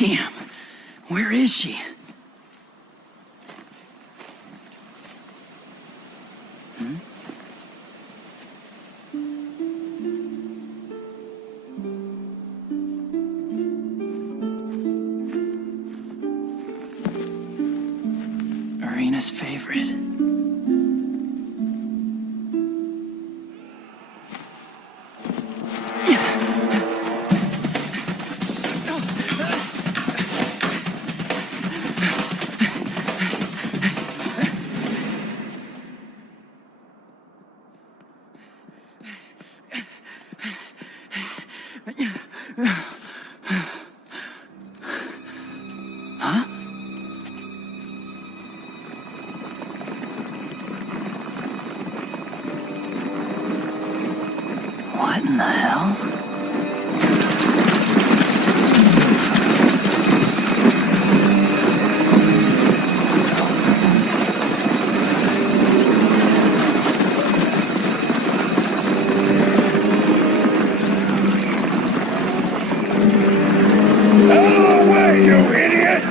Damn. Where is she? Arena's favorite. Huh? What in the hell? Out of the way, you idiot!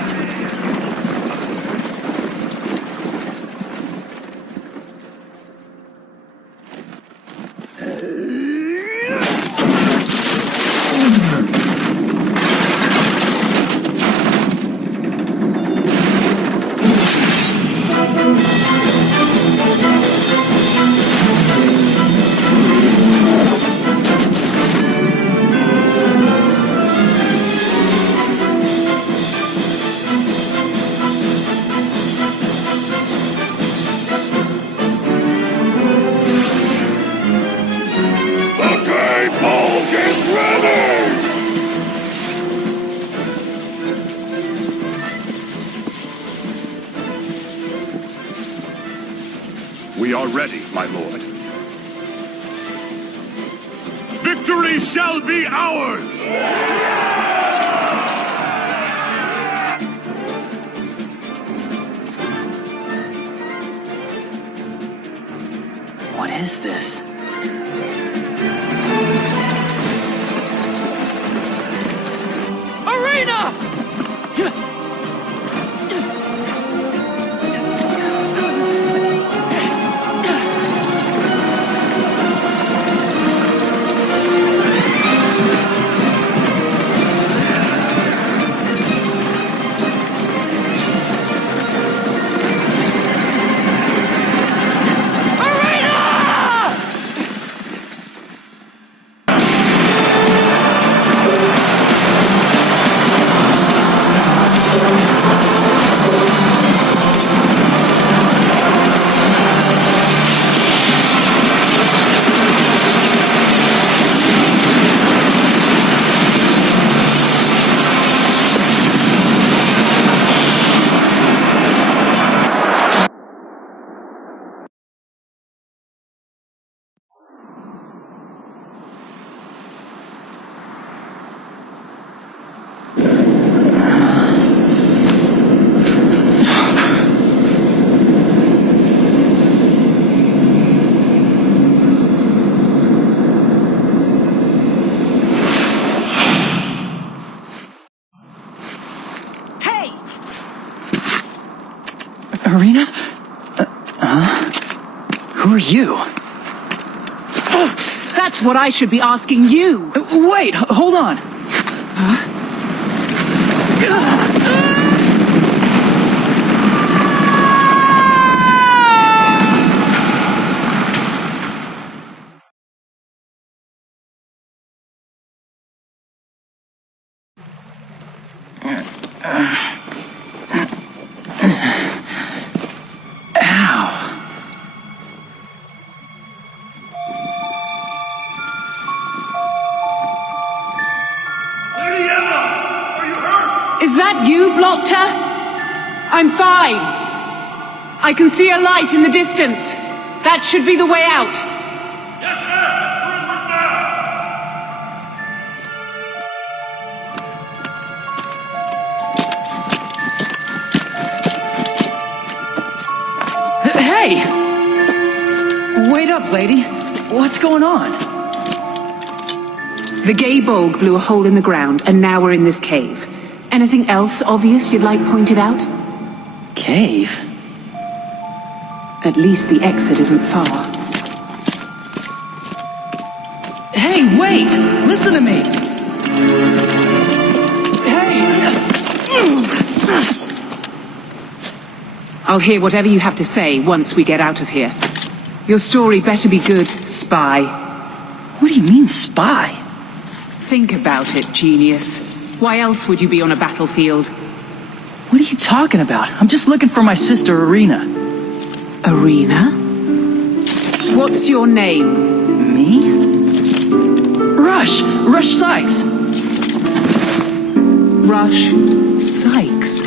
We are ready, my lord. Victory shall be ours! What is this? Arena! Arena? Who are you? That's what I should be asking you. Wait, hold on. Is that you, Blocked her? I'm fine. I can see a light in the distance. That should be the way out. Yes, Hey! Wait up, lady. What's going on? The gay bulg blew a hole in the ground, and now we're in this cave. Anything else obvious you'd like pointed out? Cave? At least the exit isn't far. Hey, wait! Listen to me! Hey! I'll hear whatever you have to say once we get out of here. Your story better be good, spy. What do you mean, spy? Think about it, genius. Why else would you be on a battlefield? What are you talking about? I'm just looking for my sister, Irina. Arena? What's your name? Me? Rush Sykes. Rush Sykes.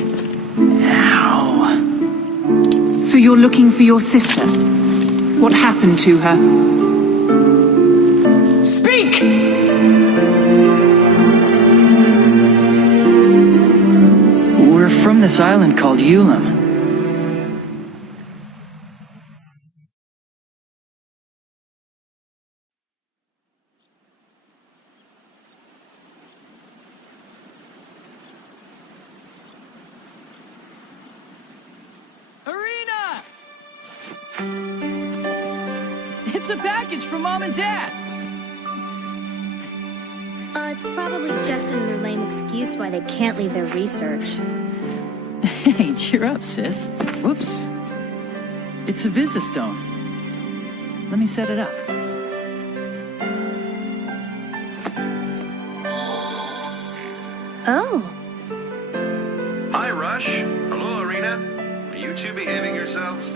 Ow. So you're looking for your sister? What happened to her? Speak! We're from this island called Ulam. Irina! It's a package from Mom and Dad! It's probably just another lame excuse why they can't leave their research. Hey, cheer up, sis. Whoops. It's a Visistone. Let me set it up. Oh. Hi, Rush. Hello, Irina. Are you two behaving yourselves?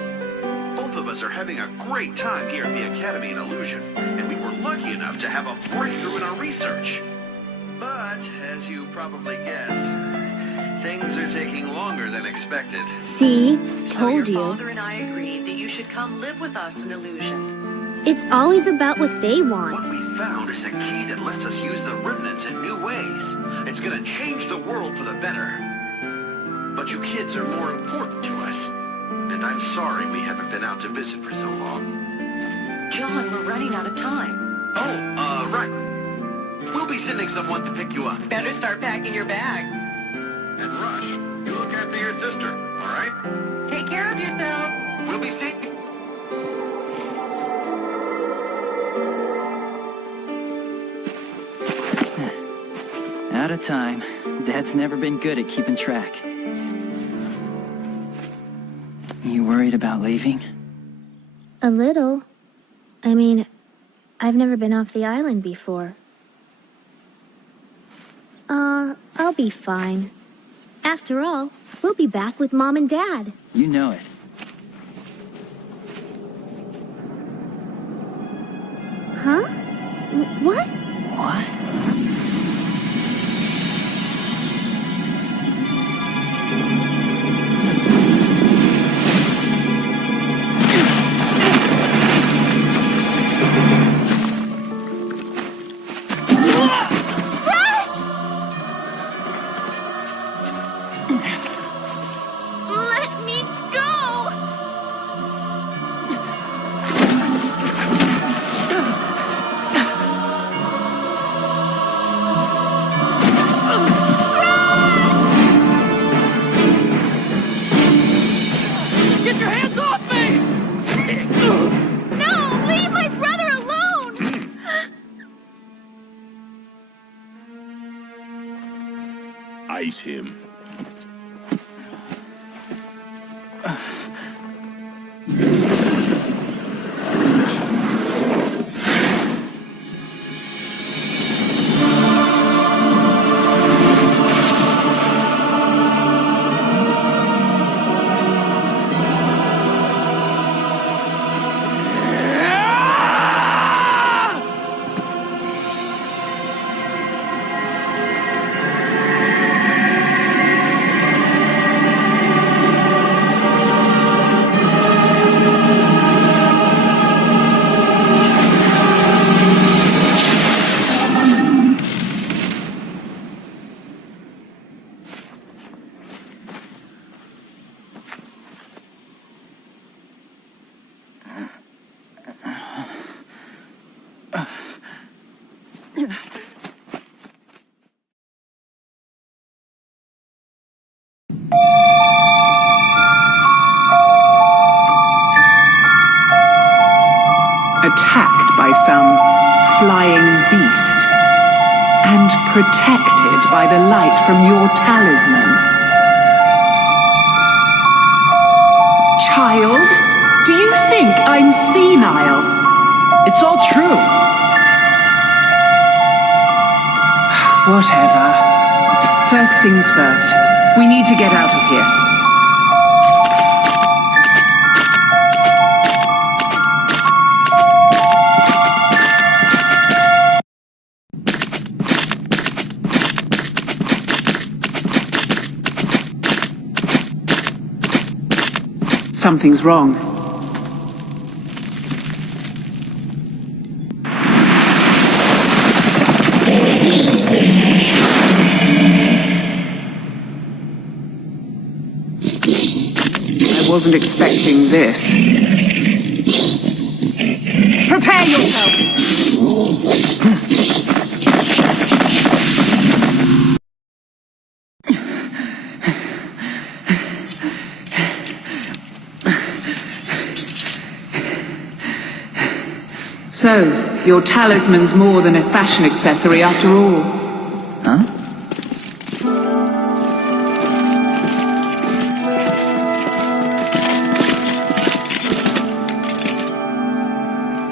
Both of us are having a great time here at the Academy in Illusion, and we were lucky enough to have a breakthrough in our research. But, as you probably guessed, things are taking longer than expected. See? So Told your you. father and I agreed that you should come live with us in Illusion. It's always about what they What want. we found is a key that lets us use the Remnants in new ways. It's gonna change the world for the better. But you kids are more important to us. And I'm sorry we haven't been out to visit for so long. John, we're running out of time. Oh, right. We'll be sending someone to pick you up. Better start packing your bag. And Rush, you look after your sister, all right? Take care of yourself. We'll be staying. Out of time. Dad's never been good at keeping track. You worried about leaving? A little. I mean, I've never been off the island before. I'll be fine. After all, we'll be back with Mom and Dad. You know it. Huh? What? What? Let me go! Get your hands off me! No! Leave my brother alone! Ice him. beast, and protected by the light from your talisman. Child, do you think I'm senile? It's all true. Whatever. First things first. We need to get out of here. Something's wrong. I wasn't expecting this. Prepare yourself! So, your talisman's more than a fashion accessory after all. Huh?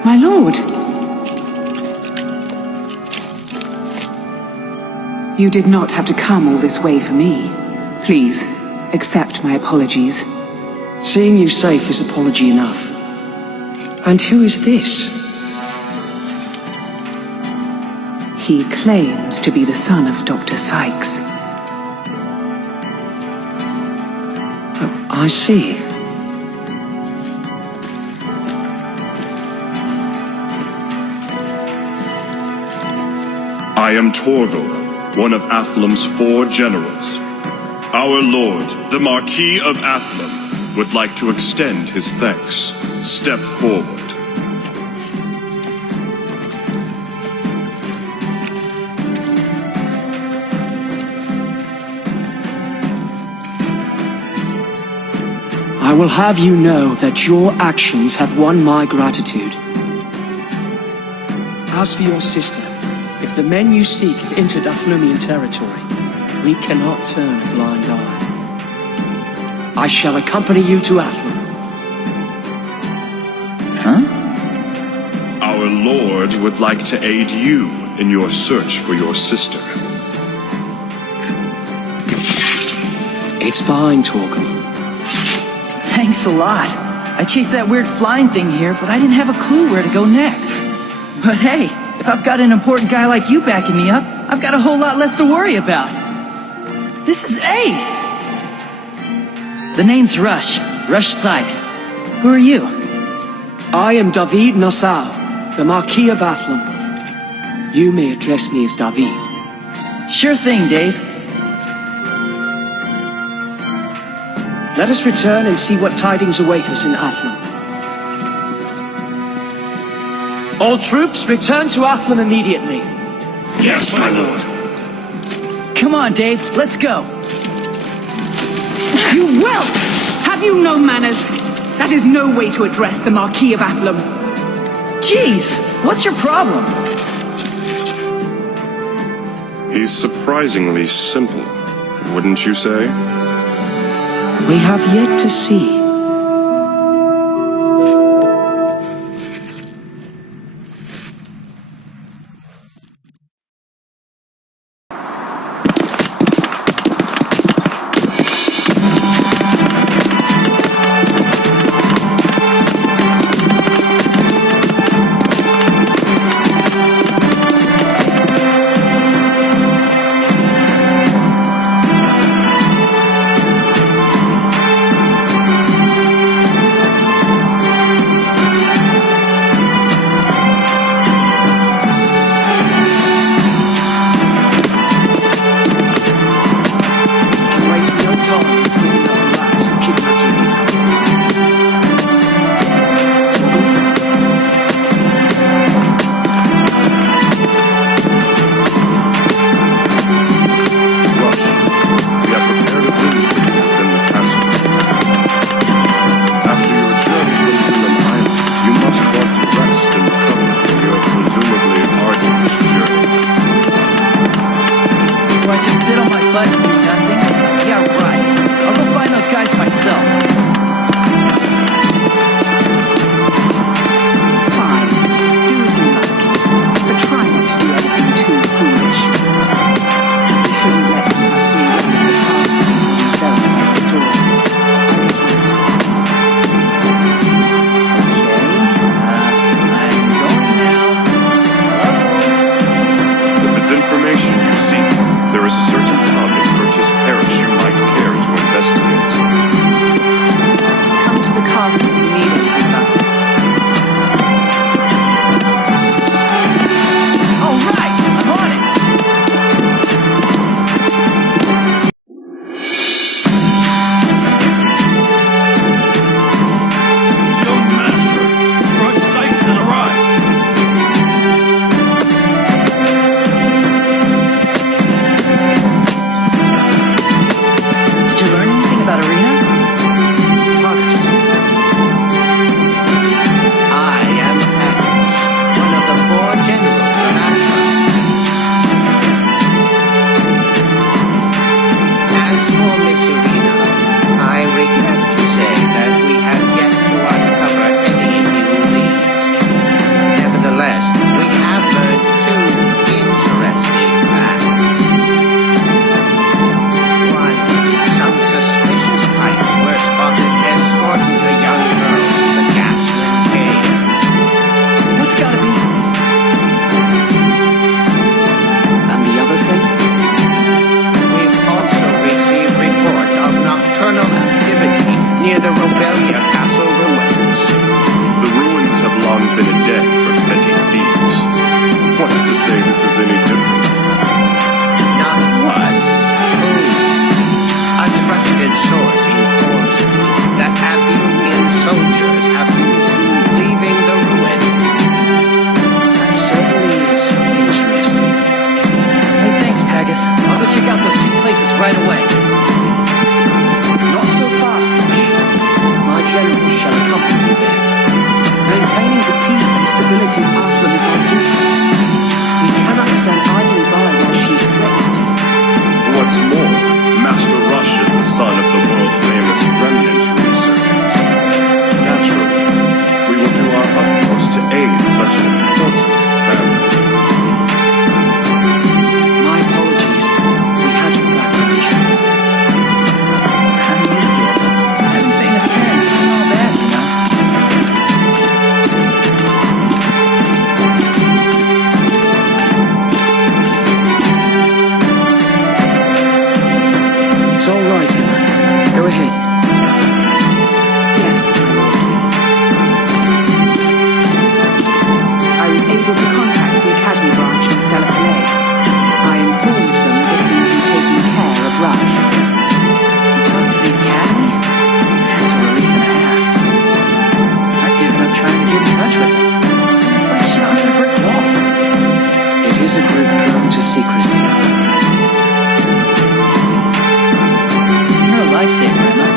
My lord! You did not have to come all this way for me. Please, accept my apologies. Seeing you safe is apology enough. And who is this? He claims to be the son of Dr. Sykes. Oh, I see. I am Torgal, one of Athlum's 4 generals. Our lord, the Marquis of Athlum, would like to extend his thanks. Step forward. I will have you know that your actions have won my gratitude. As for your sister, if the men you seek have entered Athlumian territory, we cannot turn a blind eye. I shall accompany you to Athlum. Huh? Our lord would like to aid you in your search for your sister. It's fine, Torgal. Thanks a lot. I chased that weird flying thing here, but I didn't have a clue where to go next. But hey, if I've got an important guy like you backing me up, I've got a whole lot less to worry about. This is ace! The name's Rush. Rush Sykes. Who are you? I am David Nassau, the Marquis of Athlum. You may address me as David. Sure thing, Dave. Let us return and see what tidings await us in Athlum. All troops, return to Athlum immediately. Yes, my lord. Come on, Dave. Let's go. You will! Have you no manners? That is no way to address the Marquis of Athlum. Jeez, what's your problem? He's surprisingly simple, wouldn't you say? We have yet to see. sit on my butt and do nothing? Yeah, right. I'll go find those guys myself. Fine. Do as you like. But try not to do anything too foolish. We shouldn't let him have free rein in the past until we verify the story. I'm going now. Hello? If it's information you seek, there is a certain pub in Curtis Parish you might care to investigate. Come to the castle if you need anything of us. All right, I'm on it. Young master, Rush Sykes has arrived. Did you learn anything about Arena? Marcus, I am Agnes, one of the 4 generals of Ashra. As for Miss Arena, I regret to say that we have yet to uncover any new leads. Nevertheless, we have learned 2 interesting facts. 1. Some suspicious types were spotted escorting a young girl to the Gasland Cave. That's gotta be... and the other thing? We've also received reports of nocturnal activity near the Robelia Castle ruins. The ruins have long been a den for petty thieves. What's to say this is any different? Not what? Who? A trusted source informs me that Athenian soldiers have been seen leaving the ruins. That certainly is interesting. Hey, thanks, Pagus. I'll go check out those 2 places right away. Not so fast, Rush. My generals shall accompany you there. Maintaining the peace and stability of Athlum is our duty. We cannot stand idly by while she is threatened. What's more, Master Rush is the son of the world-famous Remnant Researchers. Naturally, we will do our utmost to aid such an important family. My apologies. We had your back when we checked. I'm used to it. Having famous parents isn't all bad, you know? It's all right, Emma. Go ahead. Yes, my lord. I was able to contact the Academy branch in Celafalay. I informed them that we would be taking care of Rush. You talked to the Academy? That's a relief and a half. I've given up trying to get in touch with them. It's like shouting at a brick wall. It is a group prone to secrecy. You're a lifesaver, Emma.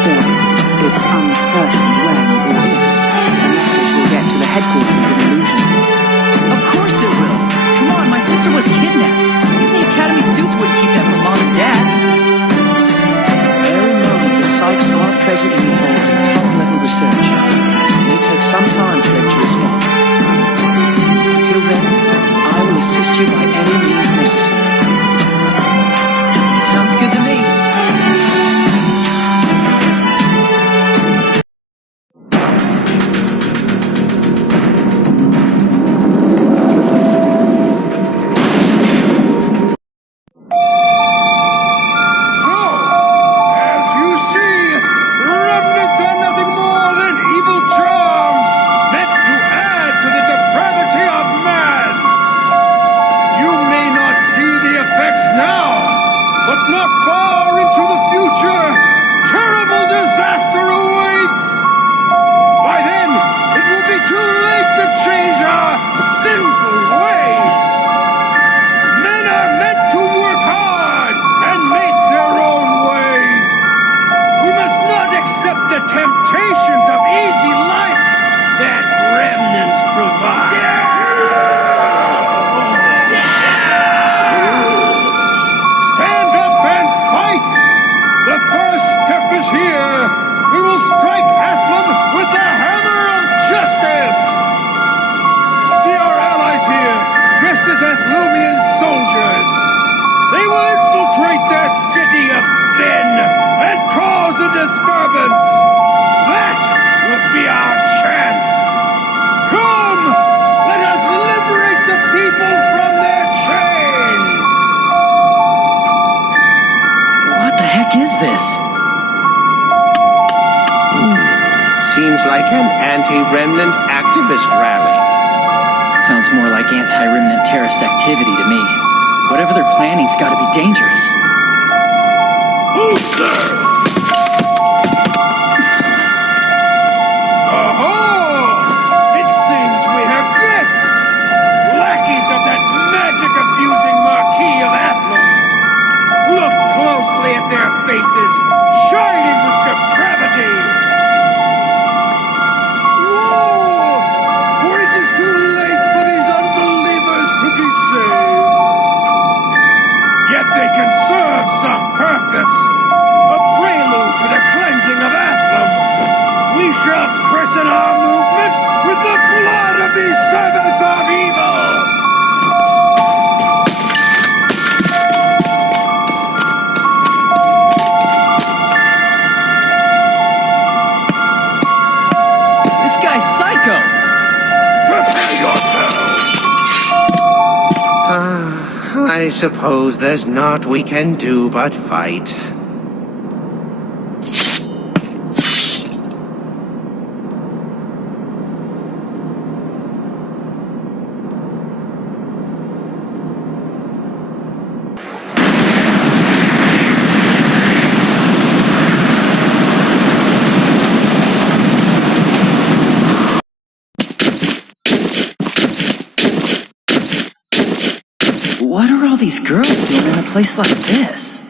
Still, it's uncertain when or if the message will get to the headquarters in Illusion. Of course it will. Come on, my sister was kidnapped. Even the Academy suits wouldn't keep that from Mom and Dad. Bear in mind the Sykes are presently involved in top-level research. It may take some time for them to respond. Until then, I will assist you by any means necessary. Sounds good to me. in and cause a disturbance. That will be our chance. Come, let us liberate the people from their chains. What the heck is this? Seems like an anti-remnant activist rally. Sounds more like anti-remnant terrorist activity to me. Whatever they're planning's gotta be dangerous. Who's there? Oho! It seems we have guests. Lackeys of that magic-abusing Marquis of Athlum. Look closely at their faces, shining with depravity. Whoa! For it is too late for these unbelievers to be saved. Yet they can serve some purpose. A prelude to the cleansing of Athlum. We shall christen our movement with the blood of these servants of evil. This guy's psycho! Prepare yourselves. I suppose there's naught we can do but fight. What are all these girls doing in a place like this?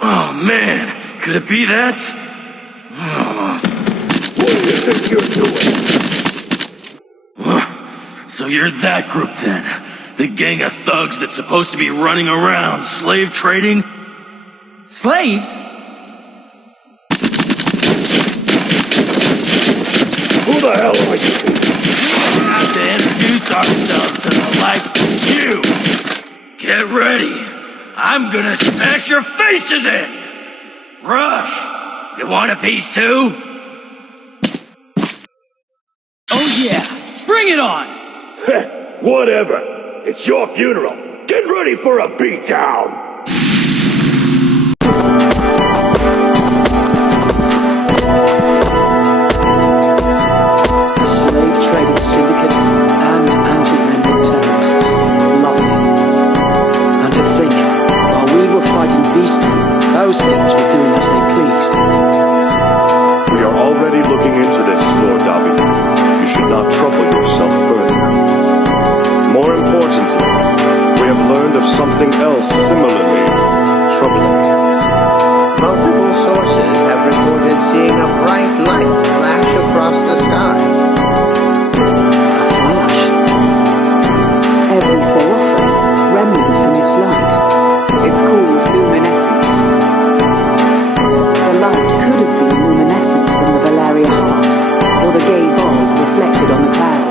Oh man, could it be that? What do you think you're doing? So you're that group then? The gang of thugs that's supposed to be running around, slave trading? Slaves? Who the hell are you? We have to introduce ourselves to the likes of you. Get ready. I'm gonna smash your faces in. Rush, you want a piece too? Oh yeah, bring it on! Whatever. It's your funeral. Get ready for a beatdown. Slave trading syndicate and anti-remnant terrorists. Lovely. And to think, while we were fighting beastmen, those things were doing as they pleased. We are already looking into this, Lord Davi. You should not trouble yourself further. More importantly, we have learned of something else similarly troubling. Multiple sources have reported seeing a bright light flash across the sky. Flash. Every so often, remnants emit light. It's called luminescence. The light could have been luminescence from the Valeria heart, or the gay bulb reflected on the clouds.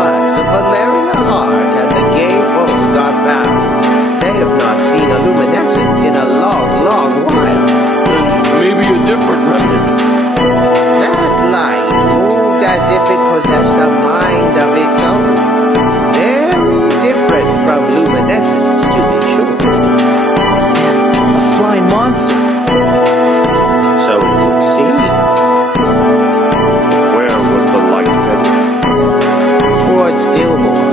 But the Valeria heart and the gay bolt are bound. They have not seen a luminescence in a long, long while. Then maybe a different remnant. That light moved as if it possessed a mind of its own. Very different from luminescence, to be sure. A flying monster. So it would seem. Where was the light headed? Towards Dillmore.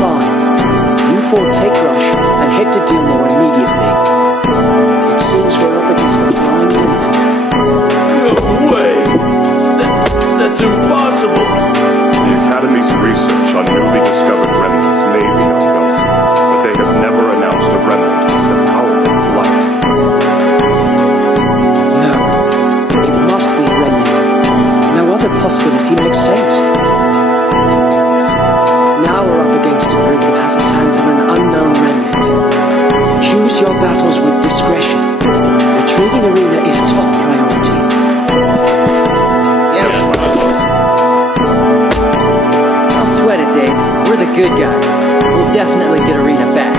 Fine. You four take Rush and head to Dillmore immediately. It seems we're up against a flying remnant. No way. That's impossible. The Academy's research on newly discovered remnants may be ongoing, but they have never announced a remnant with the power of light. No. It must be a remnant. No other possibility makes sense. Now we're up against a group that has its hands on an unknown remnant. Choose your battles with discretion. Retrieving Arena is top priority. Yes, Don't sweat it, Dave. We're the good guys. We'll definitely get Arena back.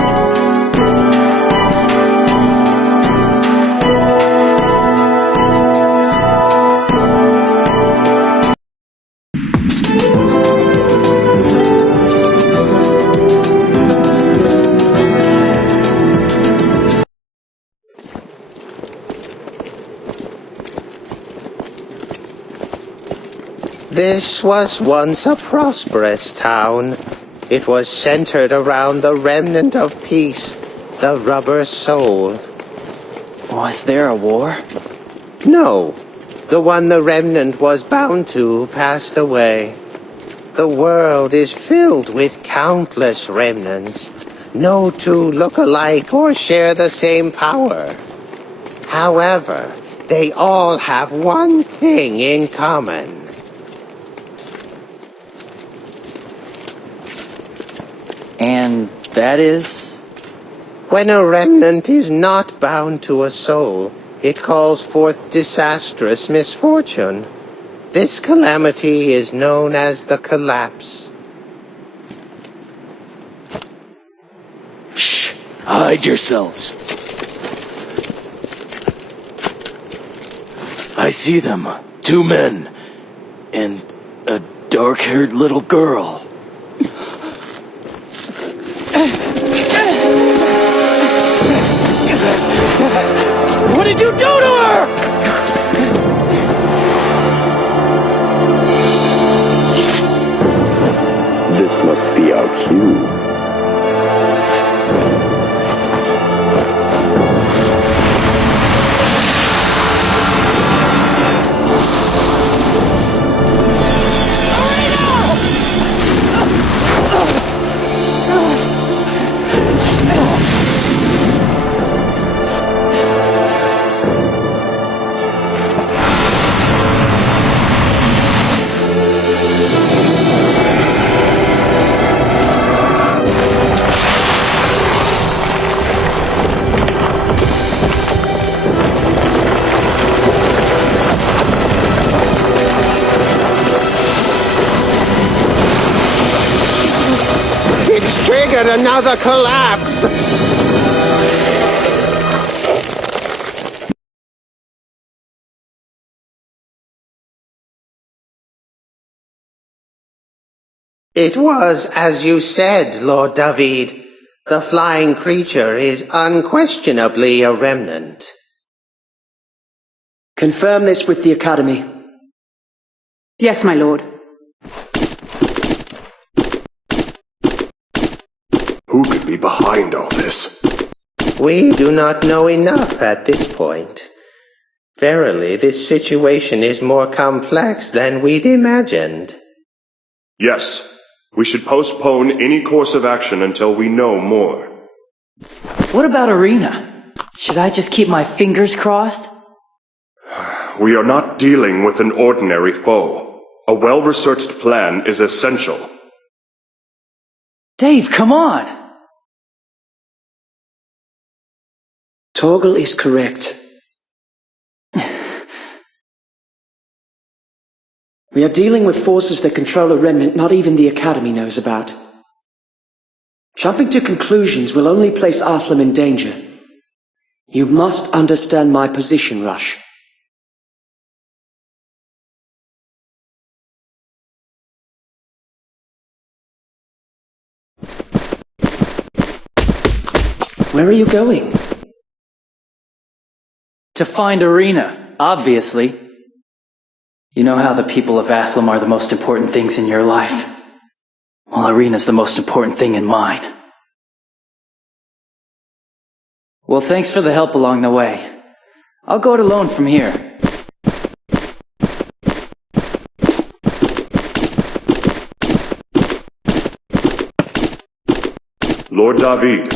This was once a prosperous town. It was centered around the Remnant of Peace, the Rubber Soul. Was there a war? No. The one the Remnant was bound to passed away. The world is filled with countless remnants. No two look alike or share the same power. However, they all have one thing in common. And that is? When a remnant is not bound to a soul, it calls forth disastrous misfortune. This calamity is known as the collapse. Shh! Hide yourselves. I see them. 2 men. And a dark-haired little girl. What did you do to her? This must be our cue. Another collapse! It was as you said, Lord David. The flying creature is unquestionably a remnant. Confirm this with the Academy. Yes, my lord. Who could be behind all this? We do not know enough at this point. Verily, this situation is more complex than we'd imagined. Yes, we should postpone any course of action until we know more. What about Arena? Should I just keep my fingers crossed? We are not dealing with an ordinary foe. A well-researched plan is essential. Dave, come on! Torgal is correct. We are dealing with forces that control a remnant not even the Academy knows about. Jumping to conclusions will only place Athlam in danger. You must understand my position, Rush. Where are you going? To find Arena, obviously. You know how the people of Athlam are the most important things in your life. Well, Arena's the most important thing in mine. Well, thanks for the help along the way. I'll go it alone from here. Lord David,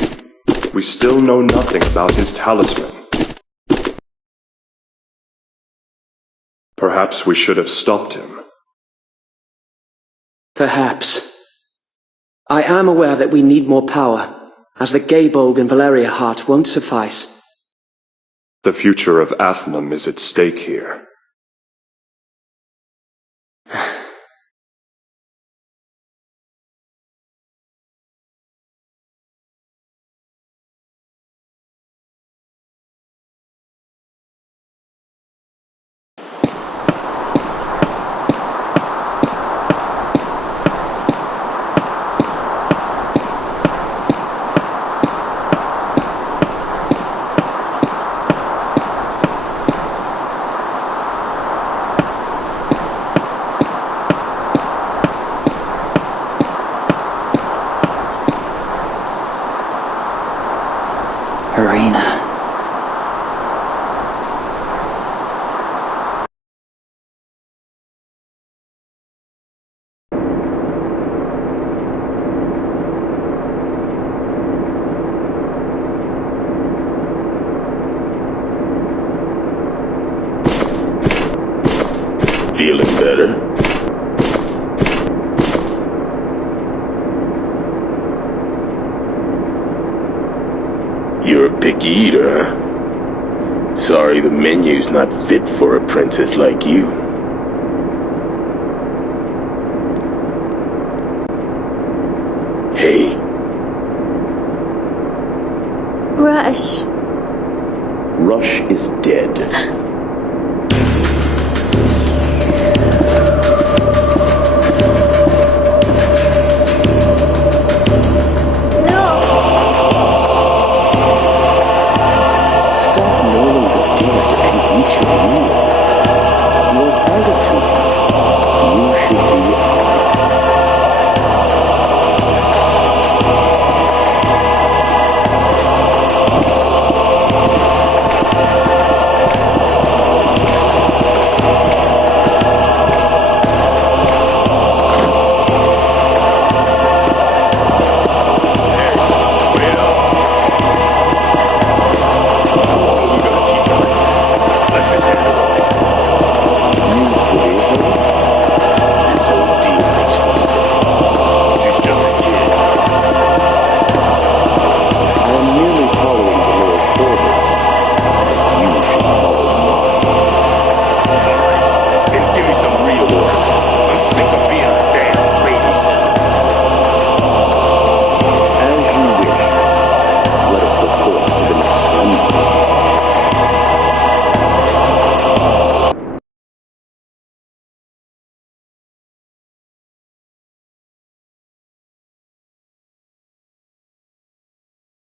we still know nothing about his talisman. Perhaps we should have stopped him. Perhaps. I am aware that we need more power, as the Gaybolg and Valeria Heart won't suffice. The future of Athlam is at stake here. You're a picky eater, huh? Sorry, the menu's not fit for a princess like you. Hey. Rush. Rush is dead.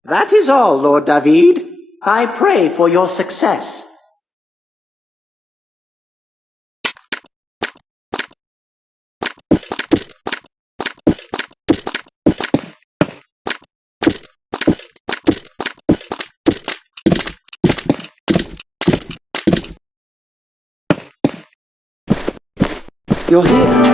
That is all, Lord David. I pray for your success. You're here.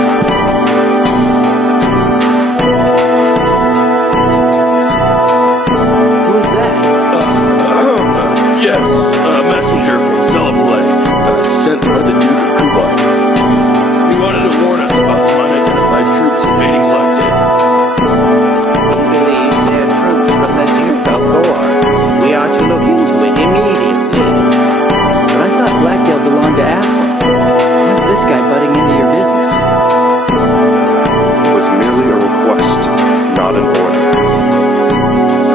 Yes, a messenger from Celipole, sent by the Duke of Kubai. He wanted to warn us about some unidentified troops invading Blackdale. We believe they're troops from the Duke of Gore. We are to look into it immediately. But I thought Blackdale belonged to Apple. Why's this guy butting into your business? It was merely a request, not an order.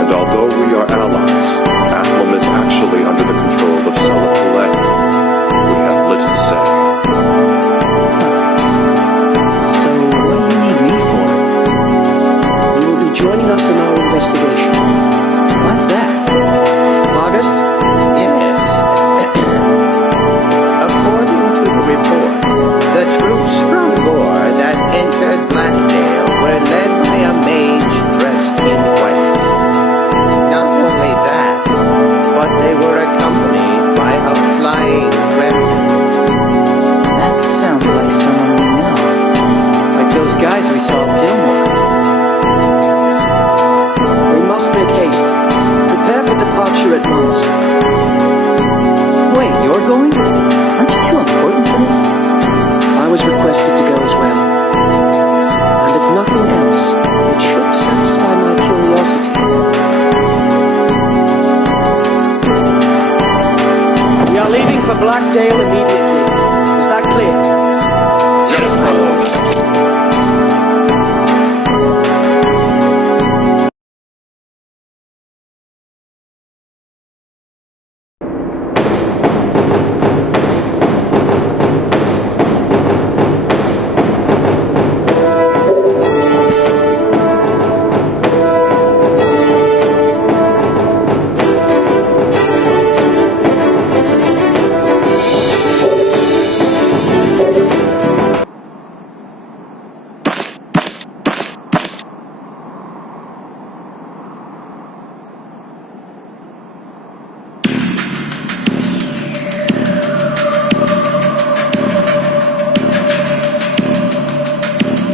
And although we are allies, Athlum is actually under the control of Celipole. We have little say. So, what do you need me for? You will be joining us in our investigation. What's that? Vargas? Yes. According to the report, the troops from Gore that entered Blackdale were led by a mage dressed in white. Not only that, but they were accompanied by a flying remnant. That sounds like someone we know. Like those guys we saw at Dillmore. We must make haste. Prepare for departure at once. Wait, you're going? Aren't you too important for this? I was requested to go as well. And if nothing else, it should satisfy my curiosity. We are leaving for Blackdale immediately. Is that clear? Yes, my lord.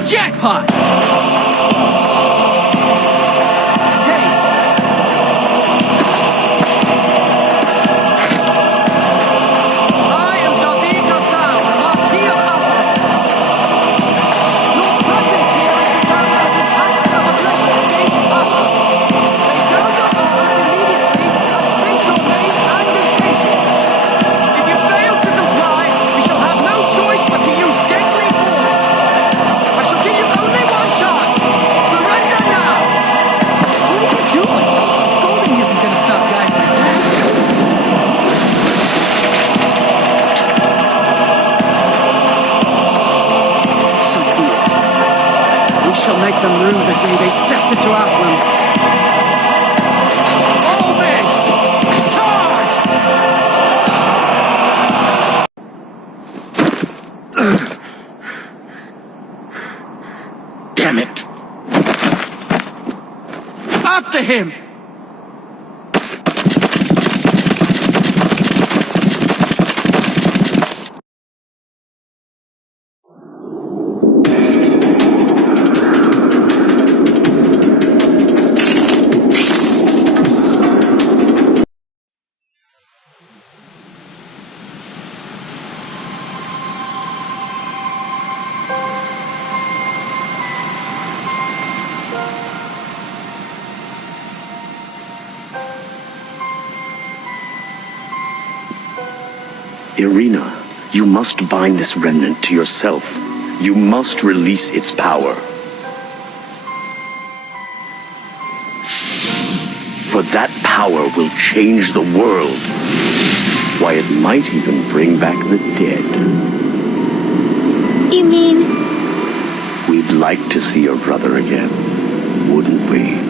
Jackpot! Hey! I am David Nassau, Marquis of Alpha. Your presence here is regarded as an act of aggression against Alpha. Lay down your arms immediately make them rue the day they stepped into Athlum. All men, charge! Damn it! After him! Irina, you must bind this remnant to yourself. You must release its power. For that power will change the world. Why, it might even bring back the dead. You mean... We'd like to see your brother again, wouldn't we?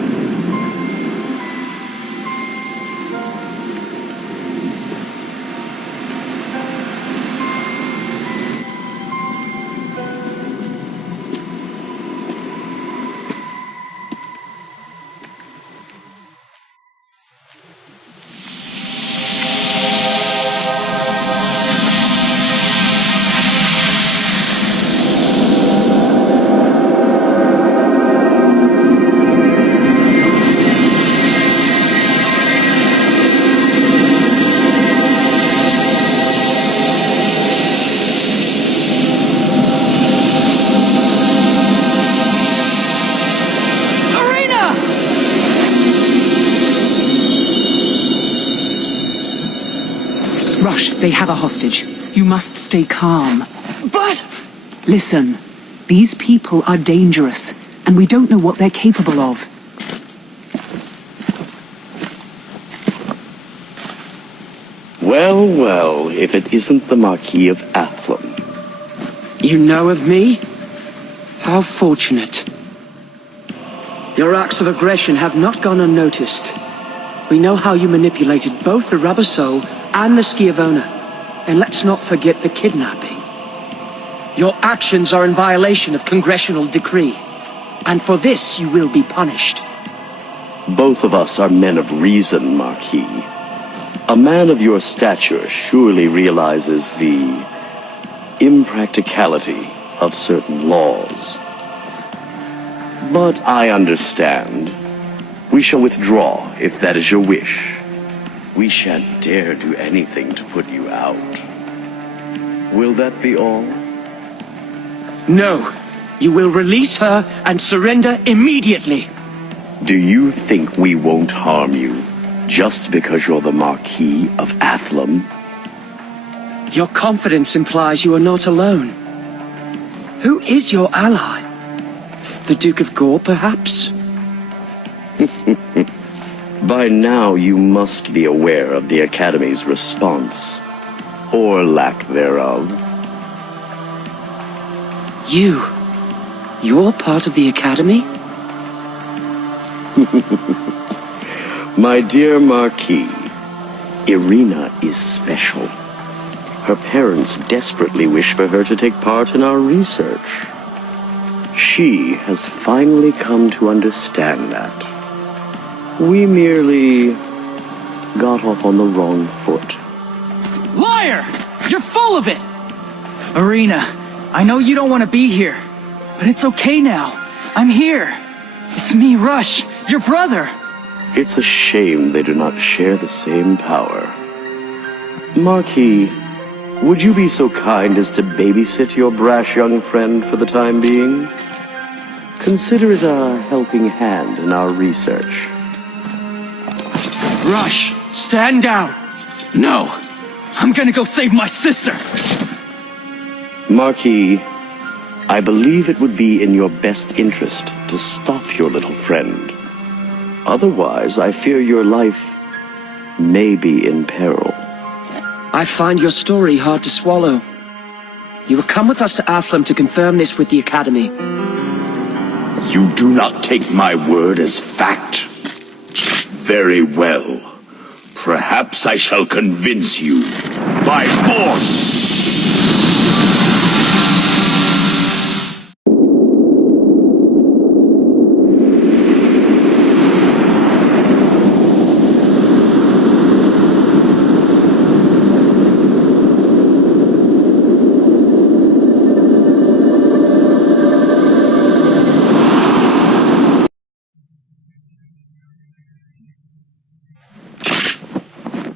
They have a hostage. You must stay calm. But... Listen, these people are dangerous, and we don't know what they're capable of. Well, well, if it isn't the Marquis of Athlum. You know of me? How fortunate. Your acts of aggression have not gone unnoticed. We know how you manipulated both the Rubber Soul and the Schiavona. And let's not forget the kidnapping. Your actions are in violation of congressional decree. And for this, you will be punished. Both of us are men of reason, Marquis. A man of your stature surely realizes the impracticality of certain laws. But I understand. We shall withdraw if that is your wish. We shan't dare do anything to put you out. Will that be all? No. You will release her and surrender immediately. Do you think we won't harm you just because you're the Marquis of Athlum? Your confidence implies you are not alone. Who is your ally? The Duke of Gore, perhaps? By now, you must be aware of the Academy's response, or lack thereof. You're part of the Academy? My dear Marquis, Irina is special. Her parents desperately wish for her to take part in our research. She has finally come to understand that. We merely got off on the wrong foot. Liar! You're full of it! Irina, I know you don't want to be here, but it's okay now. I'm here. It's me, Rush, your brother. It's a shame they do not share the same power. Marquis, would you be so kind as to babysit your brash young friend for the time being? Consider it a helping hand in our research. Rush, stand down! No! I'm gonna go save my sister! Marquis, I believe it would be in your best interest to stop your little friend. Otherwise, I fear your life may be in peril. I find your story hard to swallow. You will come with us to Athlum to confirm this with the Academy. You do not take my word as fact? Very well. Perhaps I shall convince you by force!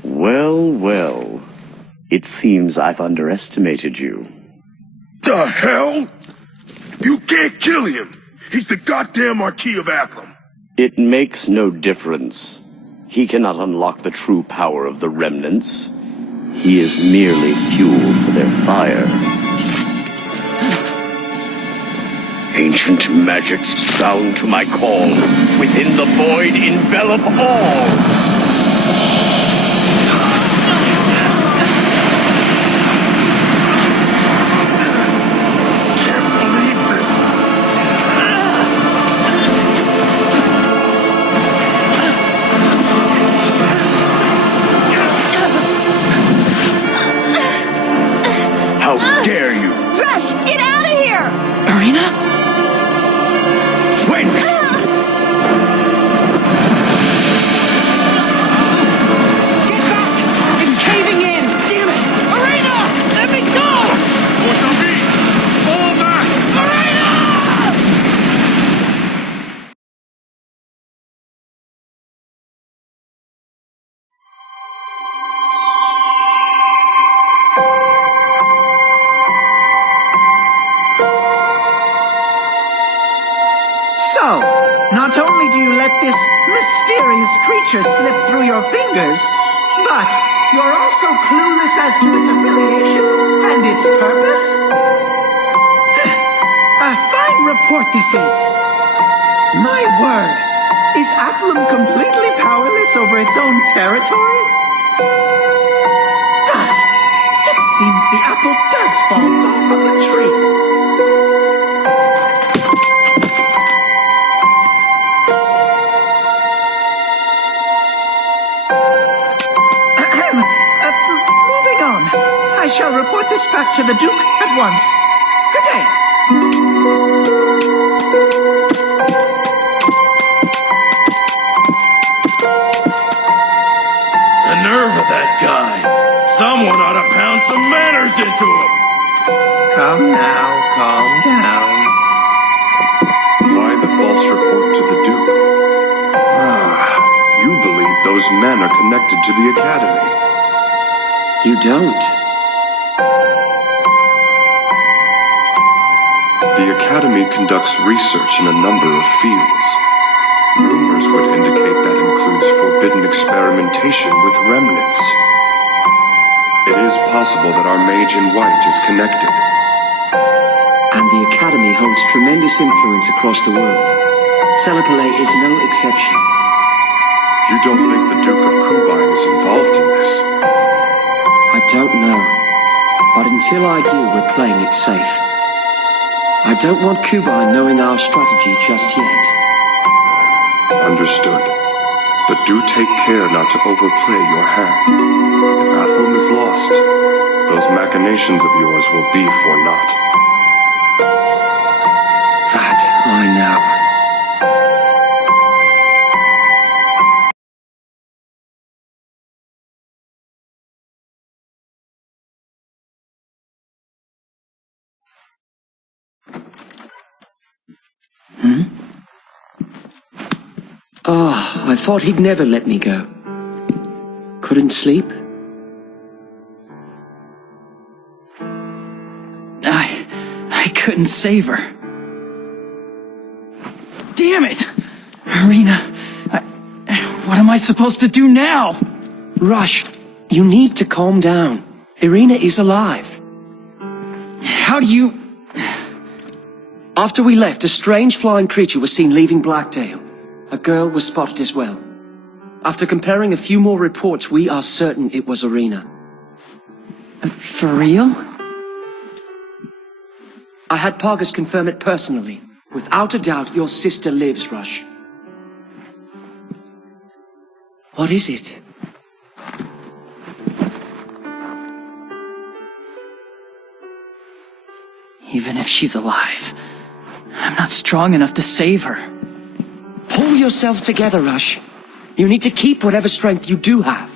Well, well. It seems I've underestimated you. The hell? You can't kill him! He's the goddamn Marquis of Athlum! It makes no difference. He cannot unlock the true power of the Remnants. He is merely fuel for their fire. Ancient magics bound to my call. Within the void envelop all! How dare you! Rush, get out of here! Arena? Wait! Get back! It's caving in! Damn it! Arena! Let me go! What's on me? Fall back! So, not only do you let this mysterious creature slip through your fingers, but you're also clueless as to its affiliation and its purpose? A fine report this is. My word, is Athlum completely powerless over its own territory? It seems the apple does fall far from the tree. I shall report this back to the Duke at once. Good day. The nerve of that guy. Someone ought to pound some manners into him. Calm now, calm down. Why the false report to the Duke? You believe those men are connected to the Academy. You don't. The Academy conducts research in a number of fields. Rumors would indicate that includes forbidden experimentation with remnants. It is possible that our mage in white is connected. And the Academy holds tremendous influence across the world. Celipole is no exception. You don't think the Duke of Qsiti is involved in this? I don't know. But until I do, we're playing it safe. I don't want Qsiti knowing our strategy just yet. Understood. But do take care not to overplay your hand. If Athlum is lost, those machinations of yours will be for naught. That I know. I thought he'd never let me go. Couldn't sleep? I couldn't save her. Damn it! Arena, what am I supposed to do now? Rush, you need to calm down. Irina is alive. How do you... After we left, a strange flying creature was seen leaving Blackdale. A girl was spotted as well. After comparing a few more reports, we are certain it was Irina. For real? I had Pargas confirm it personally. Without a doubt, your sister lives, Rush. What is it? Even if she's alive, I'm not strong enough to save her. Pull yourself together, Rush. You need to keep whatever strength you do have.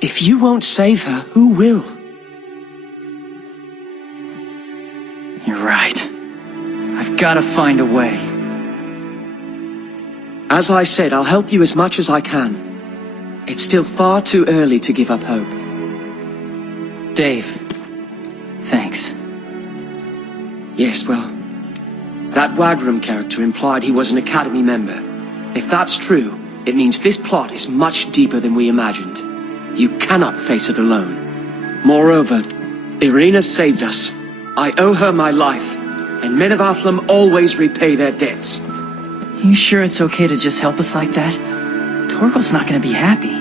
If you won't save her, who will? You're right. I've got to find a way. As I said, I'll help you as much as I can. It's still far too early to give up hope. Dave, thanks. Yes, well, that Wagram character implied he was an Academy member. If that's true, it means this plot is much deeper than we imagined. You cannot face it alone. Moreover, Irina saved us. I owe her my life, and men of Athlam always repay their debts. You sure it's okay to just help us like that? Torgal's not gonna be happy.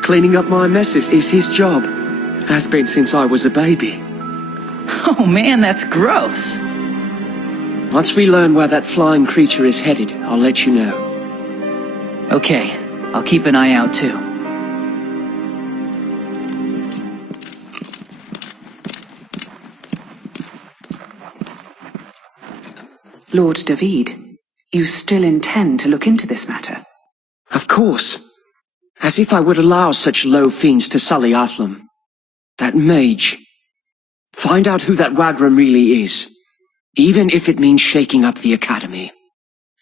Cleaning up my messes is his job. Has been since I was a baby. Oh man, that's gross. Once we learn where that flying creature is headed, I'll let you know. Okay, I'll keep an eye out too. Lord David, you still intend to look into this matter? Of course. As if I would allow such low fiends to sully Athlam. That mage. Find out who that Wagram really is. Even if it means shaking up the Academy.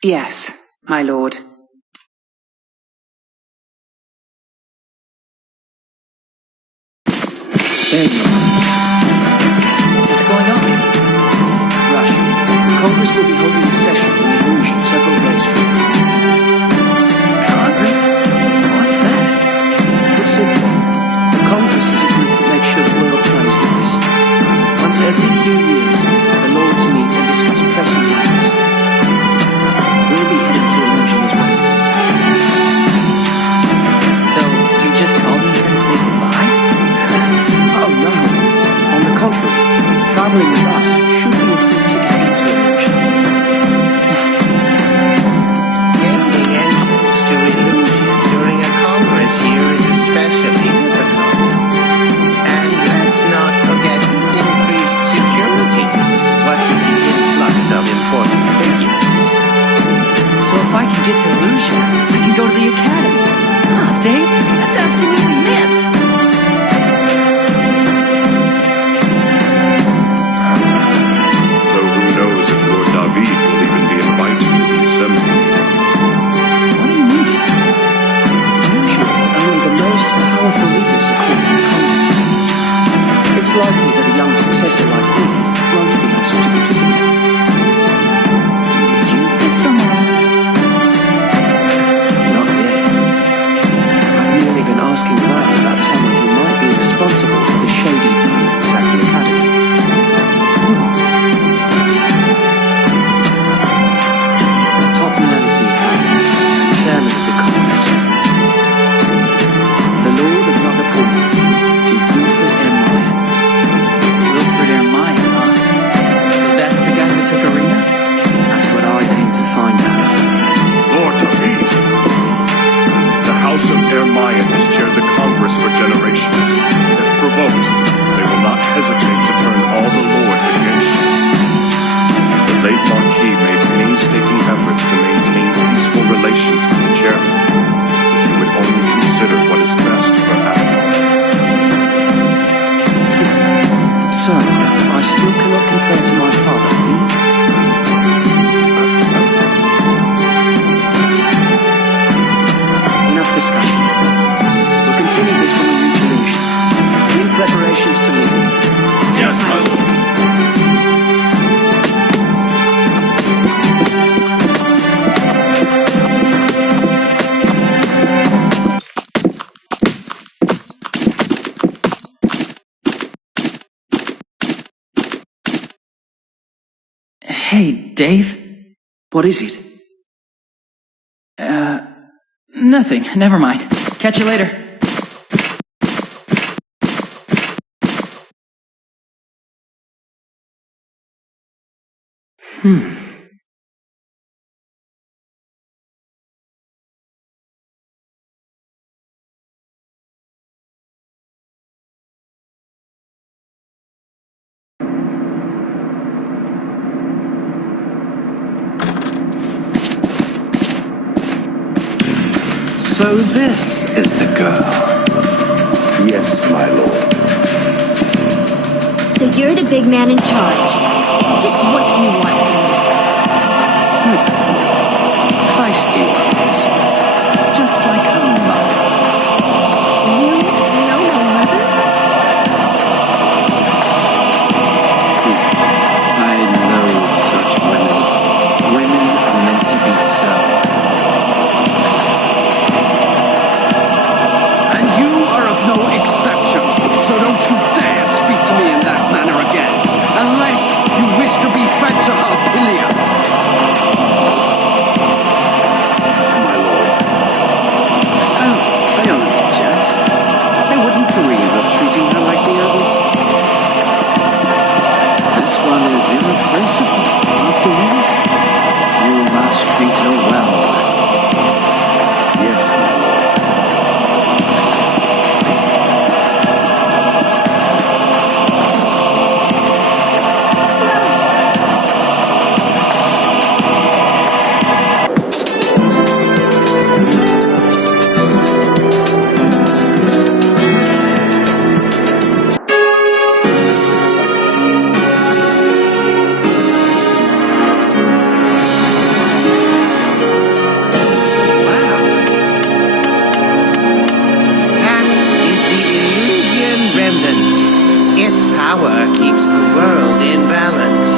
Yes, my lord. There you are. What's going on? Rush, the Congress will be holding a session in Illusion several days from now. Congress? What's that? Put simply, the Congress is a group that makes sure the world plays nice. Once every few years, the Lords meet and discuss pressing matters. We'll be heading to Illusion as well. So, you just called me here to say goodbye? Oh no. On the contrary, traveling with us should be a free ticket into Illusion. Gaining entrance to Illusion during a Congress year is especially difficult. And let's not forget increased security, what with the influx of important figures. So if I can get to Illusion, I can go to the Academy. Oh, Dave, that's absolutely mint! Though who knows if Lord David will even be invited to the assembly. What do you mean? Usually, only the most powerful leaders are called to Congress. It's likely that a young successor like me won't be asked to participate. Did you piss someone off? Not yet. I've merely been asking Ryan about someone who might be responsible for the shady dealings at the Academy. Top man at the Academy and chairman of the Congress. The Lord of Nagapur, Duke Wilfred M. Ryan. Wilfred Ermine, huh? So that's the guy who took Arena? That's what I aim to find out. Lord David! The House of Ermayan has chaired the Congress for generations. If provoked, they will not hesitate to turn all the lords against you. The late Marquis made painstaking efforts to maintain peaceful relations with the chairman. He would only consider what is best for Athlam. So, I still cannot compare to my father, Enough discussion. We'll continue this when we reach Illusion. Begin preparations to leave. Yes, my lord. Hey, Dave? What is it? Nothing. Never mind. Catch you later. So this is the girl. Yes, my lord. So you're the big man in charge. Just what do you want from me? Feisty ones. Just like her mother. You know my mother? I loathe such women. Women are meant to be so. And you are of no exception, so don't you dare speak to me in that manner again, unless you wish to be fed to Harpilia. My lord. Oh, I only jest. I wouldn't dream of treating her like the others. This one is irreplaceable, after all. You must treat her well. Yes, my lord. That is the illusion remnant. Its power keeps the world in balance.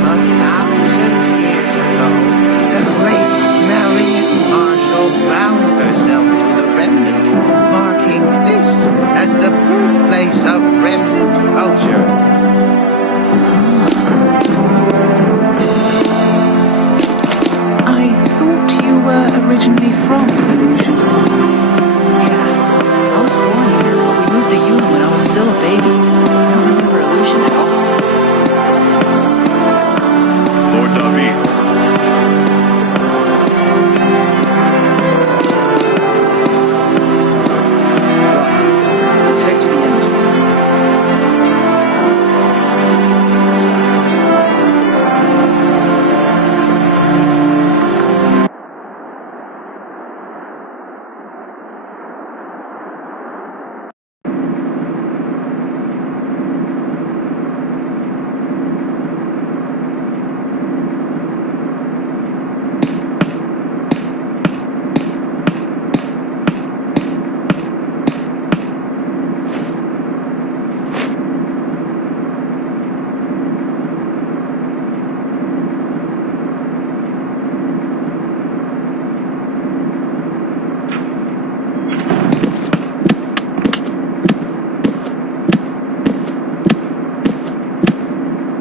A 1,000 years ago, the great Marian Marshal bound herself to the remnant, marking this as the birthplace of remnant culture. I thought you were originally from Illusion. Yeah, I was born here, but we moved to Yuma when I was still a baby. I don't remember Illusion at all. Lord David, Let's head to the embassy.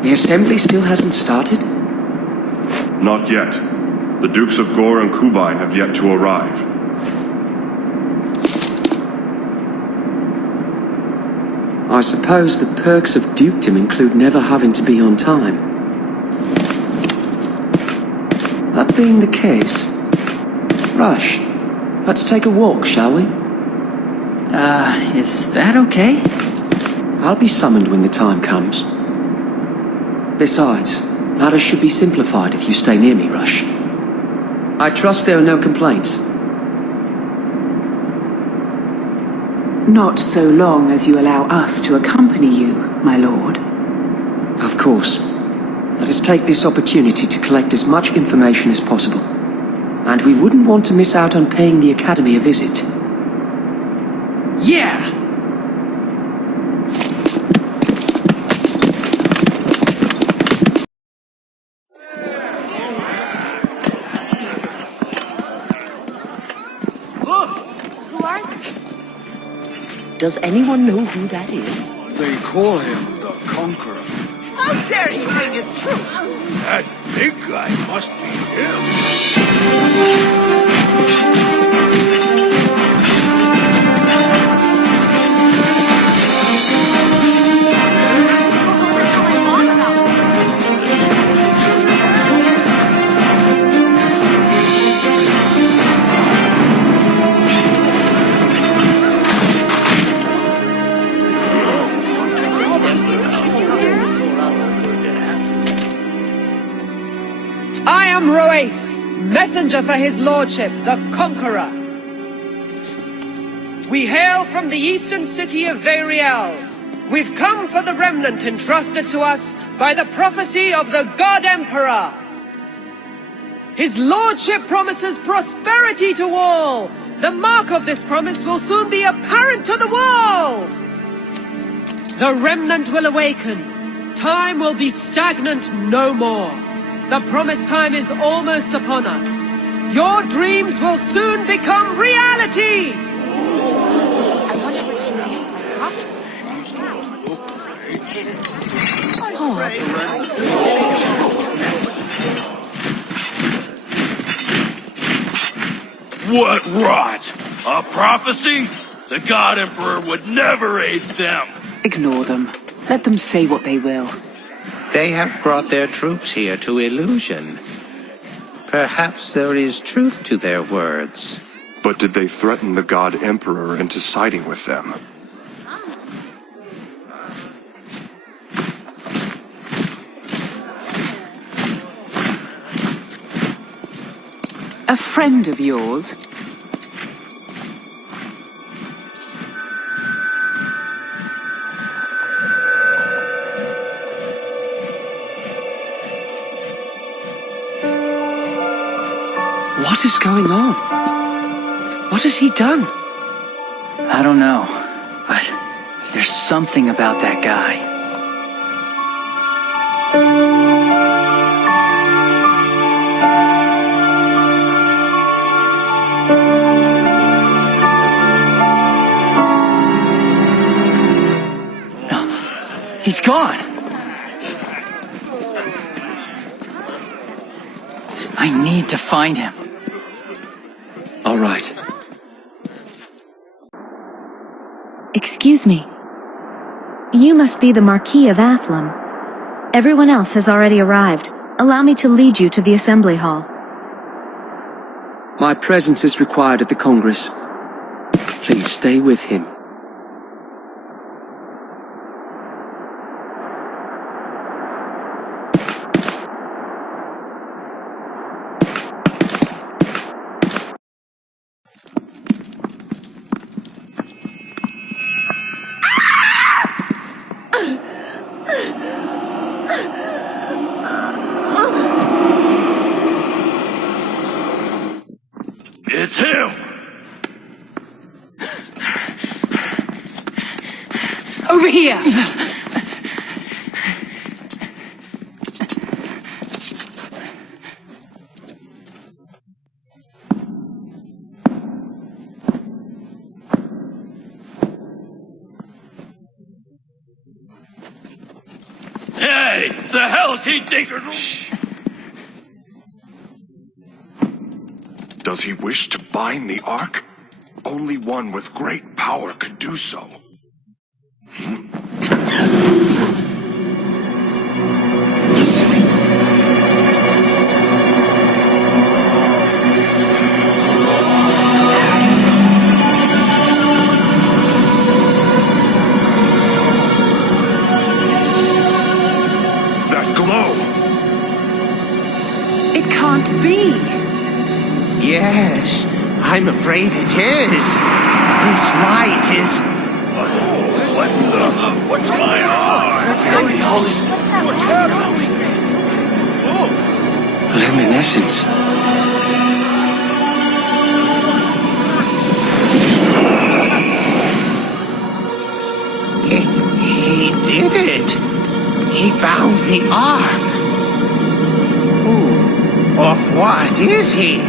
The assembly still hasn't started? not yet. The Dukes of Gore and Kubine have yet to arrive. I suppose the perks of dukedom include never having to be on time. That being the case, Rush, let's take a walk, shall we? Is that okay? I'll be summoned when the time comes. Besides, matters should be simplified if you stay near me, Rush. I trust there are no complaints. Not so long as you allow us to accompany you, my lord. Of course. Let us take this opportunity to collect as much information as possible. And we wouldn't want to miss out on paying the Academy a visit. Yeah! Does anyone know who that is? They call him the Conqueror. How dare he bring his troops? That big guy must be him. I am Roace, messenger for his lordship, the Conqueror. We hail from the eastern city of Variel. We've come for the remnant entrusted to us by the prophecy of the God Emperor. His lordship promises prosperity to all. The mark of this promise will soon be apparent to the world. The remnant will awaken. Time will be stagnant no more. The promised time is almost upon us. Your dreams will soon become reality! I wonder what she means by prophecy. What rot! A prophecy? The God Emperor would never aid them! Ignore them. Let them say what they will. They have brought their troops here to Illusion. Perhaps there is truth to their words. But did they threaten the God Emperor into siding with them? A friend of yours? What is going on? What has he done? I don't know, but there's something about that guy. He's gone! I need to find him. All right. Excuse me. You must be the Marquis of Athlum. Everyone else has already arrived. Allow me to lead you to the assembly hall. My presence is required at the Congress. Please stay with him. It's him! Over here! Hey! The hell is he thinking? Does he wish to bind the Ark? Only one with great power could do so. That glow! It can't be! Yes, I'm afraid it is. This light is... What the... What's going on? What's happening? Luminescence. He did it. He found the Ark. Who or what is he?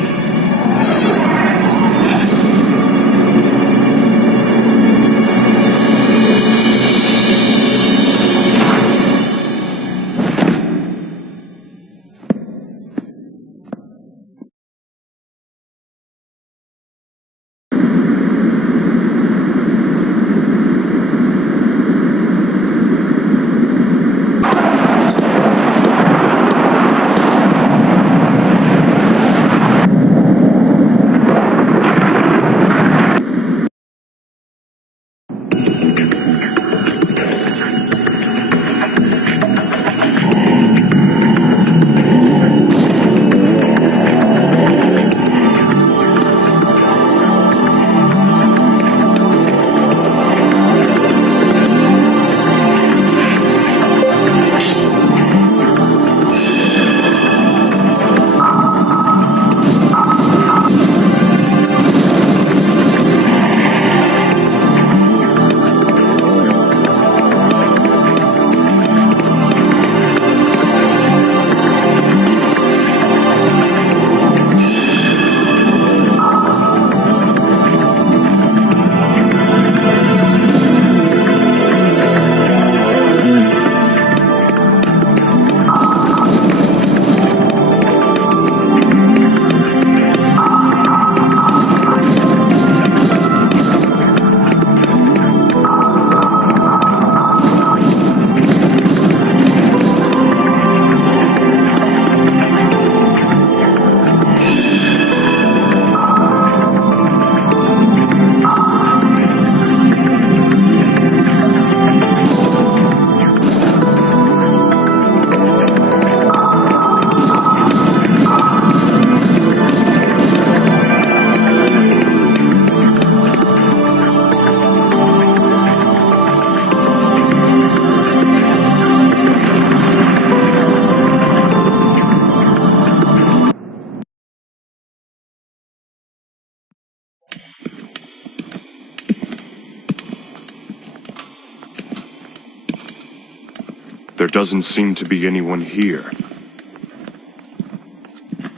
There doesn't seem to be anyone here.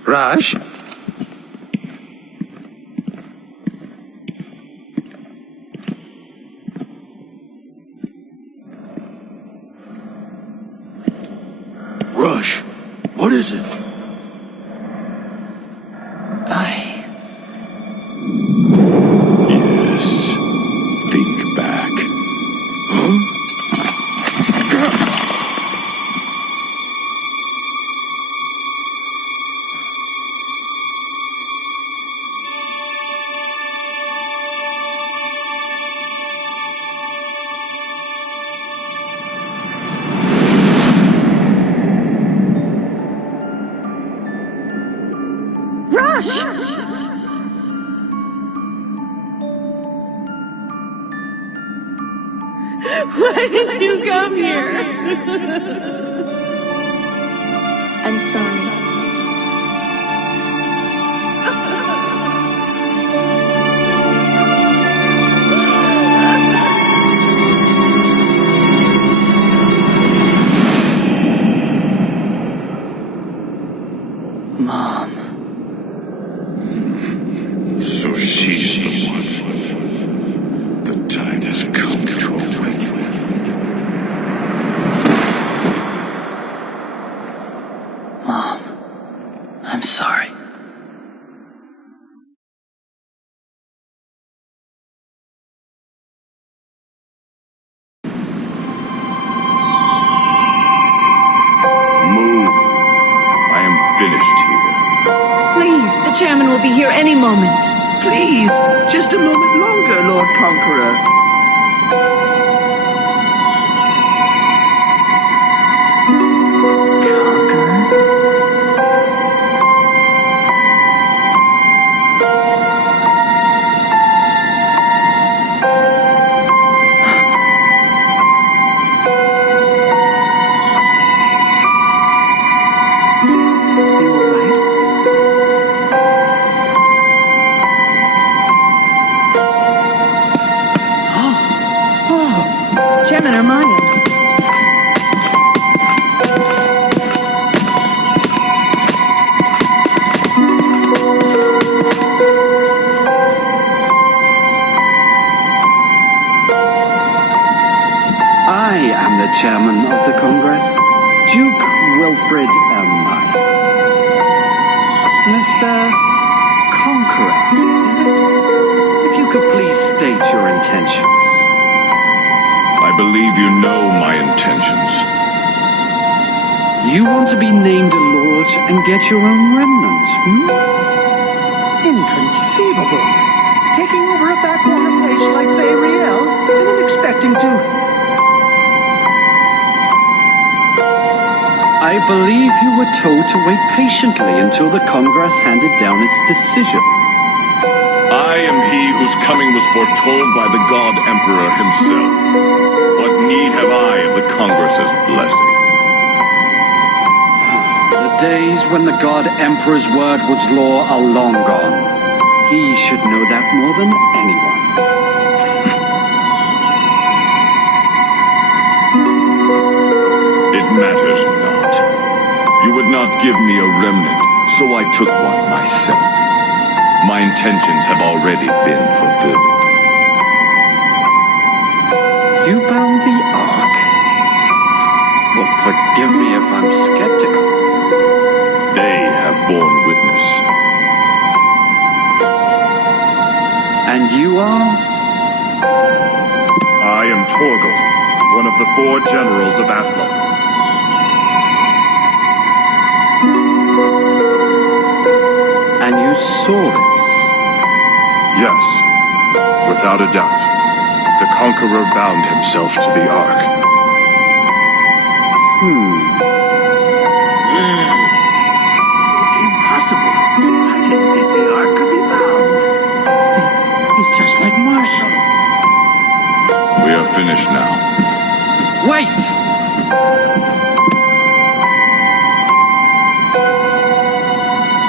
Rush? Rush, what is it? Yes. Think back. Huh? Why did you come here? I'm sorry. Mom. So she's the one. The time has come to awaken. Mom, I'm sorry. Move. I am finished here. Please, the chairman will be here any moment. Please, just a moment longer, Lord Conqueror. Chairman Armayan. I am the chairman of the Congress, Duke Wilfred Elmai. Mr. Conqueror, is it? If you could please state your intentions. I believe you know my intentions. You want to be named a lord and get your own remnant, Inconceivable. Taking over a backwater place like Bayriel and then expecting to... I believe you were told to wait patiently until the Congress handed down its decision. I am he whose coming was foretold by the God Emperor himself. What need have I of the Congress's blessing? The days when the God Emperor's word was law are long gone. He should know that more than anyone. It matters not. You would not give me a remnant, so I took one myself. My intentions have already been fulfilled. You found the Ark? Well, forgive me if I'm skeptical. They have borne witness. And you are? I am Torgal, one of the 4 generals of Athlon. And you saw this? Yes, without a doubt. The Conqueror bound himself to the Ark. Impossible. I didn't think the Ark could be bound. He's just like Marshall. We are finished now. Wait!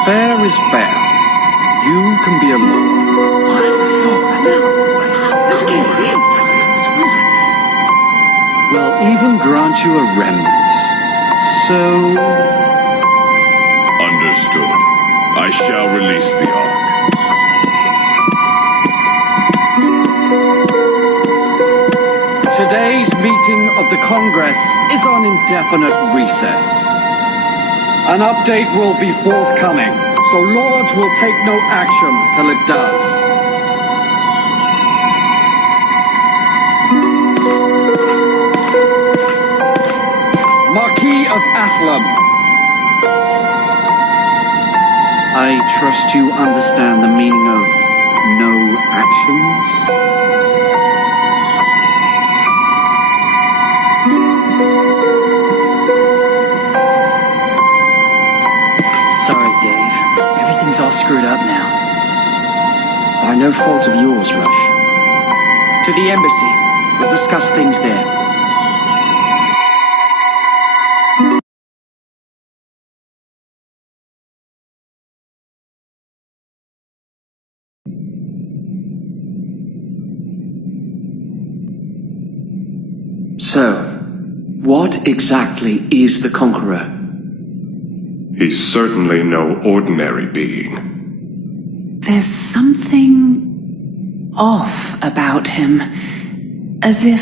Fair is fair. You can be a lord. Well, even grant you a remnant. So... Understood. I shall release the Ark. Today's meeting of the Congress is on indefinite recess. An update will be forthcoming, so Lords will take no actions till it does. Marquis of Athlum. I trust you understand the meaning of no actions? Sorry, Dave. Everything's all screwed up now. By no fault of yours, Rush. To the embassy. We'll discuss things there. So, what exactly is the Conqueror? He's certainly no ordinary being. There's something off about him. As if...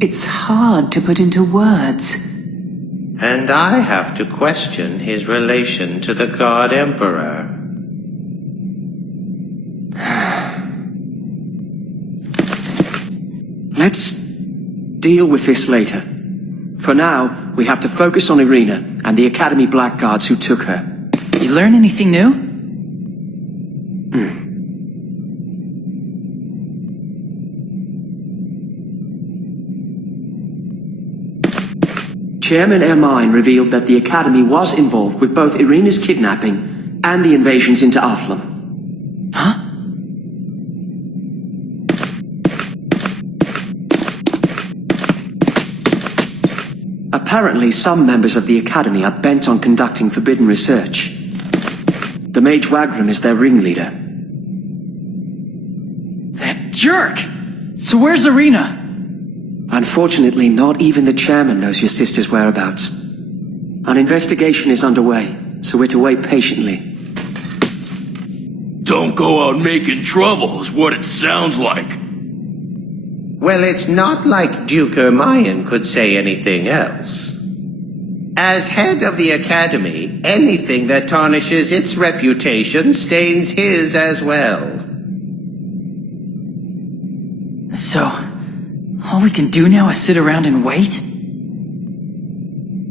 It's hard to put into words. And I have to question his relation to the God Emperor. Let's deal with this later. For now, we have to focus on Irina and the Academy Blackguards who took her. You learn anything new? Chairman Ermine revealed that the Academy was involved with both Irina's kidnapping and the invasions into Athlum. Huh? Apparently, some members of the Academy are bent on conducting forbidden research. The Mage Wagram is their ringleader. That jerk! So where's Irina? Unfortunately, not even the chairman knows your sister's whereabouts. An investigation is underway, so we're to wait patiently. Don't go out making trouble is what it sounds like. Well, it's not like Duke Ermine could say anything else. As head of the Academy, anything that tarnishes its reputation stains his as well. So, all we can do now is sit around and wait?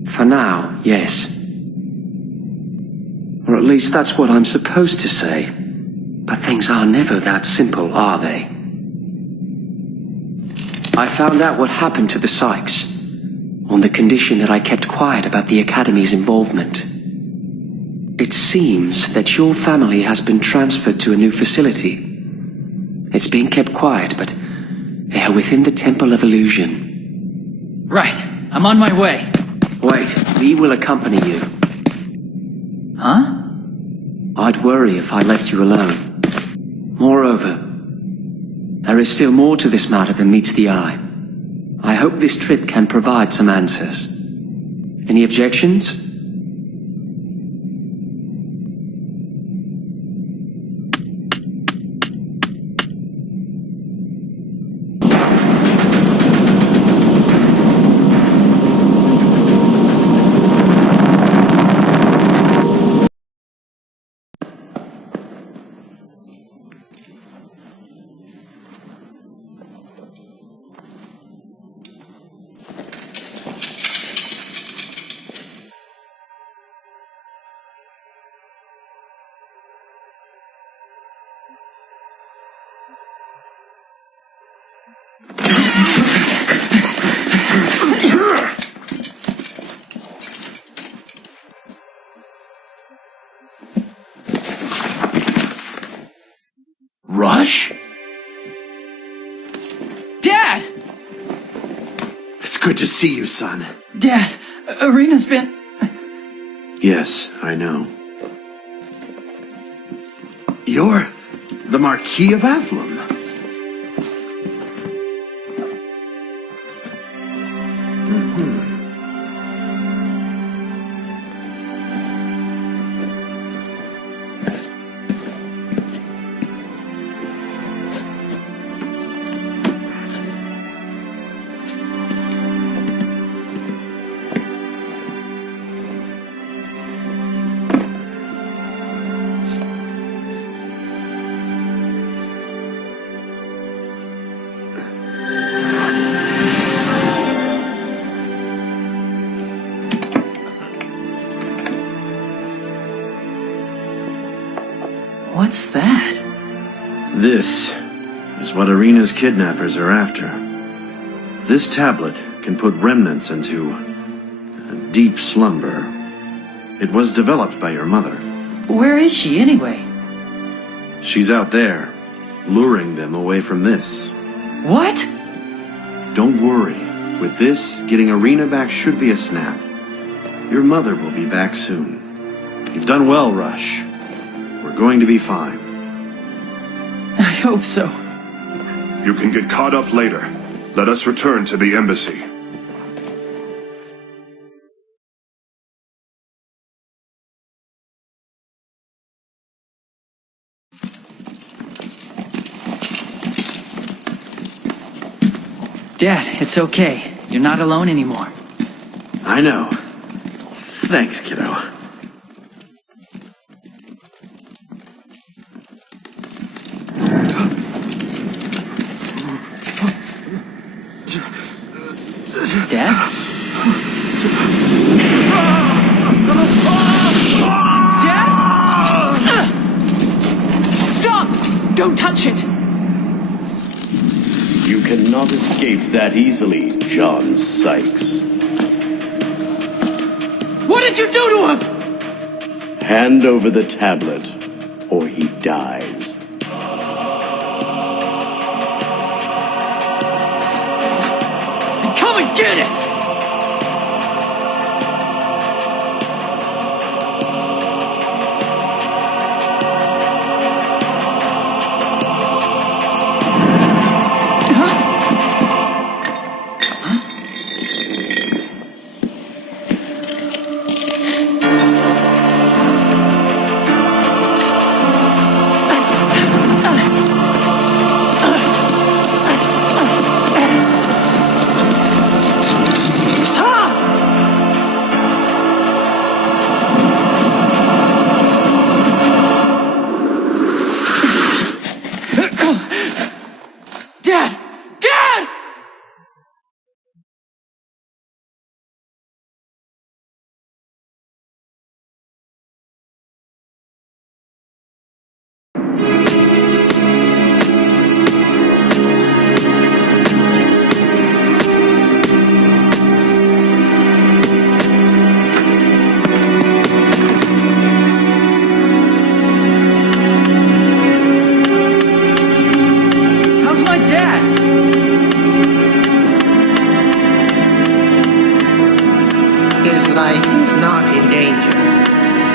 For now, yes. Or at least that's what I'm supposed to say. But things are never that simple, are they? I found out what happened to the Sykes, on the condition that I kept quiet about the Academy's involvement. It seems that your family has been transferred to a new facility. It's being kept quiet, but they are within the Temple of Illusion. Right, I'm on my way. Wait, Lee will accompany you. Huh? I'd worry if I left you alone. Moreover, there is still more to this matter than meets the eye. I hope this trip can provide some answers. Any objections? Rush? Dad! It's good to see you, son. Dad, Irina's been... Yes, I know. You're the Marquis of Athlum. What's that? This is what Arena's kidnappers are after. This tablet can put remnants into a deep slumber. It was developed by your mother. Where is she, anyway? She's out there, luring them away from this. What? Don't worry. With this, getting Arena back should be a snap. Your mother will be back soon. You've done well, Rush. We're going to be fine. I hope so. You can get caught up later. Let us return to the embassy. Dad, it's okay. You're not alone anymore. I know. Thanks, kiddo. Dad? Dad? Stop! Don't touch it! You cannot escape that easily, John Sykes. What did you do to him? Hand over the tablet, or he dies. Come and get it!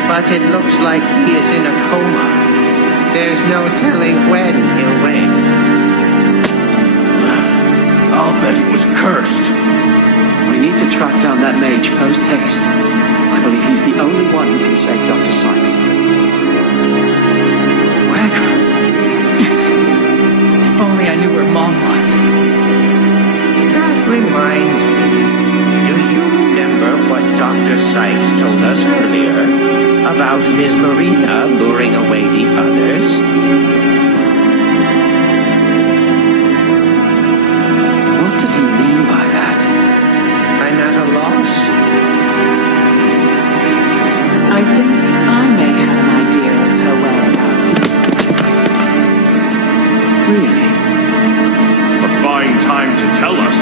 But it looks like he is in a coma. There's no telling when he'll wake. I'll bet he was cursed. We need to track down that mage post-haste. I believe he's the only one who can save Dr. Sykes. Wagra. If only I knew where Mom was. That reminds me. Do you remember what Dr. Sykes told us earlier? About Ms. Marina luring away the others? What did he mean by that? I'm at a loss. I think I may have an idea of her whereabouts. Really? A fine time to tell us.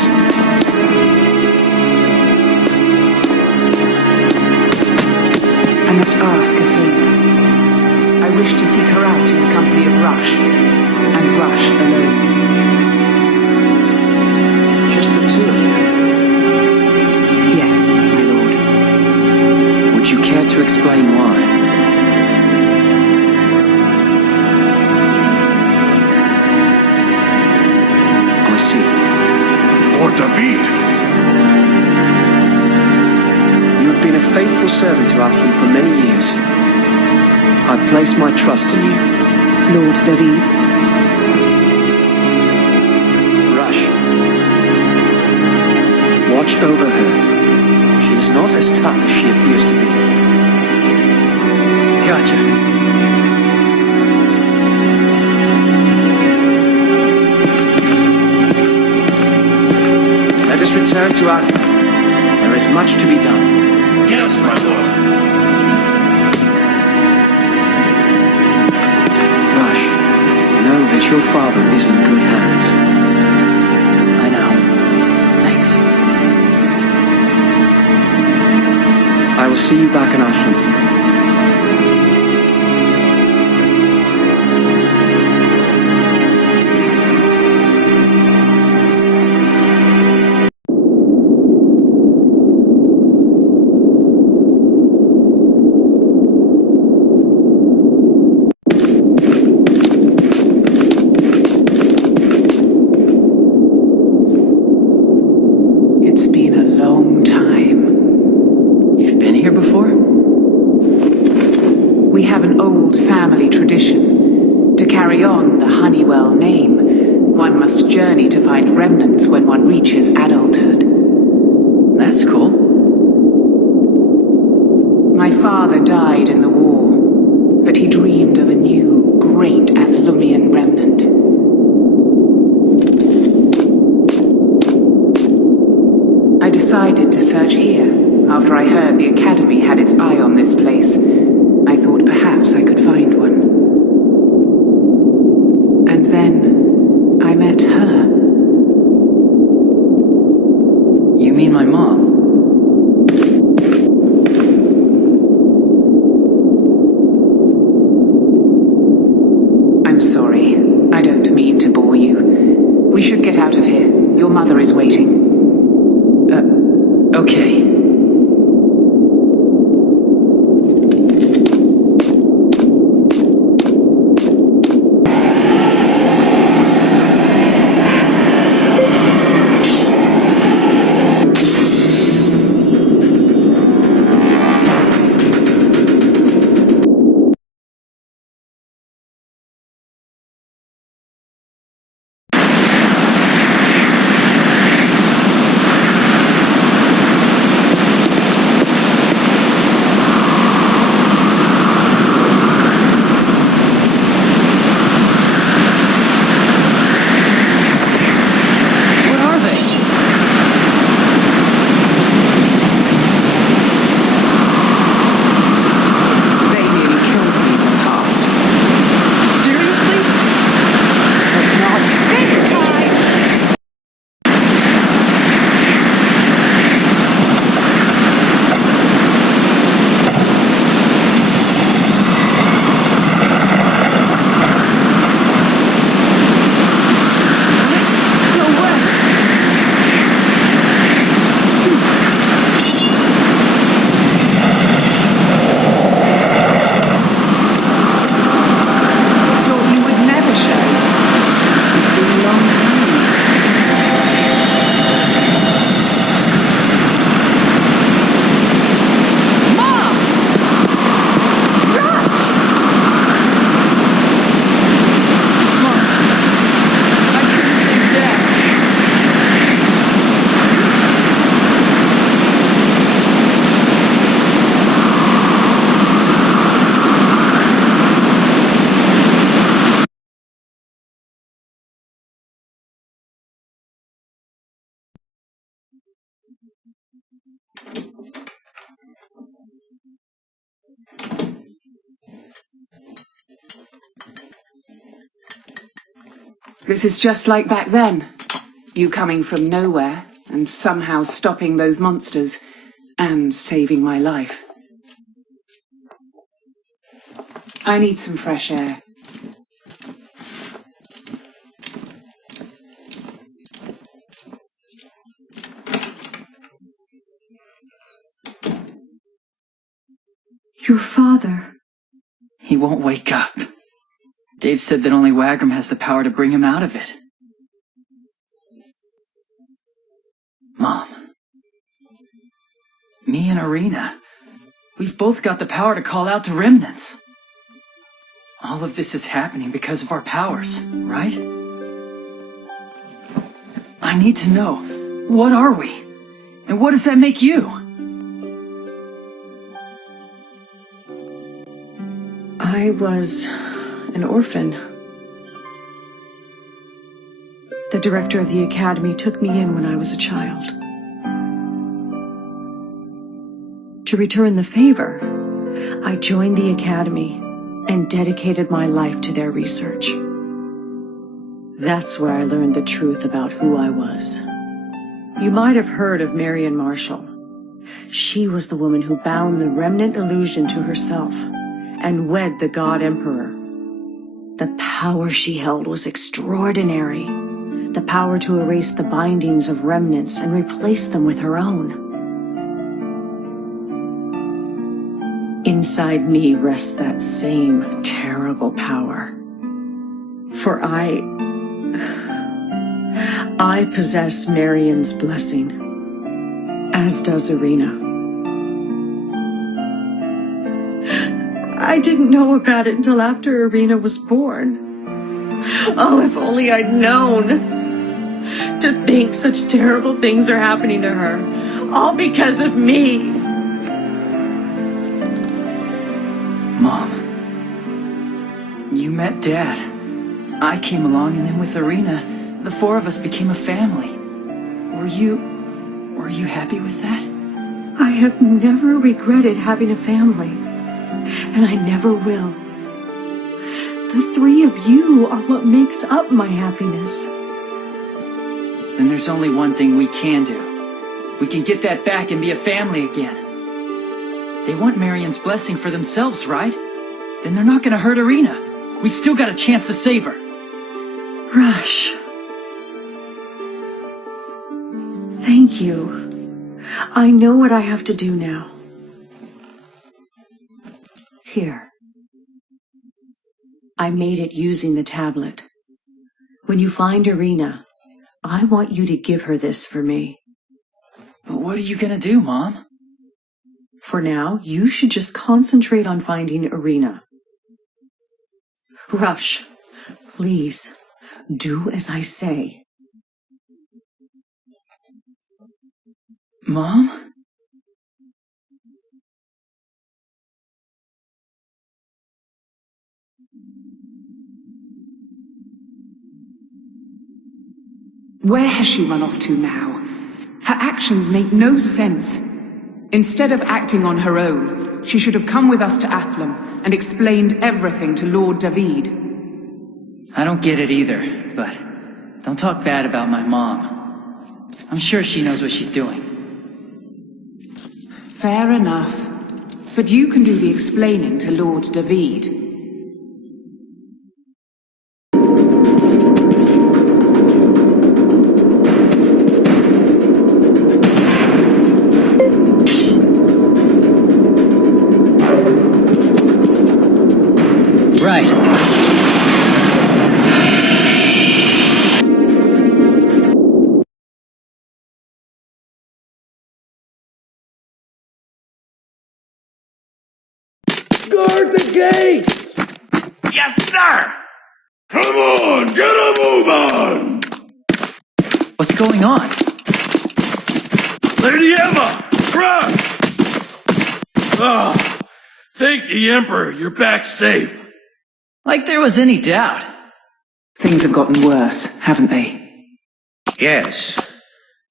I must ask a favor. I wish to seek her out in the company of Rush, and Rush alone. Just the two of you? Yes, my lord. Would you care to explain why? Or David. You have been a faithful servant to Athlon for many years. I place my trust in you. Lord David. Rush. Watch over her. She is not as tough as she appears to be. Gotcha. Let us return to Athlon. There is much to be done. Yes, my lord. Rush, know that your father is in good hands. I know. Thanks. I will see you back in Athlon. It's been a long time. You've been here before? We have an old family tradition. To carry on the Honeywell name, one must journey to find remnants when one reaches adulthood. That's cool. My father died in the war, but he dreamed of a new, great Athlumian remnant. I decided to search here after I heard the Academy had its eye on this place. I thought perhaps I could find one. And then I met her. You mean my mom? I'm sorry. I don't mean to bore you. We should get out of here. Your mother is waiting. Okay. This is just like back then. You coming from nowhere and somehow stopping those monsters and saving my life. I need some fresh air. Your father. He won't wake up. Dave said that only Wagram has the power to bring him out of it. Mom. Me and Arena. We've both got the power to call out to remnants. All of this is happening because of our powers, right? I need to know, what are we? And what does that make you? I was an orphan. The director of the academy took me in when I was a child. To return the favor, I joined the academy and dedicated my life to their research. That's where I learned the truth about who I was. You might have heard of Marion Marshall. She was the woman who bound the remnant illusion to herself and wed the God Emperor. The power she held was extraordinary. The power to erase the bindings of remnants and replace them with her own. Inside me rests that same terrible power. For I possess Marion's blessing, as does Arena. I didn't know about it until after Arena was born. Oh, if only I'd known. To think such terrible things are happening to her, all because of me. Mom. You met Dad. I came along, and then with Arena, the four of us became a family. Were you happy with that? I have never regretted having a family, and I never will. The three of you are what makes up my happiness. Then there's only one thing we can do. We can get that back and be a family again. They want Marion's blessing for themselves, right? Then they're not gonna hurt Arena. We've still got a chance to save her. Rush. Thank you. I know what I have to do now. Here. I made it using the tablet. When you find Arena, I want you to give her this for me. But what are you gonna do, Mom? For now, you should just concentrate on finding Arena. Rush, please, do as I say. Mom? Where has she run off to now? Her actions make no sense. Instead of acting on her own, she should have come with us to Athlum and explained everything to Lord David. I don't get it either, but don't talk bad about my mom. I'm sure she knows what she's doing. Fair enough. But you can do the explaining to Lord David. Right. Guard the gate! Yes, sir! Come on, get a move on! What's going on? Lady Yama! Run! Oh, thank the Emperor, you're back safe. Like there was any doubt. Things have gotten worse, haven't they? Yes.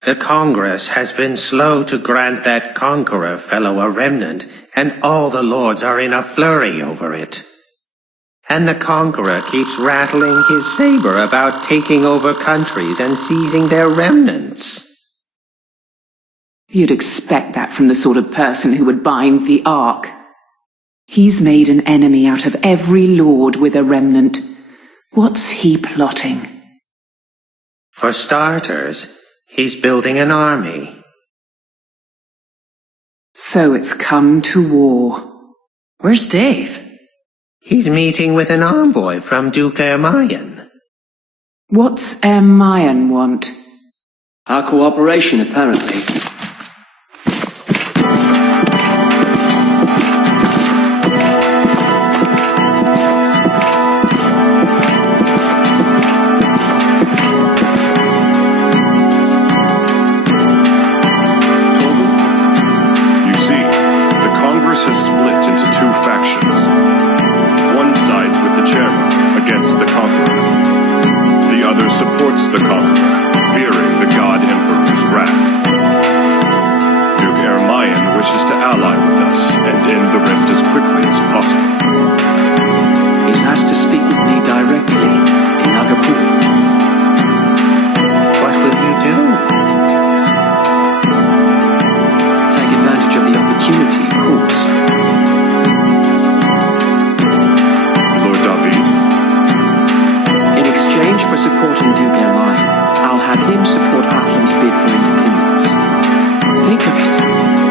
The Congress has been slow to grant that Conqueror fellow a remnant, and all the lords are in a flurry over it. And the Conqueror keeps rattling his saber about taking over countries and seizing their remnants. You'd expect that from the sort of person who would bind the Ark. He's made an enemy out of every lord with a remnant. What's he plotting? For starters, he's building an army. So it's come to war. Where's Dave? He's meeting with an envoy from Duke Ermayan. What's Ermayan want? Our cooperation, apparently.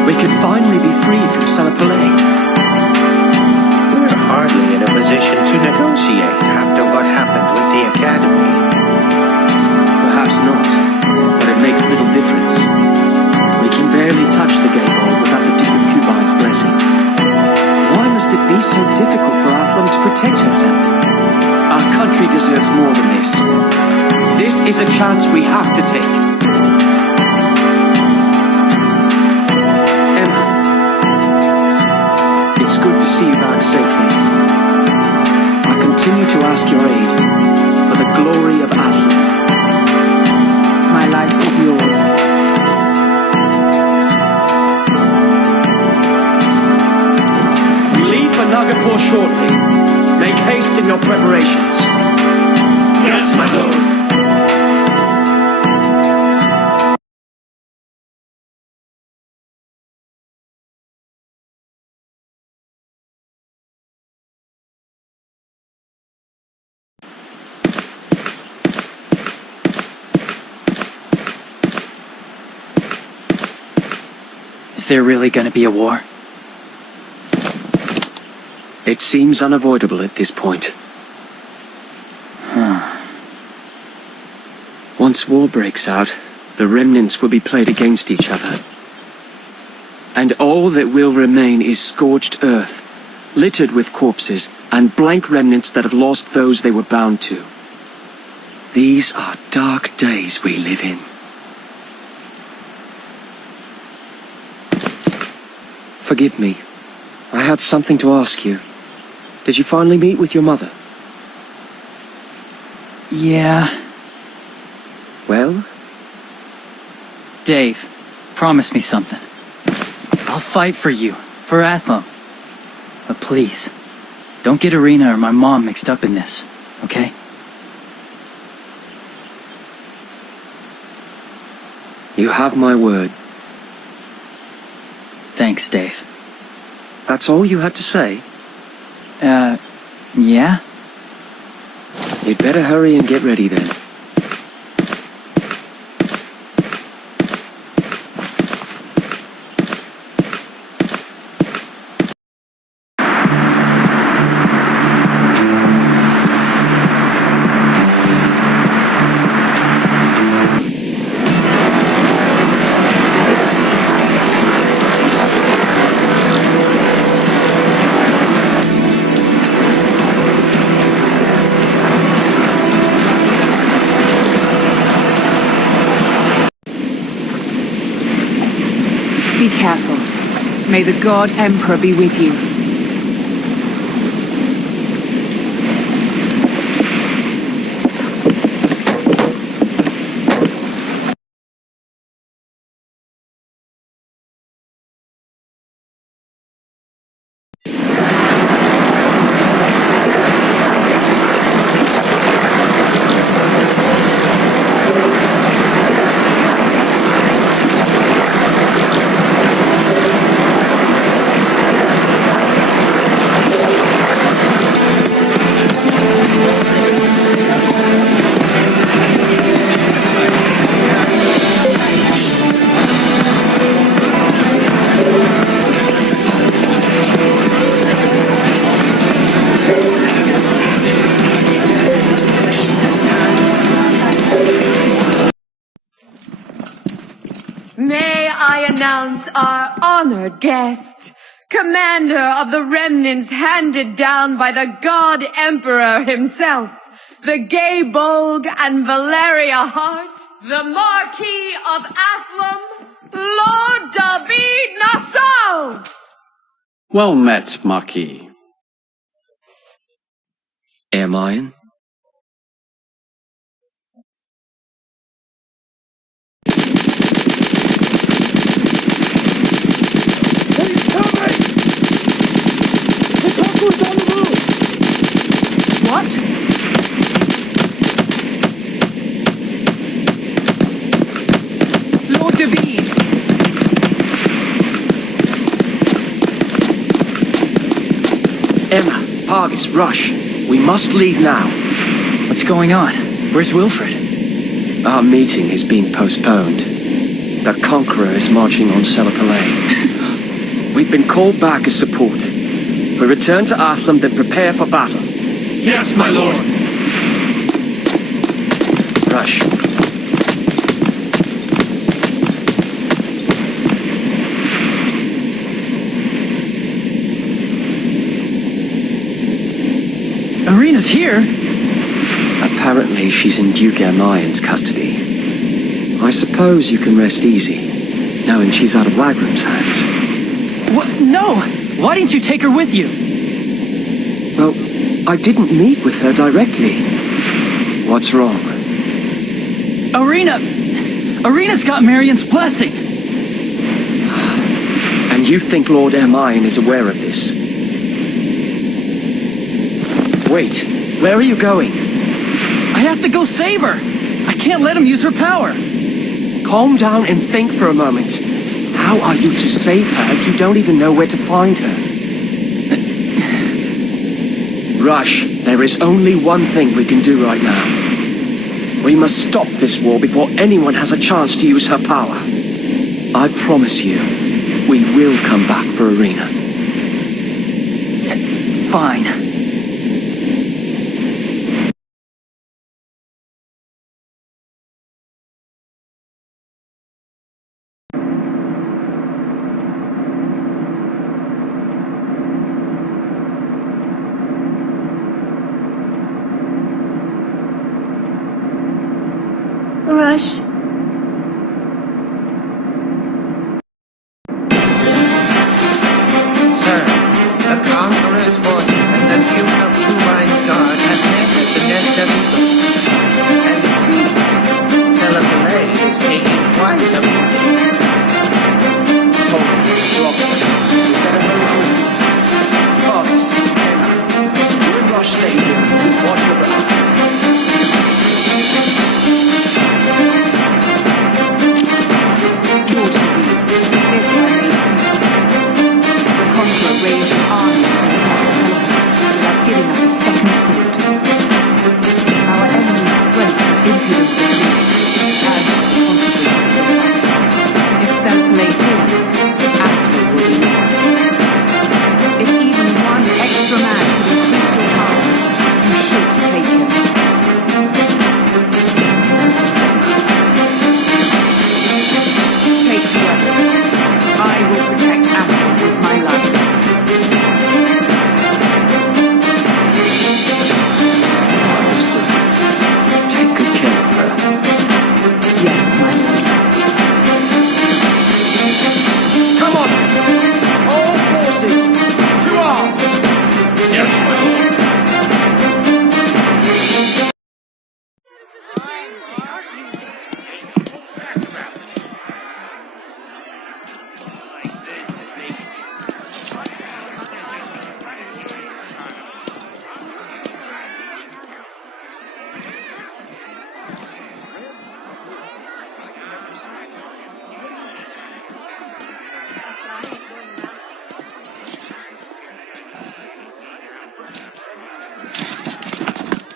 we could finally be free from Salapalais. We're hardly in a position to negotiate after what happened with the Academy. Perhaps not, but it makes little difference. We can barely touch the gay bowl without the Duke of Kubine's blessing. Why must it be so difficult for Athlum to protect herself? Our country deserves more than this. This is a chance we have to take. Emma, it's good to see you back safely. I continue to ask your aid for the glory of Athlum. My life is yours. We leave for Nagapur shortly. Make haste in your preparations. Yes, my lord. Is there really gonna be a war? It seems unavoidable at this point. Once war breaks out, the remnants will be played against each other. And all that will remain is scorched earth, littered with corpses and blank remnants that have lost those they were bound to. These are dark days we live in. Forgive me. I had something to ask you. Did you finally meet with your mother? Yeah. Well? Dave, promise me something. I'll fight for you, for Athlum. But please, don't get Irina or my mom mixed up in this, okay? You have my word. Thanks, Dave. That's all you had to say? Yeah? You'd better hurry and get ready then. Be careful. May the God Emperor be with you. May I announce our honored guest, commander of the Remnants handed down by the God Emperor himself, the Gay Bolg and Valeria Hart, the Marquis of Athlum, Lord David Nassau! Well met, Marquis. Ermine? What? Lord David! Emma, Pargus, rush. We must leave now. What's going on? Where's Wilfred? Our meeting is being postponed. The Conqueror is marching on Salapalais. We've been called back as support. We return to Athlam, then prepare for battle. Yes, my lord. Rush. Irina's here? Apparently she's in Duke Ermayan's custody. I suppose you can rest easy, knowing she's out of Wagram's hands. What? No! Why didn't you take her with you? Well, I didn't meet with her directly. What's wrong? Irina's got Marion's blessing! And you think Lord Ermayan is aware of this? Wait, where are you going? I have to go save her! I can't let him use her power! Calm down and think for a moment. How are you to save her if you don't even know where to find her? Rush, there is only one thing we can do right now. We must stop this war before anyone has a chance to use her power. I promise you, we will come back for Irina. Fine. Rush. Sir, the Conqueror's forces and the Duke of Kubine's guard have met at the nest of eagles. And it seems Celebele is taking quite a beating. You and Rush stay here and keep watch over us. Raised an army without giving us a second thought. Our enemy's strength and impudence are clear, as are the consequences. If Self-Lay falls, Athla will be next. If even one extra man could increase your chances, you should take him. Take the others. I will protect Athla with my life.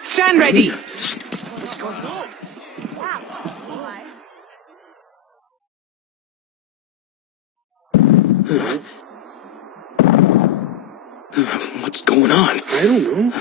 Stand ready! What's going on? I don't know.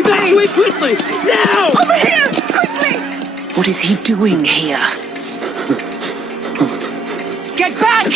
Evacuate quickly! Now! Over here! Quickly! What is he doing here? Get back!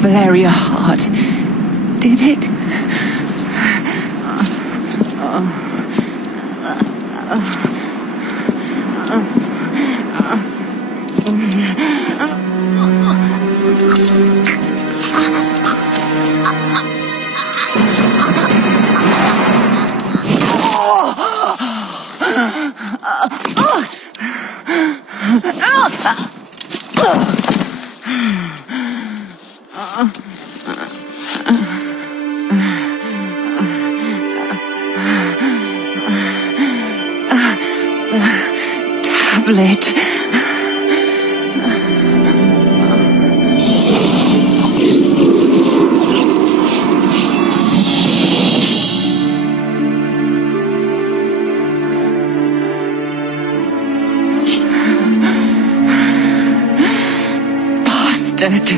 Valeria heart. Did it? Tablet. Bastard.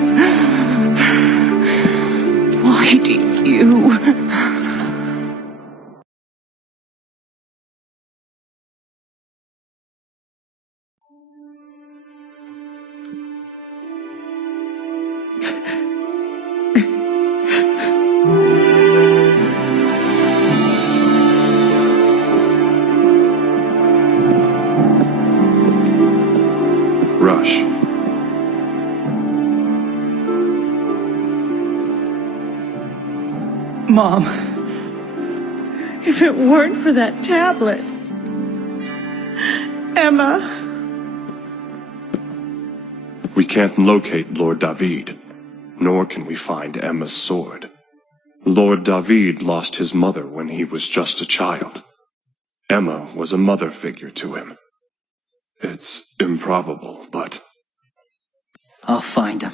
Why did you... Rush. Mom, if it weren't for that tablet, Emma... We can't locate Lord David, nor can we find Emma's sword. Lord David lost his mother when he was just a child. Emma was a mother figure to him. It's improbable, but... I'll find him.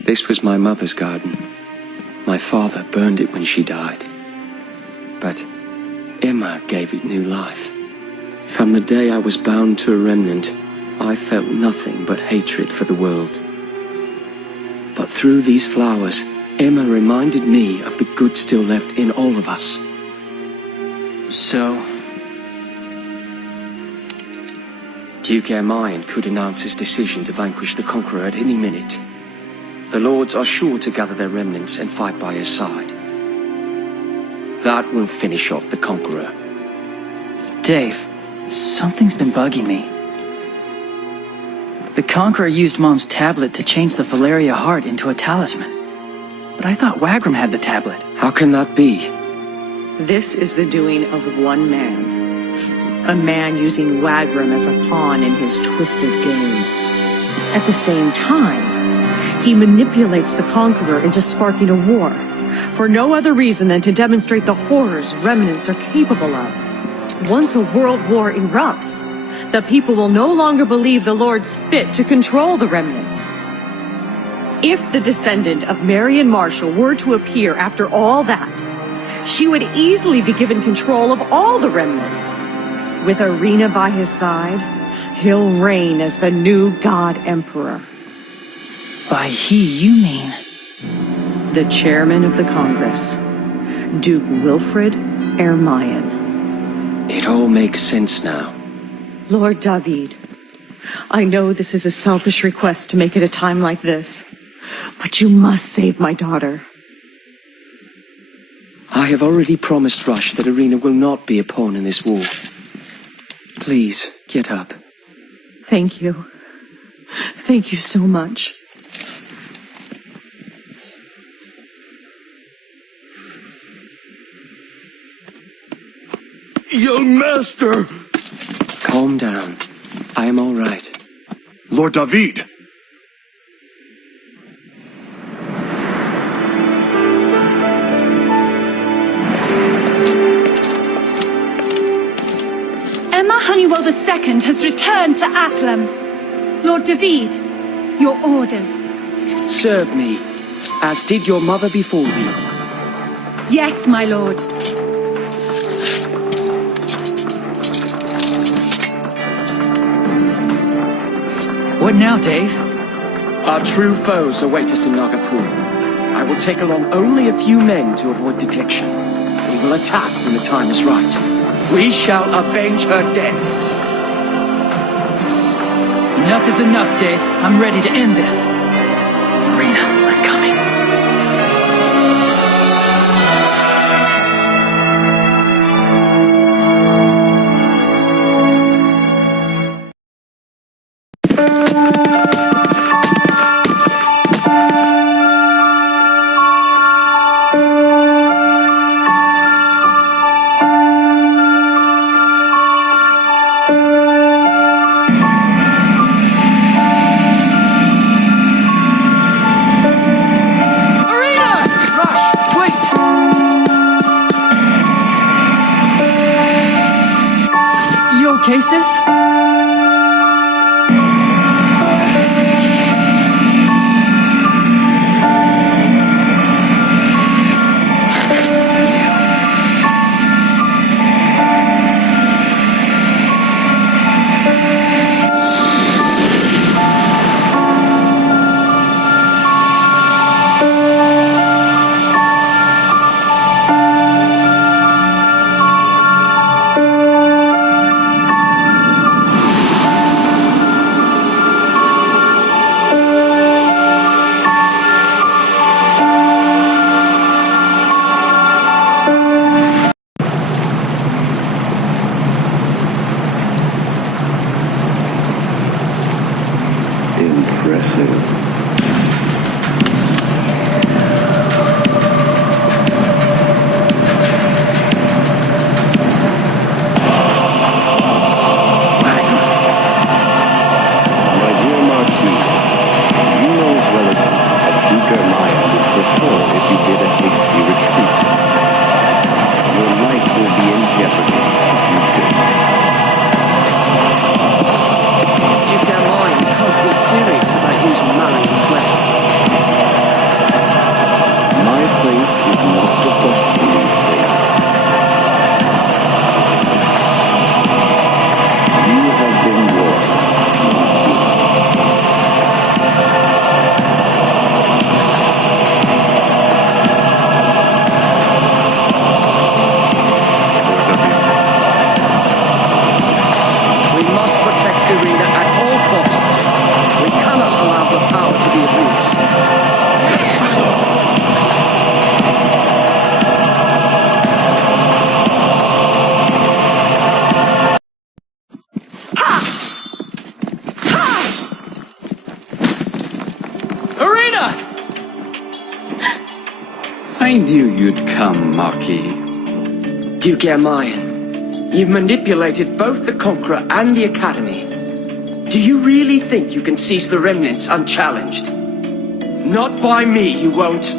This was my mother's garden. My father burned it when she died. But Emma gave it new life. From the day I was bound to a remnant, I felt nothing but hatred for the world. But through these flowers, Emma reminded me of the good still left in all of us. So... Duke Ermine could announce his decision to vanquish the Conqueror at any minute. The Lords are sure to gather their remnants and fight by his side. That will finish off the Conqueror. Dave, something's been bugging me. The Conqueror used Mom's tablet to change the Valeria heart into a talisman. But I thought Wagram had the tablet. How can that be? This is the doing of one man. A man using Wagram as a pawn in his twisted game. At the same time, he manipulates the Conqueror into sparking a war, for no other reason than to demonstrate the horrors remnants are capable of. Once a world war erupts, the people will no longer believe the Lord's fit to control the remnants. If the descendant of Marion Marshall were to appear after all that, she would easily be given control of all the remnants. With Irina by his side, he'll reign as the new God Emperor. By he, you mean? The chairman of the Congress, Duke Wilfred Ermayan. It all makes sense now. Lord David, I know this is a selfish request to make at a time like this, but you must save my daughter. I have already promised Rush that Irina will not be a pawn in this war. Please, get up. Thank you. Thank you so much. Young master! Calm down. I am all right. Lord David! Emma Honeywell II has returned to Athlam. Lord David, your orders. Serve me, as did your mother before you. Yes, my lord. What now, Dave? Our true foes await us in Nagapur. I will take along only a few men to avoid detection. We will attack when the time is right. We shall avenge her death. Enough is enough, Dave. I'm ready to end this. Irina, I'm coming. you'd come, Marquis. Duke Yamayan, you've manipulated both the Conqueror and the Academy. Do you really think you can seize the Remnants unchallenged? Not by me, you won't.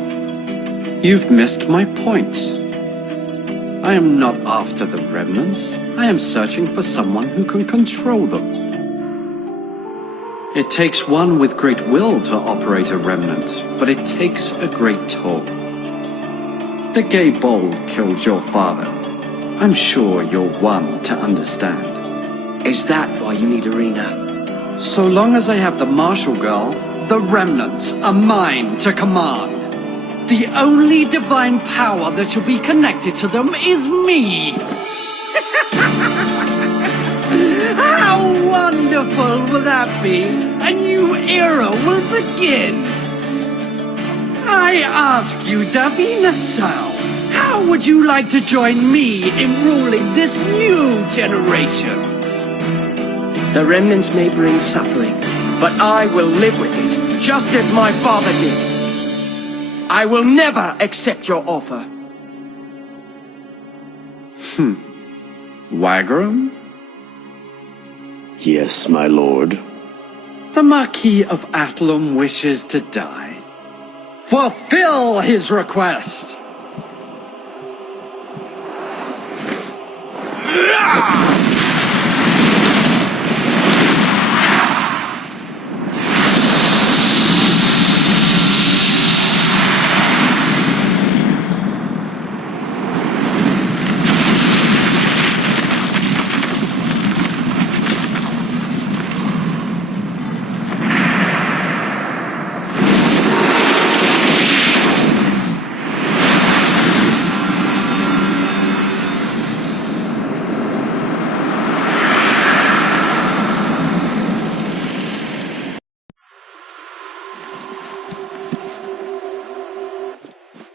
You've missed my point. I am not after the Remnants. I am searching for someone who can control them. It takes one with great will to operate a Remnant, but it takes a great toll. The gay bull killed your father. I'm sure you're one to understand. Is that why you need Irina? So long as I have the Martial Girl, the Remnants are mine to command. The only divine power that shall be connected to them is me! How wonderful will that be? A new era will begin! I ask you, Davina Sao, how would you like to join me in ruling this new generation? The Remnants may bring suffering, but I will live with it, just as my father did. I will never accept your offer. Wagram? Yes, my lord. The Marquis of Athlum wishes to die. Fulfill his request!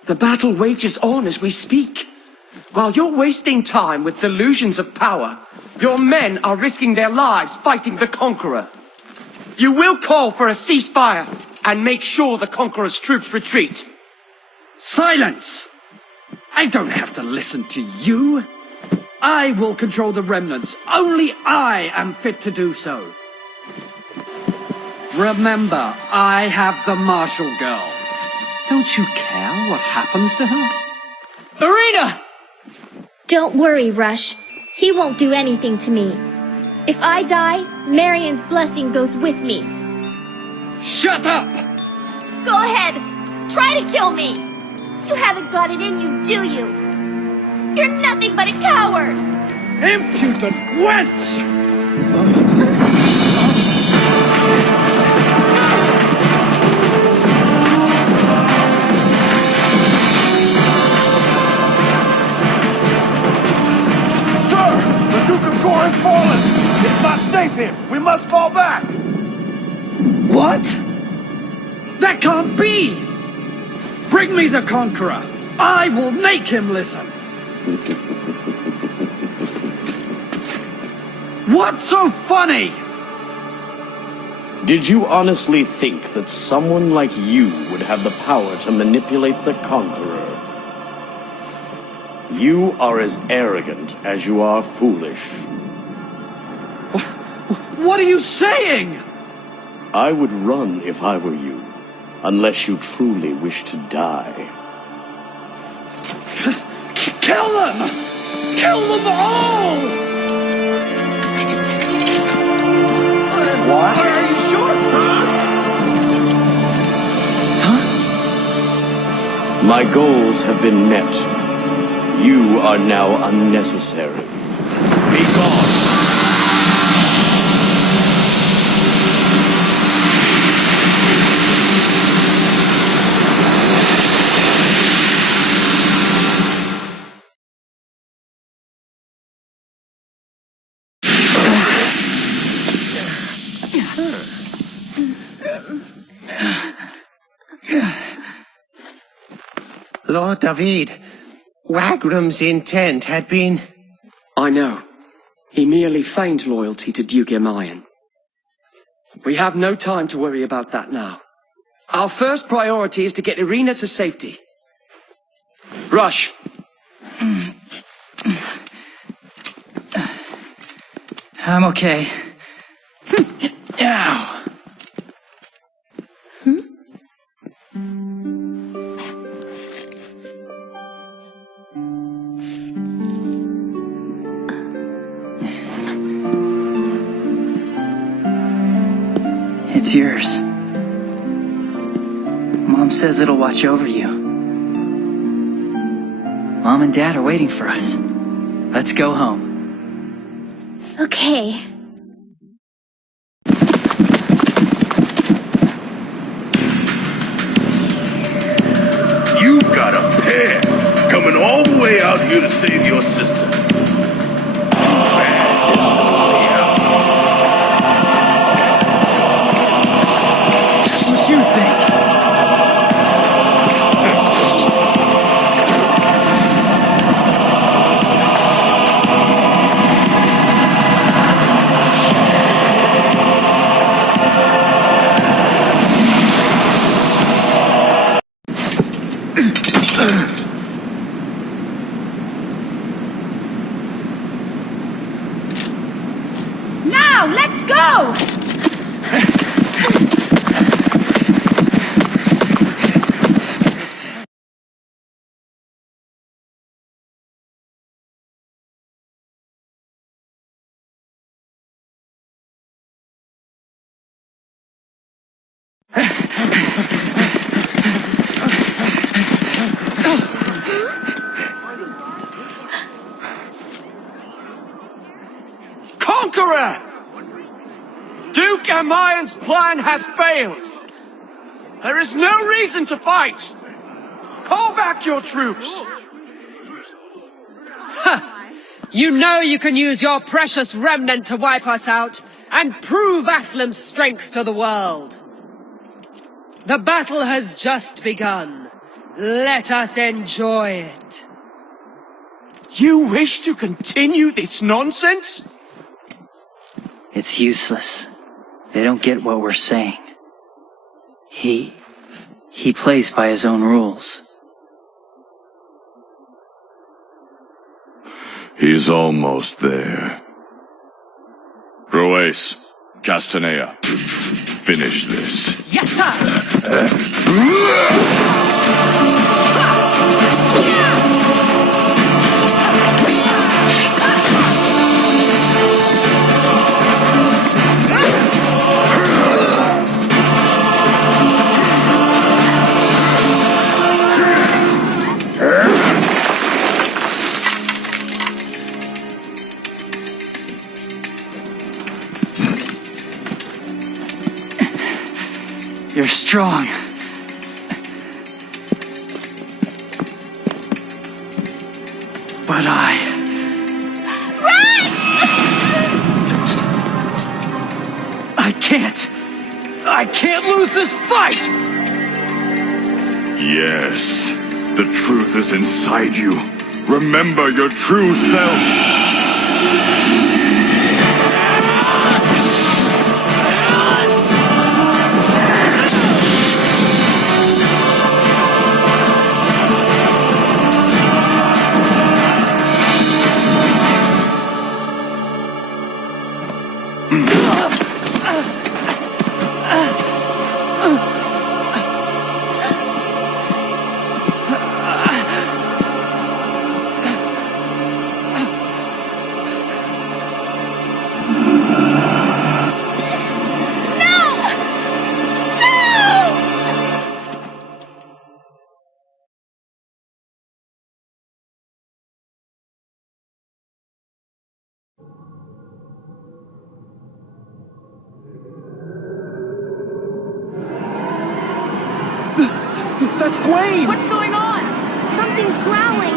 The battle wages on as we speak. While you're wasting time with delusions of power, your men are risking their lives fighting the Conqueror. You will call for a ceasefire and make sure the Conqueror's troops retreat. Silence! I don't have to listen to you. I will control the Remnants. Only I am fit to do so. Remember, I have the Martial Girl. Don't you care what happens to her? Irina! Don't worry, Rush. He won't do anything to me. If I die, Marion's blessing goes with me. Shut up! Go ahead! Try to kill me! You haven't got it in you, do you? You're nothing but a coward! Impudent wench! Has fallen! It's not safe here! We must fall back! What? That can't be! Bring me the Conqueror! I will make him listen! What's so funny? Did you honestly think that someone like you would have the power to manipulate the Conqueror? You are as arrogant as you are foolish. What are you saying? I would run if I were you, unless you truly wish to die. Kill them! Kill them all! What? Are you sure? Huh? My goals have been met. You are now unnecessary. Be gone! Lord David, Wagram's intent had been... I know. He merely feigned loyalty to Duke Yamayan. We have no time to worry about that now. Our first priority is to get Irina to safety. Rush! I'm okay. Ow. It's yours. Mom says it'll watch over you. Mom and Dad are waiting for us. Let's go home. Okay. You've got a pair coming all the way out here to save your sister. Too bad there's no way out. What you think? Now, let's go! Conqueror! Duke Amayan's plan has failed. There is no reason to fight. Call back your troops. You know you can use your precious remnant to wipe us out and prove Athlam's strength to the world. The battle has just begun. Let us enjoy it. You wish to continue this nonsense? It's useless. They don't get what we're saying. He plays by his own rules. He's almost there. Ruiz, Castanea, finish this. Yes, sir! You're strong. But I can't lose this fight! Yes, the truth is inside you. Remember your true self. That's Gwaine! What's going on? Something's growling.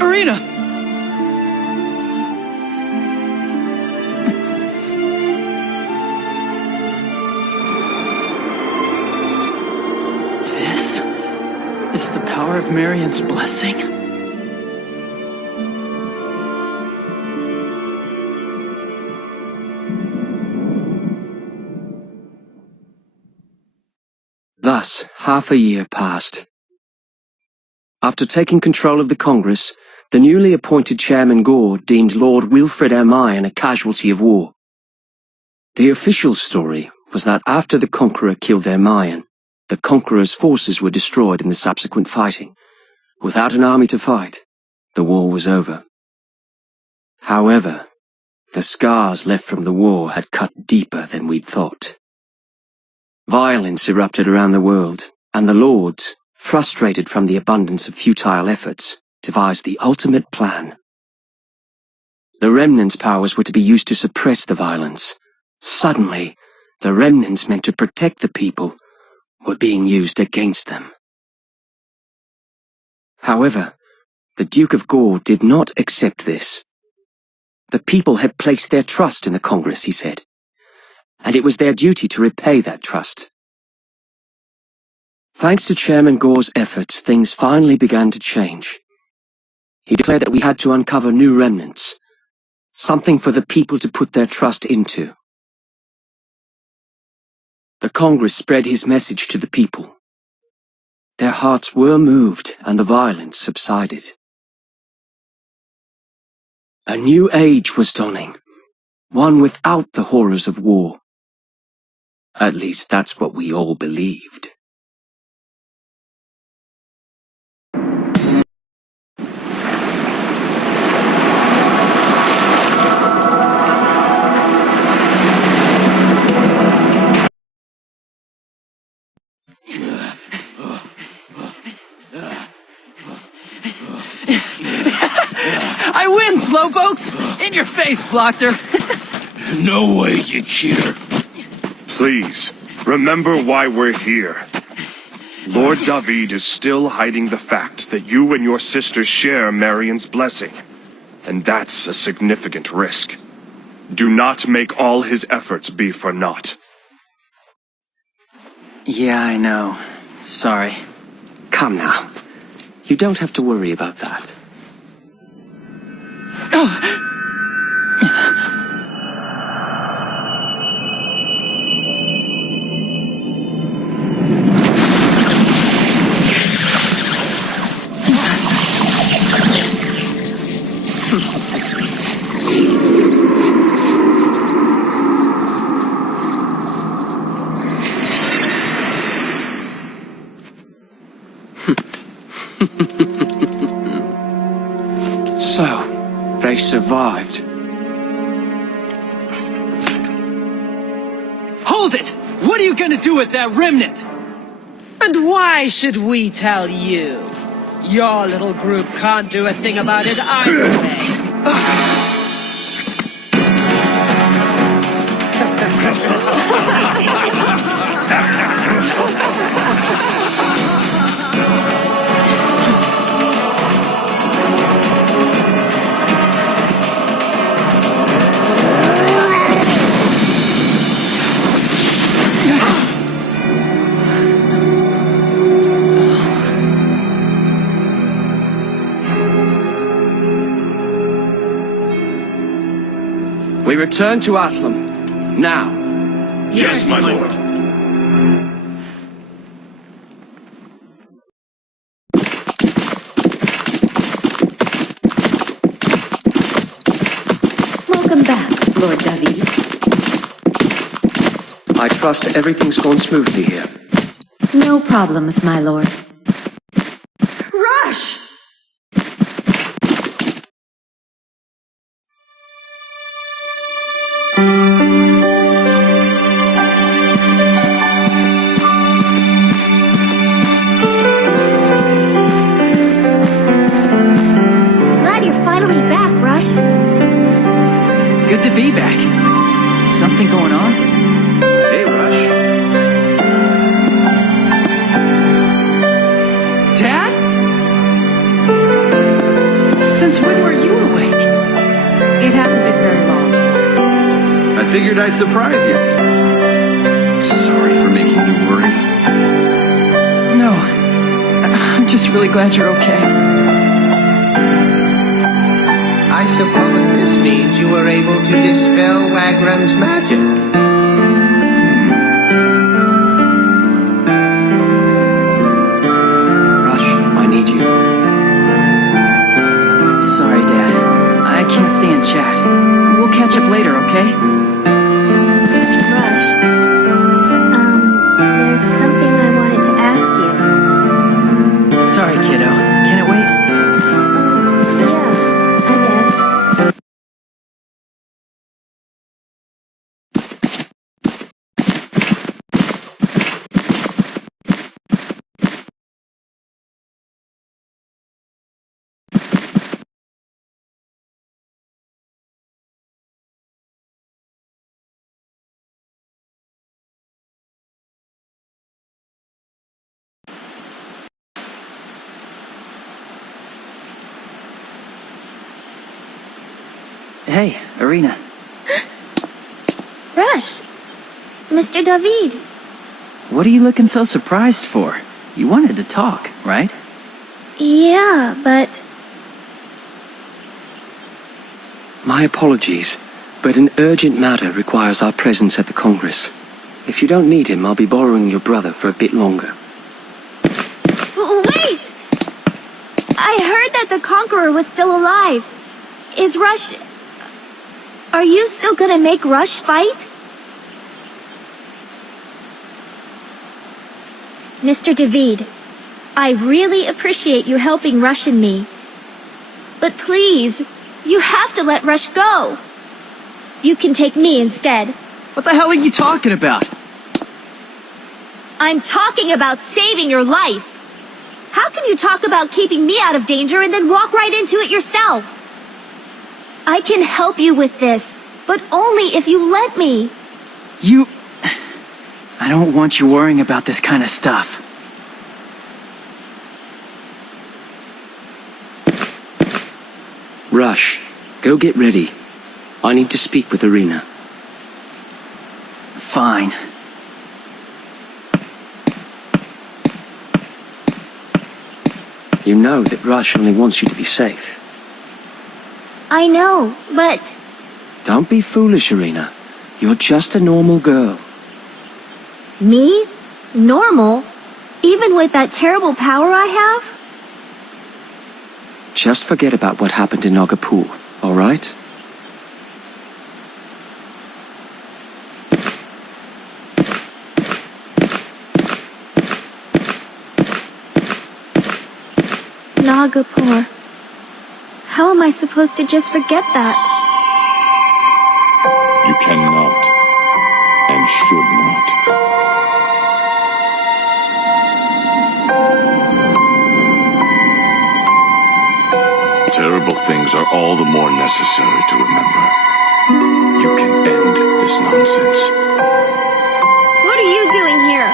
Arena! This is the power of Marion's blessing. Thus, half a year passed. After taking control of the Congress, the newly appointed Chairman Gore deemed Lord Wilfred Ermine a casualty of war. The official story was that after the Conqueror killed Ermine, the Conqueror's forces were destroyed in the subsequent fighting. Without an army to fight, the war was over. However, the scars left from the war had cut deeper than we'd thought. Violence erupted around the world, and the Lords, frustrated from the abundance of futile efforts, devised the ultimate plan. The Remnants' powers were to be used to suppress the violence. Suddenly, the Remnants meant to protect the people were being used against them. However, the Duke of Gore did not accept this. The people had placed their trust in the Congress, he said, and it was their duty to repay that trust. Thanks to Chairman Gore's efforts, things finally began to change. He declared that we had to uncover new remnants, something for the people to put their trust into. The Congress spread his message to the people. Their hearts were moved and the violence subsided. A new age was dawning, one without the horrors of war. At least that's what we all believed. I win, Slowpokes! In your face, Blocker! No way, you cheater. Please, remember why we're here. Lord David is still hiding the fact that you and your sister share Marion's blessing. And that's a significant risk. Do not make all his efforts be for naught. Yeah, I know. Sorry. Come now. You don't have to worry about that. So, they survived. Hold it! What are you gonna do with that remnant? And why should we tell you? Your little group can't do a thing about it either way. We return to Athlum. Now. Yes, my lord. Welcome back, Lord David. I trust everything's gone smoothly here. No problems, my lord. Rush! Glad you're finally back, Rush. Good to be back. Something going on? Hey, Rush. Dad? Since when were you awake? It hasn't been very long. I figured I'd surprise you. Sorry for making you worry. No. I'm just really glad you're okay. I suppose this means you were able to dispel Wagram's magic. Rush, I need you. Sorry, Dad. I can't stay and chat. We'll catch up later, okay? Rush. There's something I wanted to ask you. Sorry, kiddo. Can it wait? Yeah, I guess. Hey, Irina. Rush! Mr. David! What are you looking so surprised for? You wanted to talk, right? Yeah, but... My apologies, but an urgent matter requires our presence at the Congress. If you don't need him, I'll be borrowing your brother for a bit longer. Wait! I heard that the Conqueror was still alive. Is Rush... Are you still gonna make Rush fight? Mr. David, I really appreciate you helping Rush and me. But please, you have to let Rush go. You can take me instead. What the hell are you talking about? I'm talking about saving your life. How can you talk about keeping me out of danger and then walk right into it yourself? I can help you with this, but only if you let me. You... I don't want you worrying about this kind of stuff. Rush, go get ready. I need to speak with Irina. Fine. You know that Rush only wants you to be safe. I know, but... Don't be foolish, Irina. You're just a normal girl. Me? Normal? Even with that terrible power I have? Just forget about what happened in Nagapur, all right? Nagapur. How am I supposed to just forget that? You cannot and should not. Terrible things are all the more necessary to remember. You can end this nonsense. What are you doing here?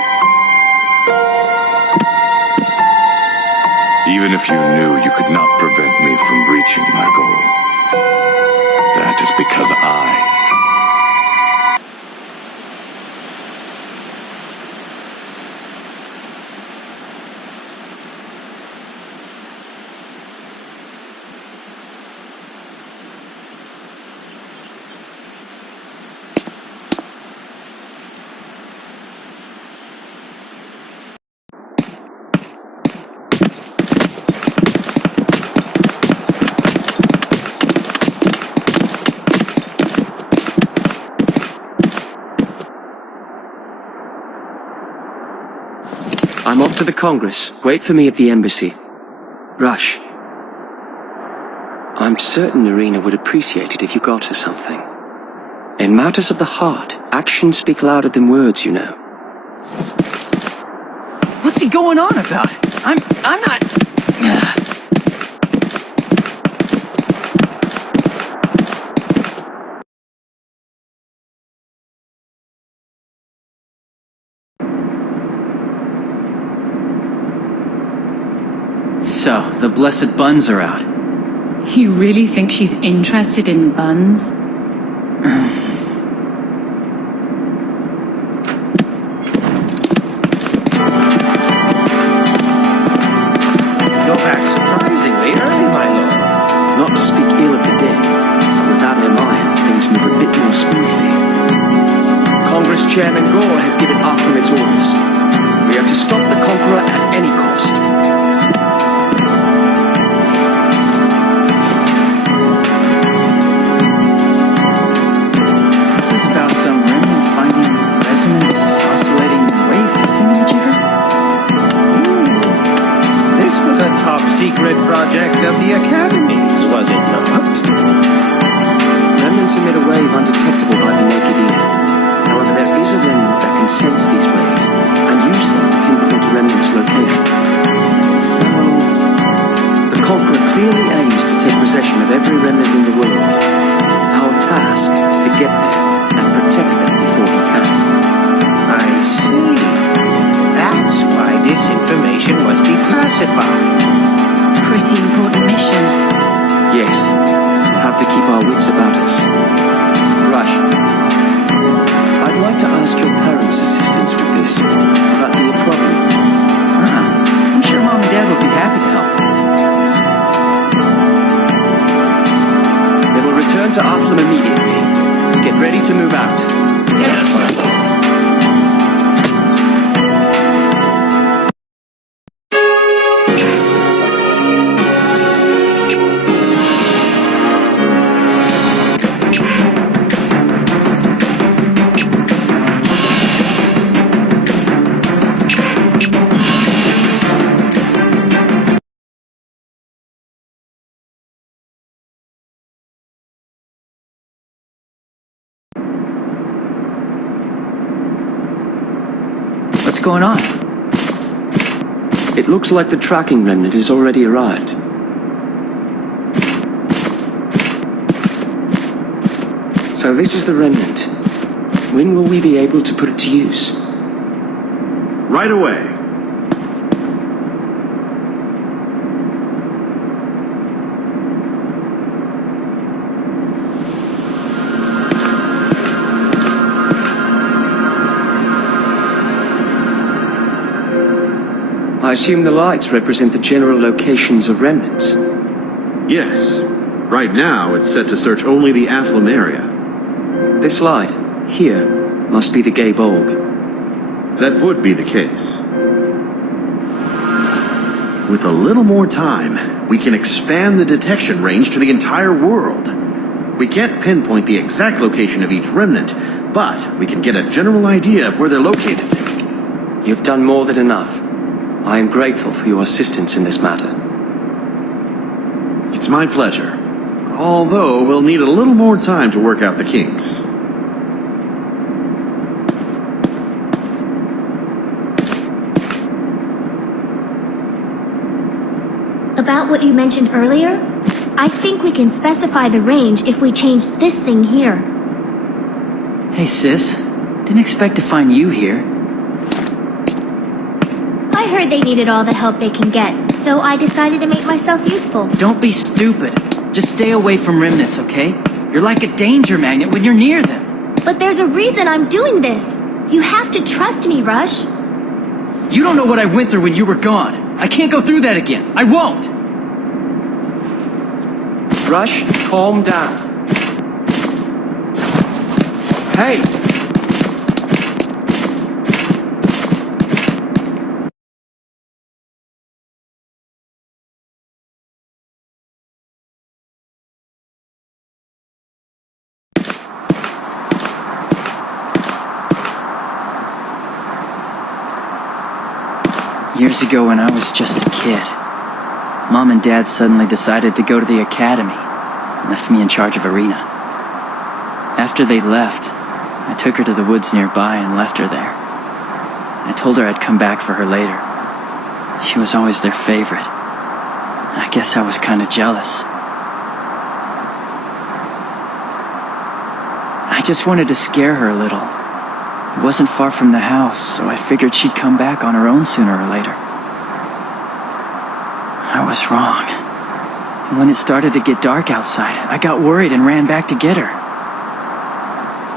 Even if you knew, you could not prevent me from reaching my goal. That is because I... I'm off to the Congress. Wait for me at the embassy. Rush. I'm certain Irina would appreciate it if you got her something. In matters of the heart, actions speak louder than words, you know. What's he going on about? I'm not... So, the blessed buns are out. You really think she's interested in buns? You're back surprisingly early, my lord. Not to speak ill of the dead, but without Hermione, things move a bit more smoothly. Congress Chairman Gore has given Arkham its orders. We are to stop the Conqueror at any cost. This is about some remnant finding resonance oscillating wave thingamajigger? This was a top-secret project of the Academy's, was it not? Remnants emit a wave undetectable by the naked ear. However, there is a remnant that can sense these waves and use them to pinpoint a remnant's location. So, the Conqueror clearly aims to take possession of every remnant in the world. Our task is to get there and protect them before he can. I see. That's why this information was declassified. Pretty important mission. Yes, we'll have to keep our wits about us. Rush, I'd like to ask your parents' assistance with this. Will that be a problem? I'm sure Mom and Dad would be happy to help. They will return to Athlum immediately. Get ready to move out. Yes, my lord. What's going on? It looks like the tracking remnant has already arrived. So this is the remnant. When will we be able to put it to use? Right away. I assume the lights represent the general locations of remnants. Yes. Right now, it's set to search only the Athlum area. This light, here, must be the gay bulb. That would be the case. With a little more time, we can expand the detection range to the entire world. We can't pinpoint the exact location of each remnant, but we can get a general idea of where they're located. You've done more than enough. I am grateful for your assistance in this matter. It's my pleasure. Although we'll need a little more time to work out the kinks. About what you mentioned earlier, I think we can specify the range if we change this thing here. Hey sis, didn't expect to find you here. I heard they needed all the help they can get, so I decided to make myself useful. Don't be stupid. Just stay away from remnants, okay? You're like a danger magnet when you're near them. But there's a reason I'm doing this. You have to trust me, Rush. You don't know what I went through when you were gone. I can't go through that again. I won't! Rush, calm down. Hey! Years ago when I was just a kid, Mom and Dad suddenly decided to go to the academy and left me in charge of Arena. After they left, I took her to the woods nearby and left her there. I told her I'd come back for her later. She was always their favorite. I guess I was kind of jealous. I just wanted to scare her a little. It wasn't far from the house, so I figured she'd come back on her own sooner or later. I was wrong. When it started to get dark outside, I got worried and ran back to get her.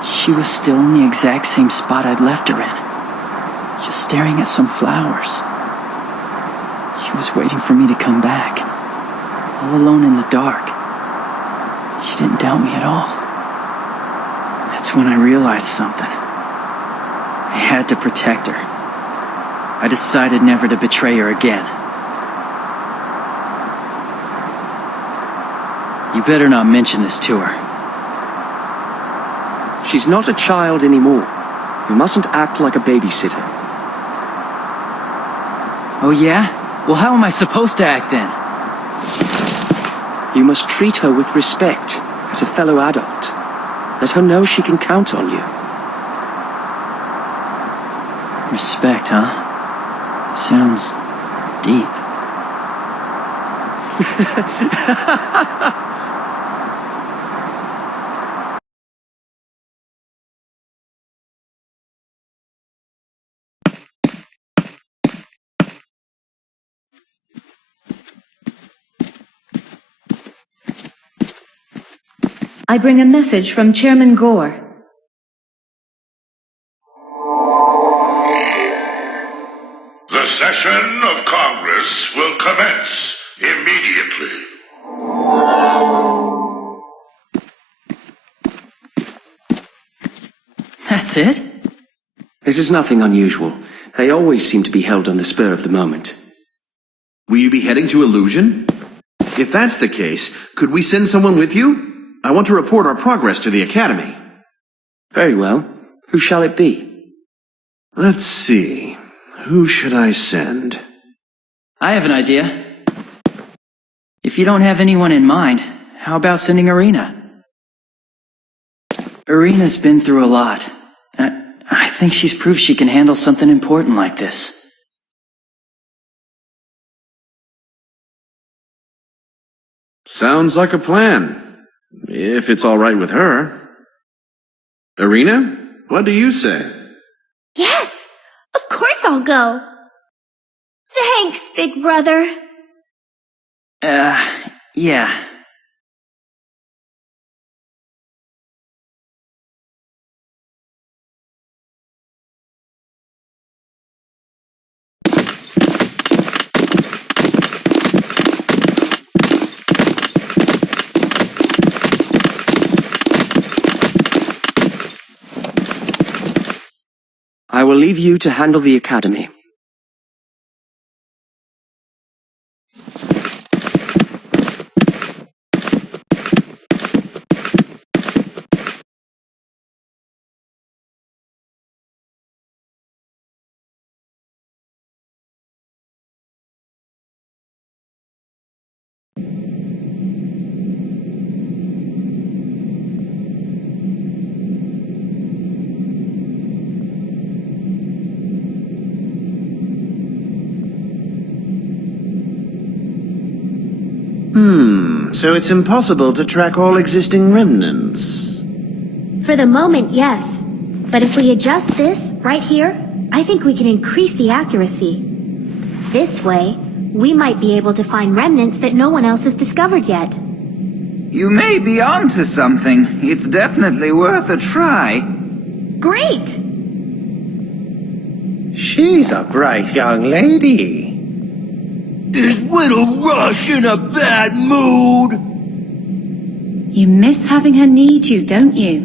She was still in the exact same spot I'd left her in, just staring at some flowers. She was waiting for me to come back, all alone in the dark. She didn't doubt me at all. That's when I realized something. I had to protect her. I decided never to betray her again. You better not mention this to her. She's not a child anymore. You mustn't act like a babysitter. Oh yeah? Well, how am I supposed to act then? You must treat her with respect, as a fellow adult. Let her know she can count on you. Respect, huh? It sounds deep. I bring a message from Chairman Gore. The session of Congress will commence immediately. That's it? This is nothing unusual. They always seem to be held on the spur of the moment. Will you be heading to Illusion? If that's the case, could we send someone with you? I want to report our progress to the Academy. Very well. Who shall it be? Let's see. Who should I send? I have an idea. If you don't have anyone in mind, how about sending Irina? Irina's been through a lot. I think she's proved she can handle something important like this. Sounds like a plan. If it's all right with her. Irina, what do you say? Yes, of course I'll go. Thanks, big brother. Yeah. I will leave you to handle the Academy. So it's impossible to track all existing remnants. For the moment, yes. But if we adjust this, right here, I think we can increase the accuracy. This way, we might be able to find remnants that no one else has discovered yet. You may be onto something. It's definitely worth a try. Great! She's a bright young lady. Is little Rush in a bad mood? You miss having her need you, don't you?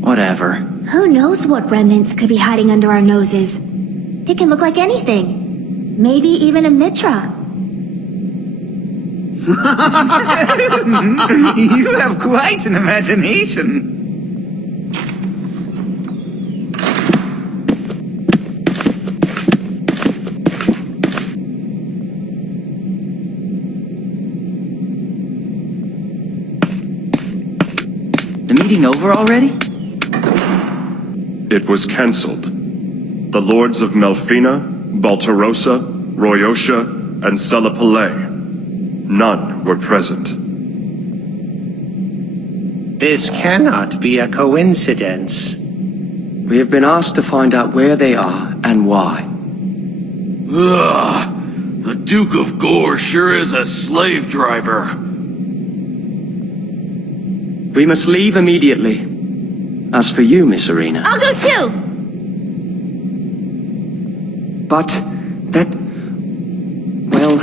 Whatever. Who knows what remnants could be hiding under our noses? It can look like anything. Maybe even a Mitra. You have quite an imagination. The meeting over already? It was cancelled. The lords of Melfina, Baltarosa, Royosha, and Selapale. None were present. This cannot be a coincidence. We have been asked to find out where they are and why. Ugh! The Duke of Gore sure is a slave driver. We must leave immediately. As for you, Miss Arena. I'll go too! But that... well...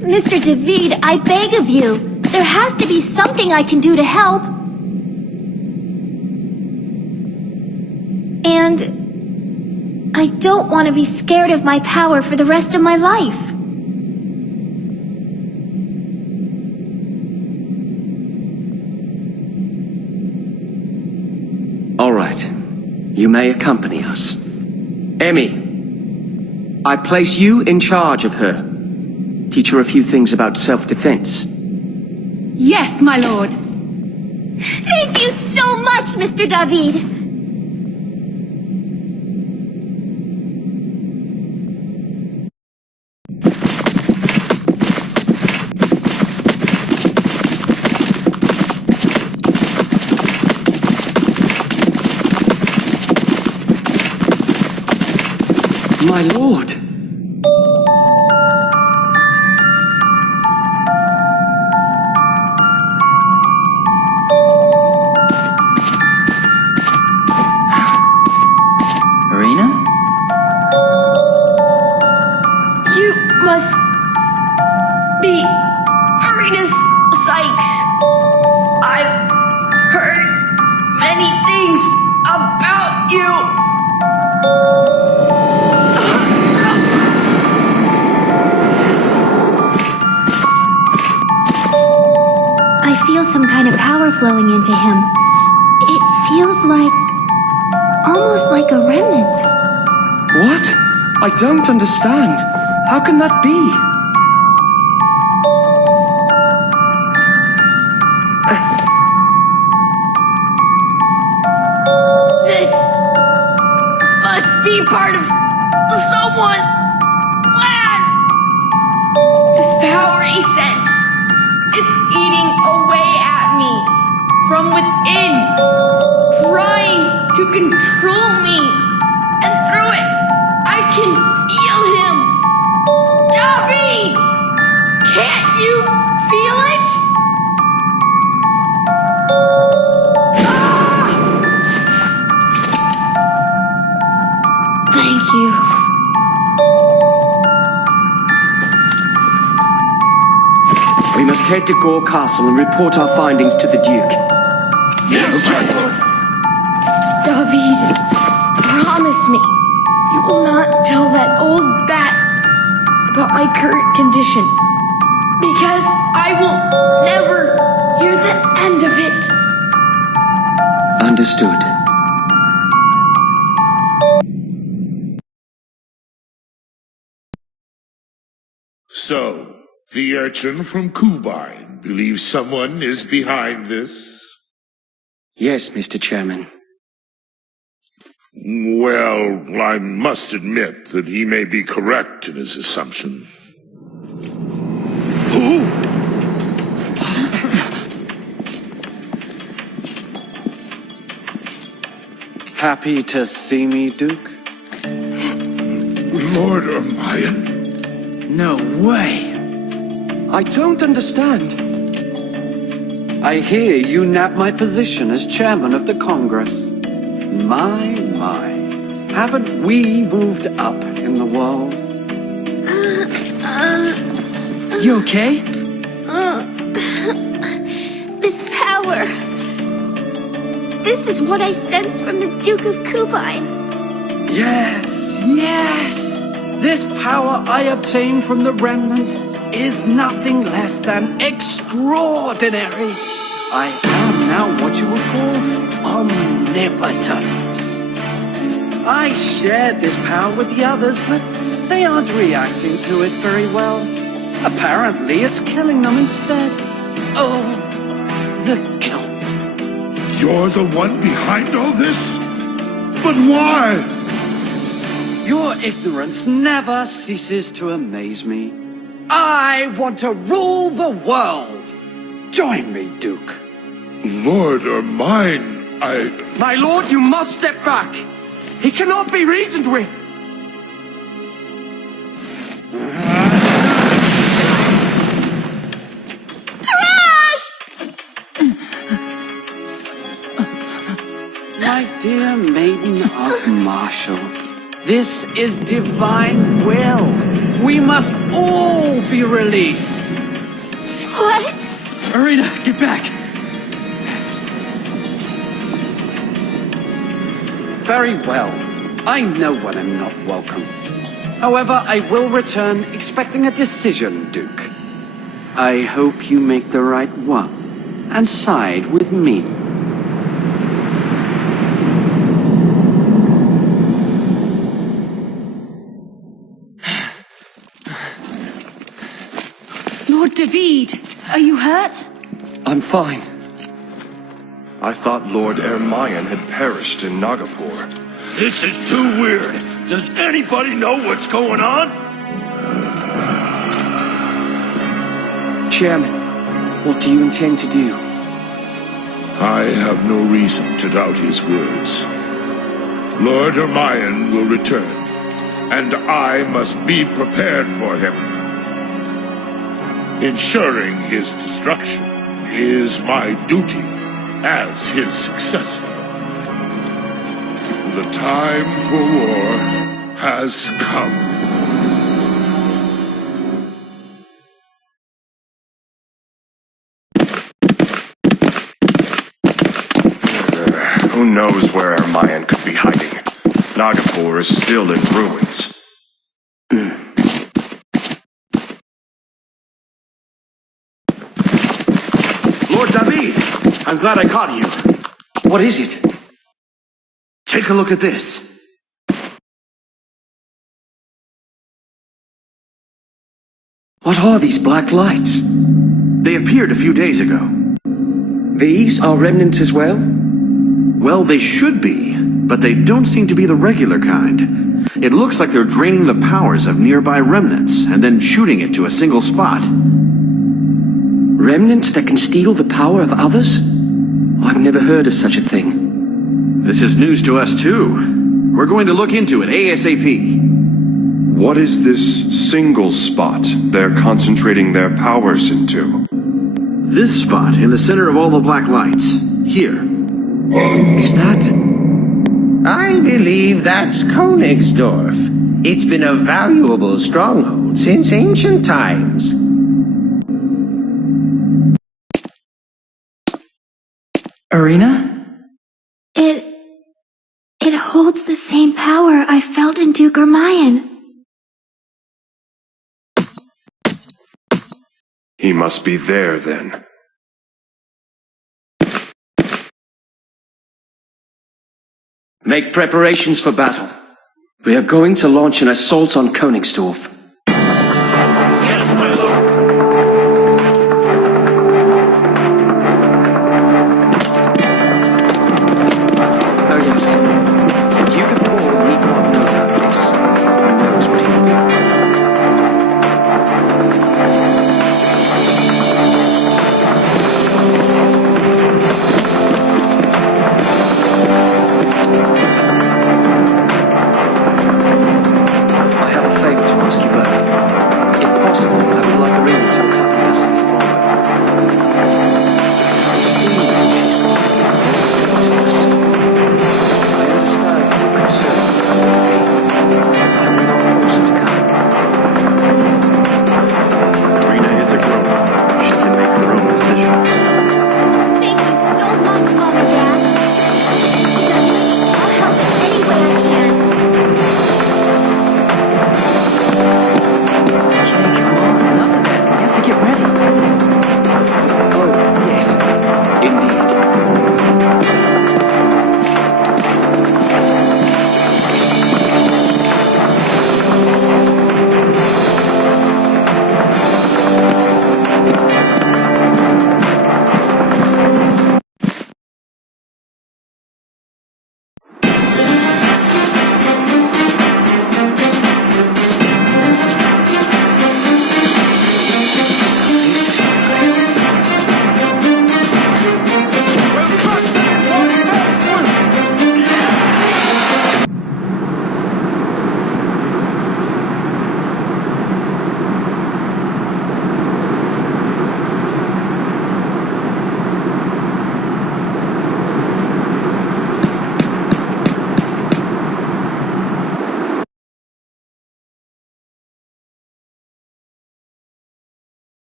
Mr. David, I beg of you. There has to be something I can do to help. And... I don't want to be scared of my power for the rest of my life. All right. You may accompany us. Emmy, I place you in charge of her. Teach her a few things about self-defense. Yes, my lord. Thank you so much, Mr. David. My lord! Arena? You must be Arena's Sykes. I've heard many things about you. I feel some kind of power flowing into him. It feels like... almost like a remnant. What? I don't understand. How can that be? This must be part of someone's plan. This power he sent, it's eating away at me from within, trying to control me. And through it, I can feel him. David! Can't you feel it? Thank you. We must head to Gore Castle and report our findings to the Duke. Yes, my lord. David, promise me you will not tell that old bat about my current condition, because I will never hear the end of it. Understood. So, the urchin from Kubine believes someone is behind this? Yes, Mr. Chairman. Well, I must admit that he may be correct in his assumption. Who? Happy to see me, Duke? Lord Ermion? No way. I don't understand. I hear you nab my position as chairman of the Congress. My. Haven't we moved up in the world? You okay? This power... This is what I sensed from the Duke of Kubine. Yes! This power I obtained from the Remnants is nothing less than extraordinary. I am now what you would call omnipotent. I shared this power with the others, but they aren't reacting to it very well. Apparently it's killing them instead. Oh, the guilt. You're the one behind all this? But why? Your ignorance never ceases to amaze me. I want to rule the world. Join me, Duke. Lord Ermion, My lord, you must step back. He cannot be reasoned with. My dear Maiden of Marshall, this is divine will. We must all be released. What? Arena, get back! Very well. I know when I'm not welcome. However, I will return expecting a decision, Duke. I hope you make the right one and side with me. Lord David, are you hurt? I'm fine. I thought Lord Ermayan had perished in Nagapur. This is too weird. Does anybody know what's going on? Chairman, what do you intend to do? I have no reason to doubt his words. Lord Ermayan will return, and I must be prepared for him. Ensuring his destruction is my duty as his successor. The time for war has come. Who knows where Ermayan could be hiding? Nagapur is still in ruins. Lord David! I'm glad I caught you. What is it? Take a look at this. What are these black lights? They appeared a few days ago. These are remnants as well? Well, they should be, but they don't seem to be the regular kind. It looks like they're draining the powers of nearby remnants and then shooting it to a single spot. Remnants that can steal the power of others? I've never heard of such a thing. This is news to us too. We're going to look into it ASAP. What is this single spot they're concentrating their powers into? This spot in the center of all the black lights. Here. Is that? I believe that's Königsdorf. It's been a valuable stronghold since ancient times. Arena? It holds the same power I felt in Duke Ermayan. He must be there then. Make preparations for battle. We are going to launch an assault on Königsdorf. Yes, my lord. Oh yes. The Duke of Paul need not know about this. He knows what he will do. I have a favor to ask you.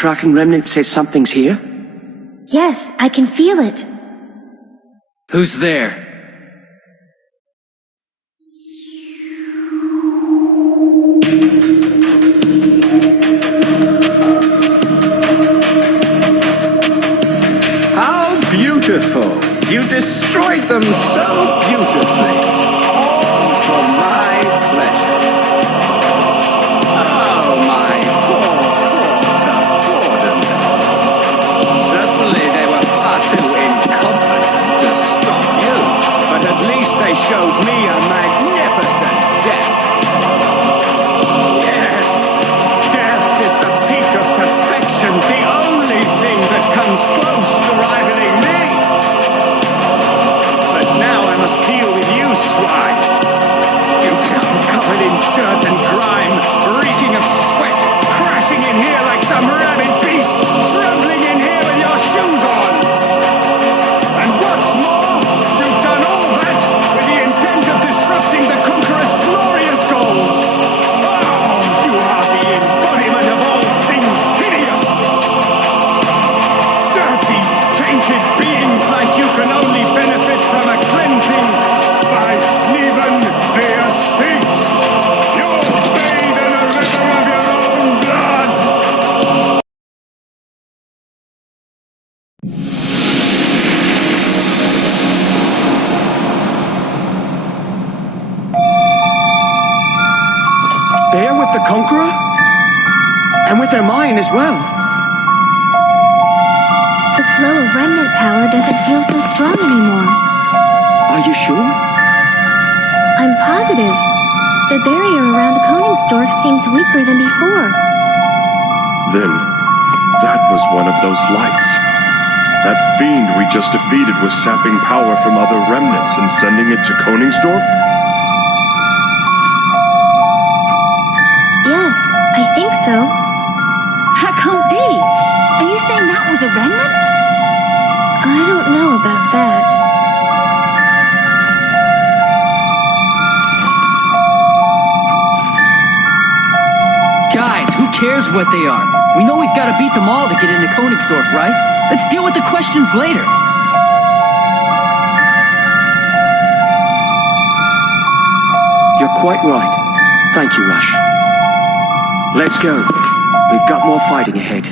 tracking remnant says something's here? Yes, I can feel it. Who's there? How beautiful! You destroyed them so beautifully. All for my pleasure. Oh, my poor subordinates. Certainly they were far too incompetent to stop you, but at least they showed me a magnificent death. Yes, death is the peak of perfection, the only thing that comes close to rivaling me. But now I must deal with you, swine. You come covered in dirt and grime, reeking of sweat, crashing in here like some rabid beast, trembling in here with your shoes on. And what's more, you've done all that with the intent of disrupting the Conqueror's glorious goals. Oh, you are the embodiment of all things hideous. Dirty, tainted beings like you can only benefit from a cleansing by Sneven the Estate. You'll bathe in a river of your own blood. They're with the Conqueror? And with their mine as well. The flow of remnant power doesn't feel so strong anymore. Are you sure? I'm positive. The barrier around Koningsdorf seems weaker than before. Then, that was one of those lights. That fiend we just defeated was sapping power from other remnants and sending it to Koningsdorf? Yes, I think so. That can't be. Are you saying that was a remnant? I don't know about that. Guys, who cares what they are? We know we've got to beat them all to get into Koningsdorf, right? Let's deal with the questions later. You're quite right. Thank you, Rush. Let's go. We've got more fighting ahead.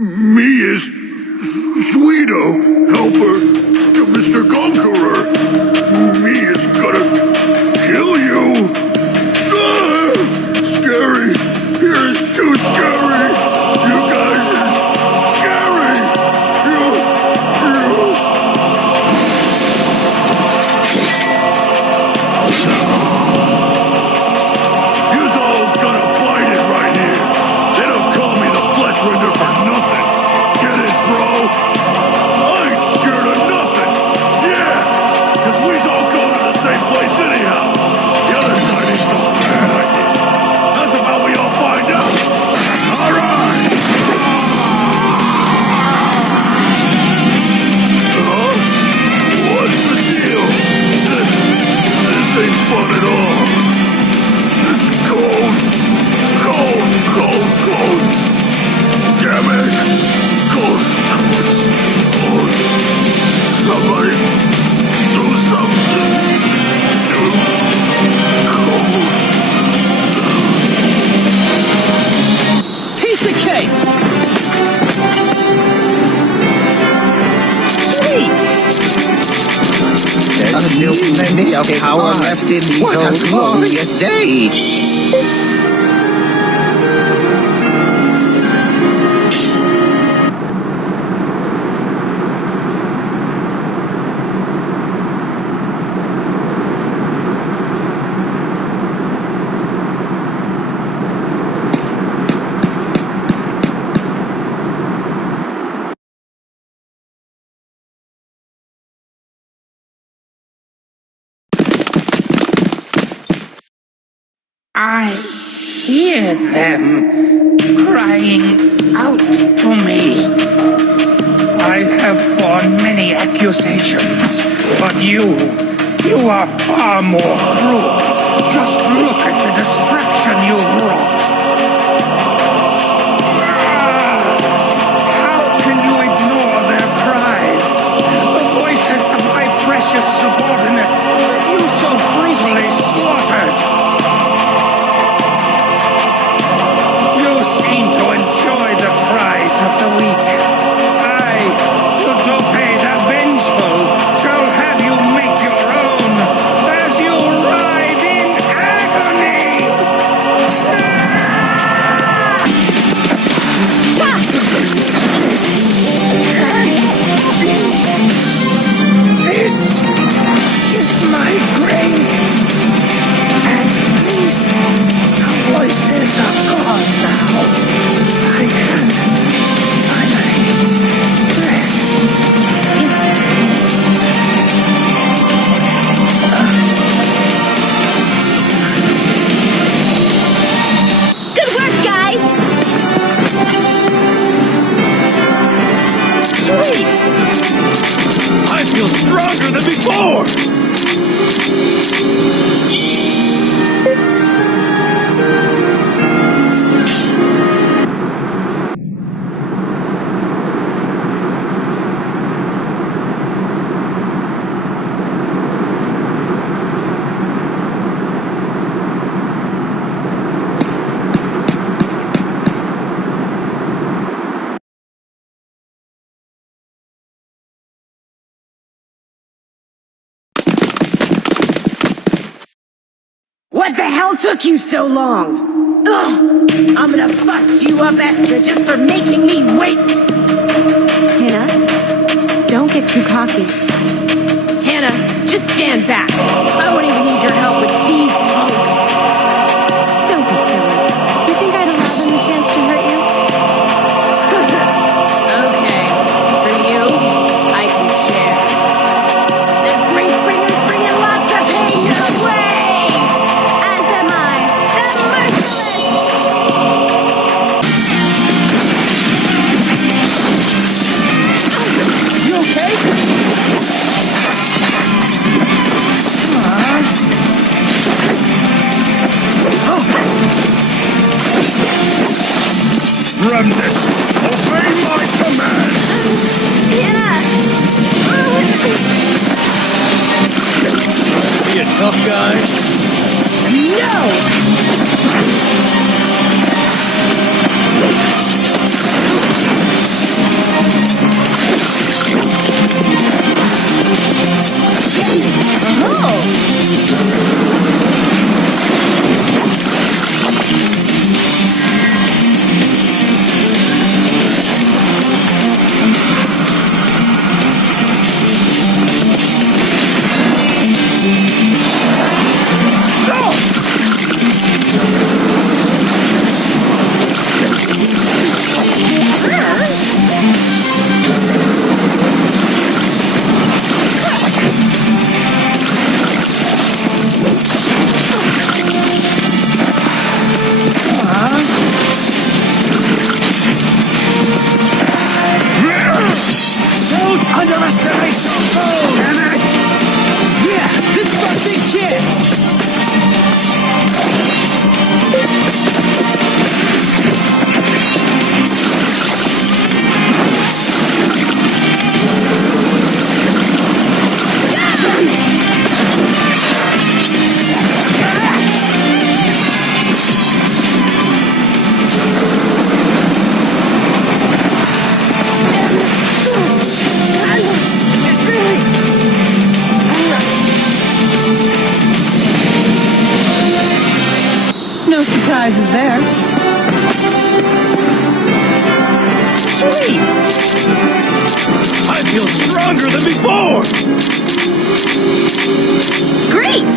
Me is Sweeto, helper to Mr. Conqueror. Me is gonna kill you. Ah, scary. Here is too scary. You guys is scary. You's all's gonna fight it right here. They don't call me the Flesh Render for nothing. Get it, bro? I ain't scared of nothing. Yeah, cause we's all going to the same place anyhow. The other side ain't so bad idea. That's about we all find out. All right. Huh? What's the deal? This ain't fun at all. It's cold. Cold, cold, cold. Damn it! Cold, cold. Somebody do something. Too cold. Piece of cake! Sweet! There's still plenty of power left in these old glorious days. hear them crying out to me. I have borne many accusations, but you are far more cruel. Just look at the destruction you've wrought. How can you ignore their cries? The voices of my precious subordinate you so brutally slaughtered. You seem to enjoy the cries of the weak. The vengeful shall have you make your own as you writhe in agony! This is my grave. At least the voices are gone now. I can finally rest. Good work, guys! Sweet! I feel stronger than before! What the hell took you so long? Ugh! I'm gonna bust you up extra just for making me wait! Hannah, don't get too cocky. Hannah, just stand back. I won't even need your help with these punks. Don't be silly. Do you think I'd allow them the chance to hurt you? Okay, for you, I can share. The Grief Bringers bring in lots of pain to the way! As am I, the merciless! You okay? Remnant, obey my command! You a tough guy? No! Don't underestimate your foes! Damn it! Yeah, this is our big chance! No surprises there. Sweet! I feel stronger than before! Great!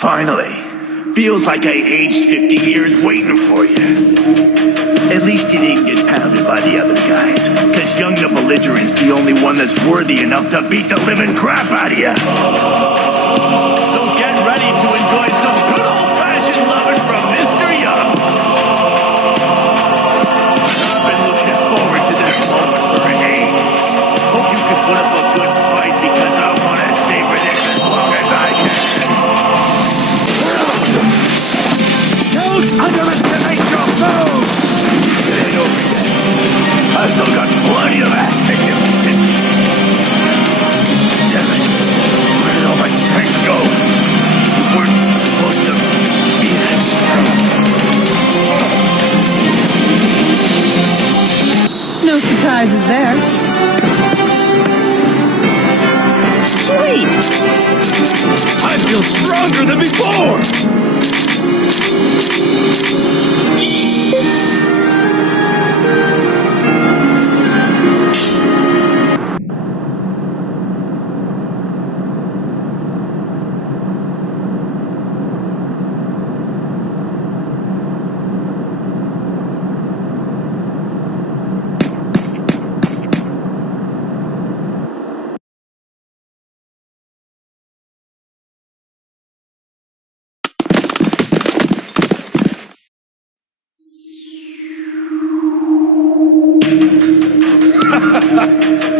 Finally. Feels like I aged 50 years waiting for you. At least you didn't get pounded by the other guys, because young the belligerent's the only one that's worthy enough to beat the living crap out of you. So get ready to enjoy some good old-fashioned loving from Mr. Yama. I've been looking forward to this moment for ages. Hope you can put up a good fight, because I want to savor this as long as I can. Don't underestimate your foes! It ain't over yet. I still got plenty of ass to give. Damn it. Where did all my strength go? You weren't supposed to be that strong. No surprises there. Sweet! I feel stronger than before!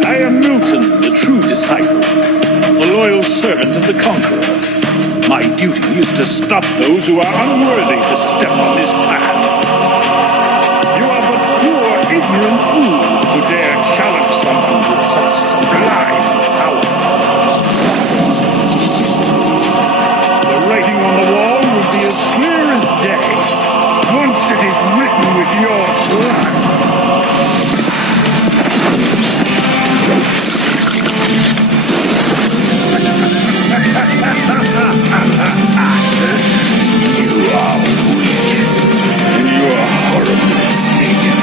I am Milton, the true disciple, a loyal servant of the Conqueror. My duty is to stop those who are unworthy to step on this path. You are but poor, ignorant fools to dare challenge someone with such sublime power. The writing on the wall will be as clear as day, once it is written with your blood. You are weak, and you are horribly mistaken.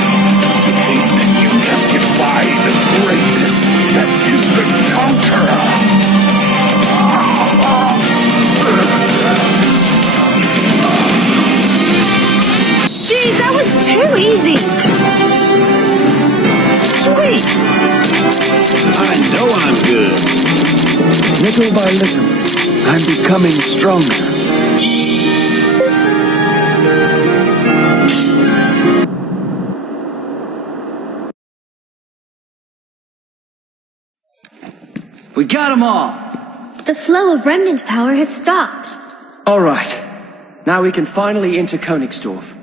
You think that you can defy the greatness that is the Conqueror. Geez, that was too easy! Sweet! I know I'm good. Little by little, I'm becoming stronger. We got them all! The flow of remnant power has stopped. All right. Now we can finally enter Königsdorf.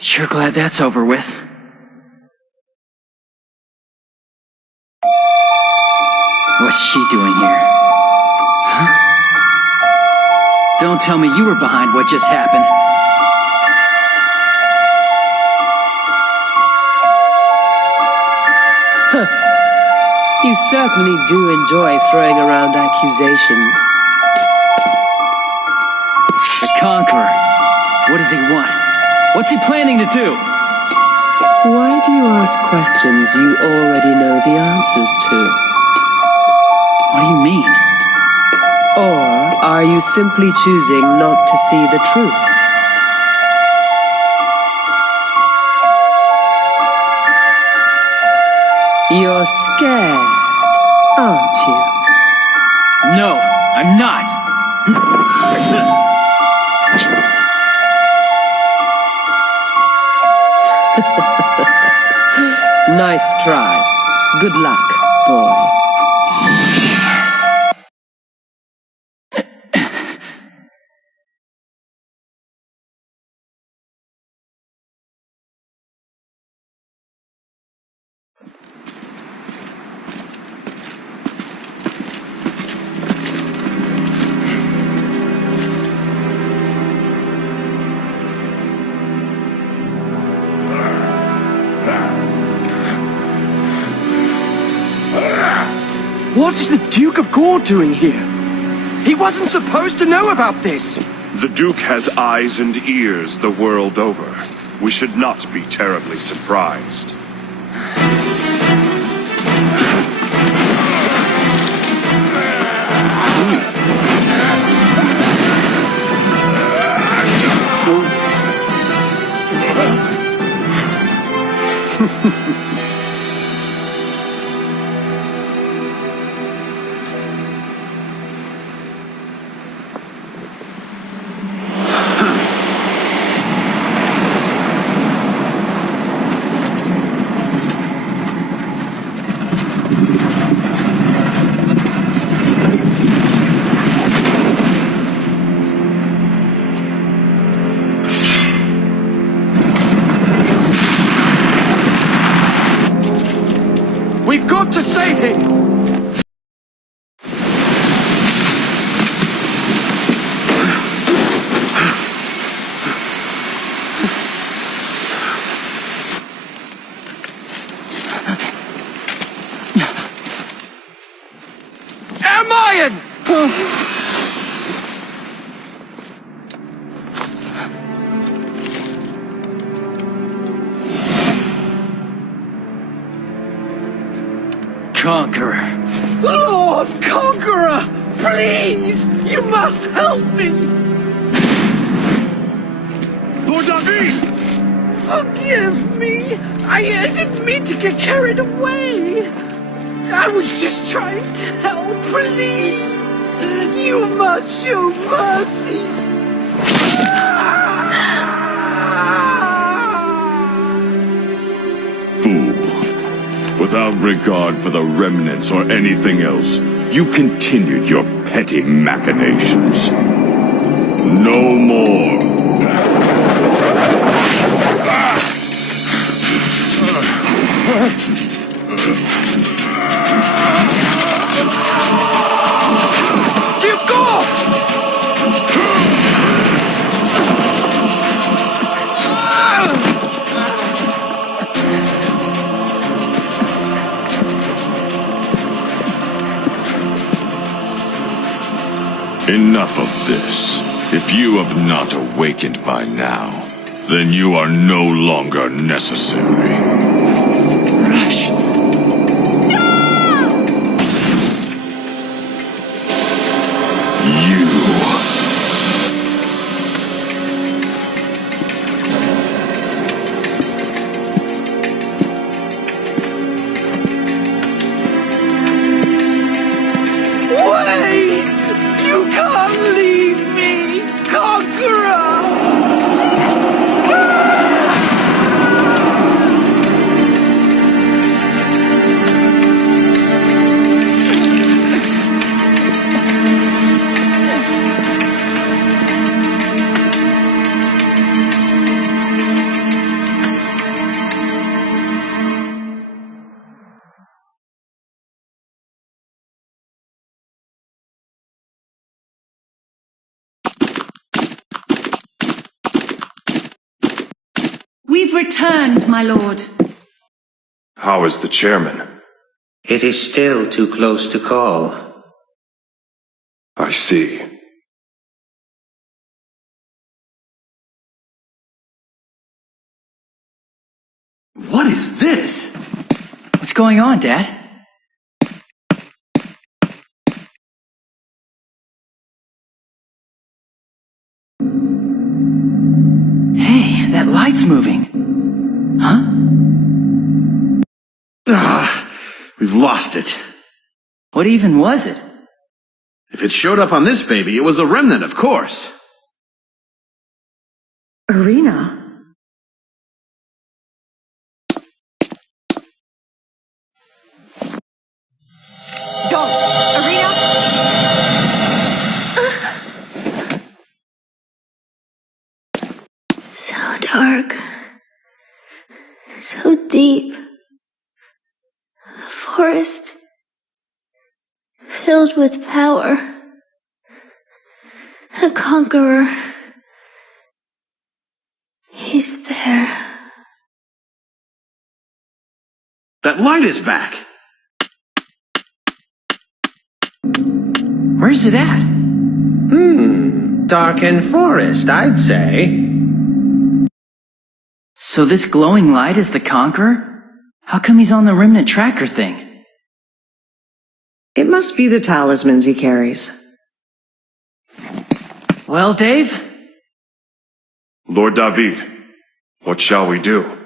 Sure glad that's over with. What's she doing here? Huh? Don't tell me you were behind what just happened. You certainly do enjoy throwing around accusations. The Conqueror. What does he want? What's he planning to do? Why do you ask questions you already know the answers to? What do you mean? Or are you simply choosing not to see the truth? You're scared, aren't you? No, I'm not. Nice try. Good luck, boy. What is the Duke of Gore doing here? He wasn't supposed to know about this! The Duke has eyes and ears the world over. We should not be terribly surprised. We've got to save him! Amayan! Conqueror. Lord Conqueror! Please! You must help me! Lord David! Forgive me! I didn't mean to get carried away! I was just trying to help, please! You must show mercy! Fool. Without regard for the remnants or anything else, you continued your petty machinations. No more. Enough of this. If you have not awakened by now, then you are no longer necessary. Rush! We've returned, my lord. How is the chairman? It is still too close to call. I see. What is this? What's going on, Dad? Hey, that light's moving. Huh? We've lost it. What even was it? If it showed up on this baby, it was a remnant, of course. Irina? Don't! Irina! So dark. So deep. The forest. Filled with power. The Conqueror. He's there. That light is back! Where's it at? Darkened forest, I'd say. So this glowing light is the Conqueror? How come he's on the Remnant tracker thing? It must be the talismans he carries. Well, Dave? Lord David, what shall we do?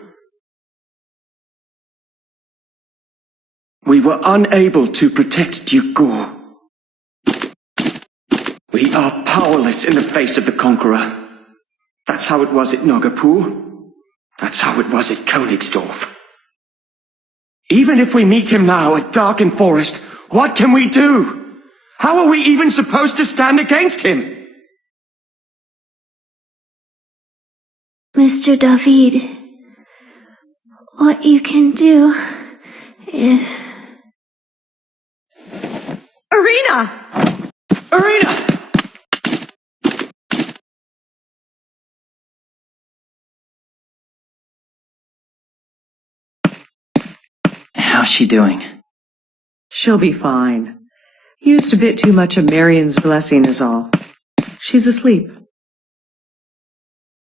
We were unable to protect Duke Gore. We are powerless in the face of the Conqueror. That's how it was at Nagapur. That's how it was at Königsdorf. Even if we meet him now at Darkened Forest, what can we do? How are we even supposed to stand against him? Mr. David, what you can do is... Irina! Irina! How's she doing? She'll be fine. Used a bit too much of Marion's blessing is all. She's asleep.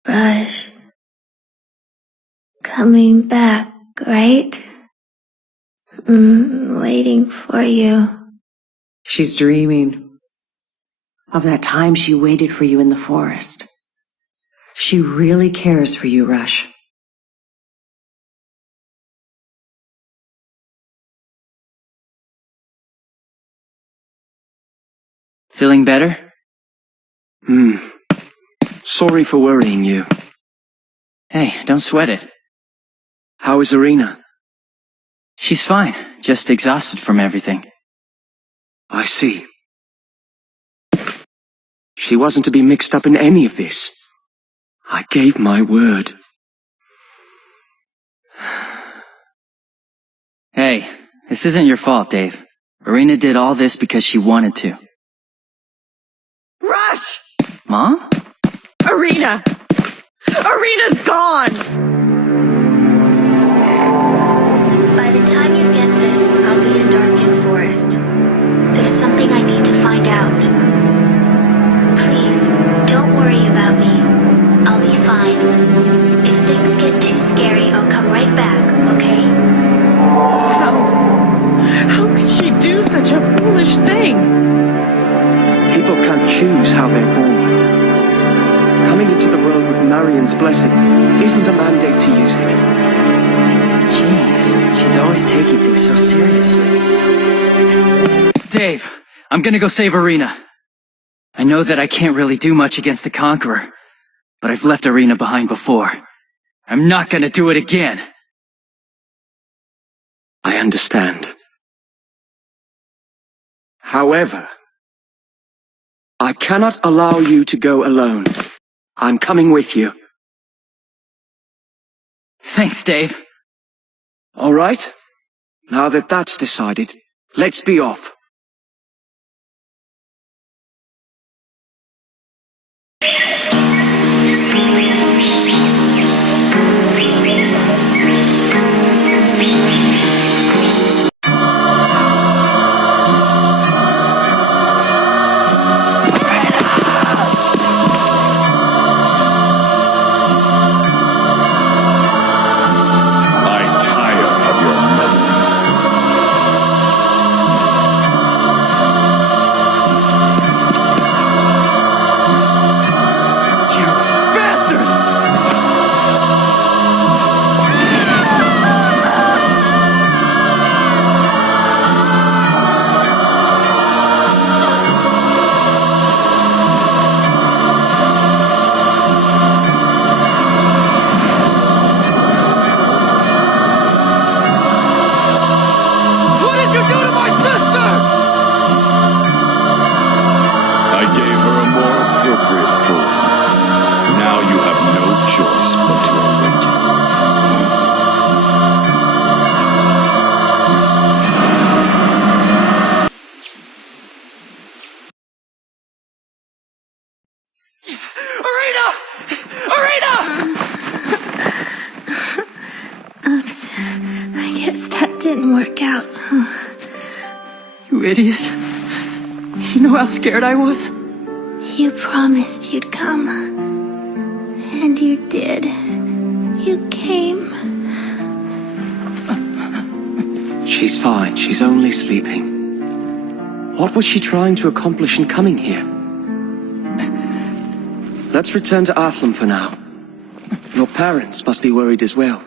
Rush. Coming back, right? Waiting for you. She's dreaming of that time she waited for you in the forest. She really cares for you, Rush. Feeling better? Sorry for worrying you. Hey, don't sweat it. How is Irina? She's fine, just exhausted from everything. I see. She wasn't to be mixed up in any of this. I gave my word. Hey, this isn't your fault, Dave. Irina did all this because she wanted to. Rush! Mom? Irina! Irina's gone! By the time you get this, I'll be in Darkened Forest. There's something I need to find out. Please, don't worry about me. I'll be fine. If things get too scary, I'll come right back, okay? How could she do such a foolish thing? People can't choose how they're born. Coming into the world with Marion's blessing isn't a mandate to use it. Jeez, she's always taking things so seriously. Dave, I'm gonna go save Irina. I know that I can't really do much against the Conqueror, but I've left Irina behind before. I'm not gonna do it again. I understand. However, I cannot allow you to go alone. I'm coming with you. Thanks, Dave. All right. Now that that's decided, let's be off. didn't work out. You idiot. You know how scared I was? You promised you'd come. And you did. You came. She's fine. She's only sleeping. What was she trying to accomplish in coming here? Let's return to Athlum for now. Your parents must be worried as well.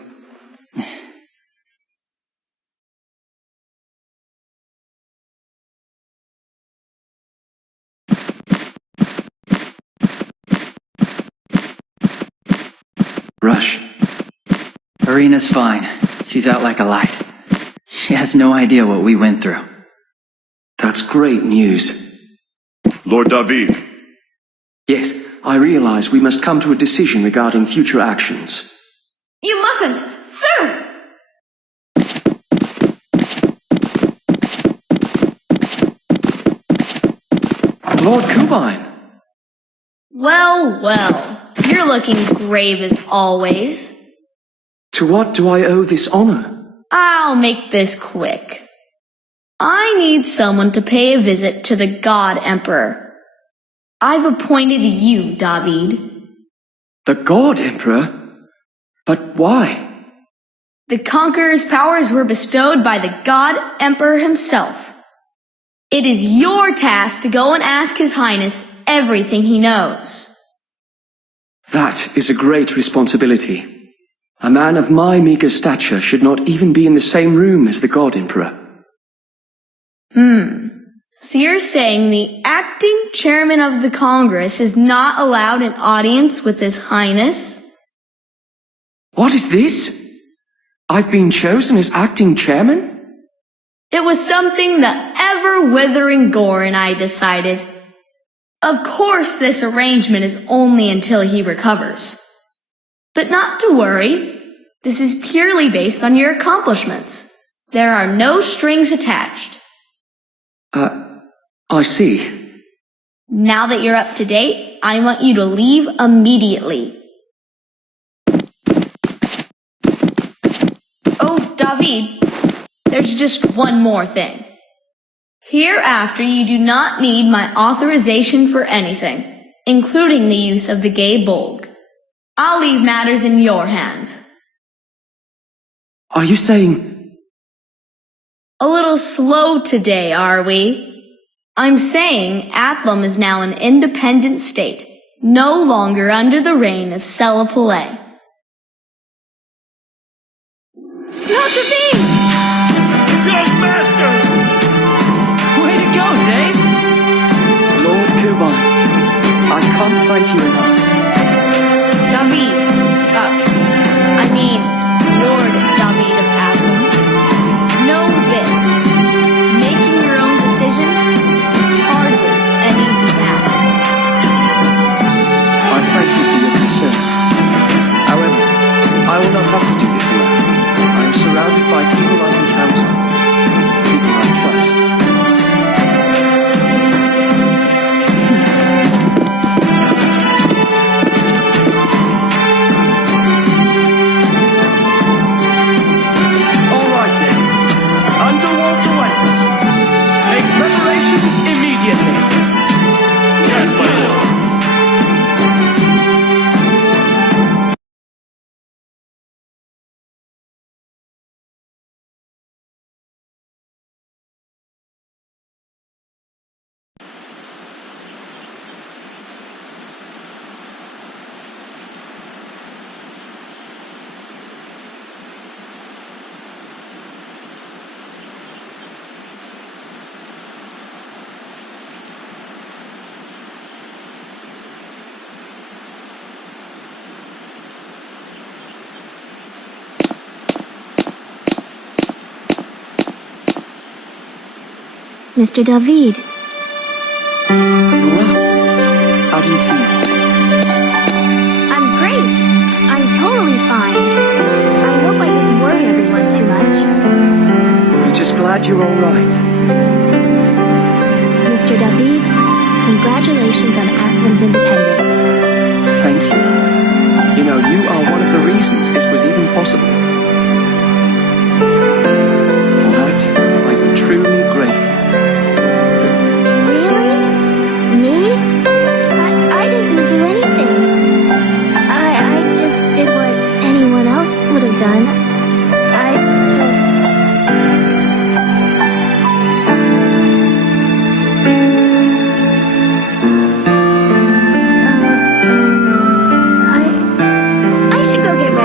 Rush. Irina's fine. She's out like a light. She has no idea what we went through. That's great news. Lord David. Yes, I realize we must come to a decision regarding future actions. You mustn't, sir! Lord Kubine! Well, well. You're looking grave as always. To what do I owe this honor? I'll make this quick. I need someone to pay a visit to the God Emperor. I've appointed you, David. The God Emperor? But why? The Conqueror's powers were bestowed by the God Emperor himself. It is your task to go and ask His Highness everything he knows. That is a great responsibility. A man of my meager stature should not even be in the same room as the God Emperor. So you're saying the acting chairman of the Congress is not allowed an audience with His Highness? What is this? I've been chosen as acting chairman? It was something the ever-withering Gore and I decided. Of course this arrangement is only until he recovers. But not to worry. This is purely based on your accomplishments. There are no strings attached. I see. Now that you're up to date, I want you to leave immediately. Oh, David, there's just one more thing. Hereafter, you do not need my authorization for anything, including the use of the gay bulg. I'll leave matters in your hands. Are you saying... A little slow today, are we? I'm saying Athlum is now an independent state, no longer under the reign of Selapule. Not David! Yes, Master! Way to go, Dave! Lord Kubine, I can't thank you enough. David, Lord David of Athlum. Know this. Making your own decisions is hardly an easy task. I thank you for your concern. However, I will not have to do this alone. I am surrounded by people I can count on. People I trust. All right then. Underwater ways. Make preparations immediately. Yes, my lord. Mr. David. Well, how do you feel? I'm great. I'm totally fine. I hope I didn't worry everyone too much. We're just glad you're all right. Mr. David, congratulations on Athlum's independence. Thank you. You know, you are one of the reasons this was even possible. For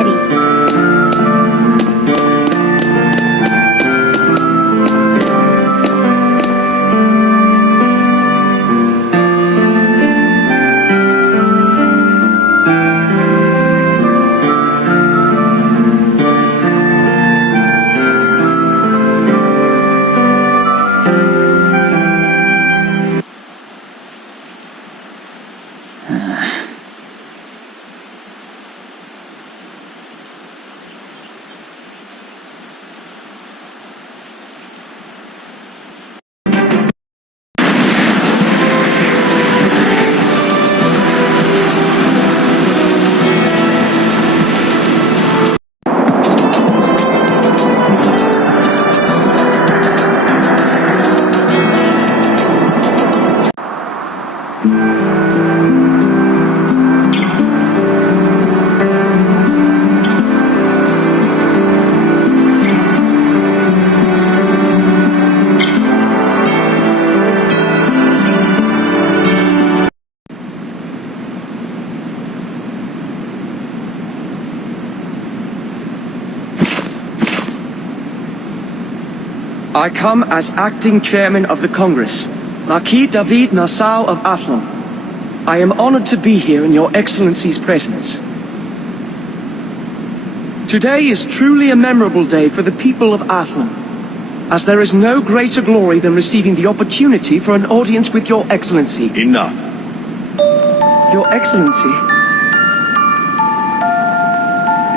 ready. I come as acting chairman of the Congress, Marquis David Nassau of Athlon. I am honored to be here in your Excellency's presence. Today is truly a memorable day for the people of Athlon, as there is no greater glory than receiving the opportunity for an audience with your Excellency. Enough. Your Excellency.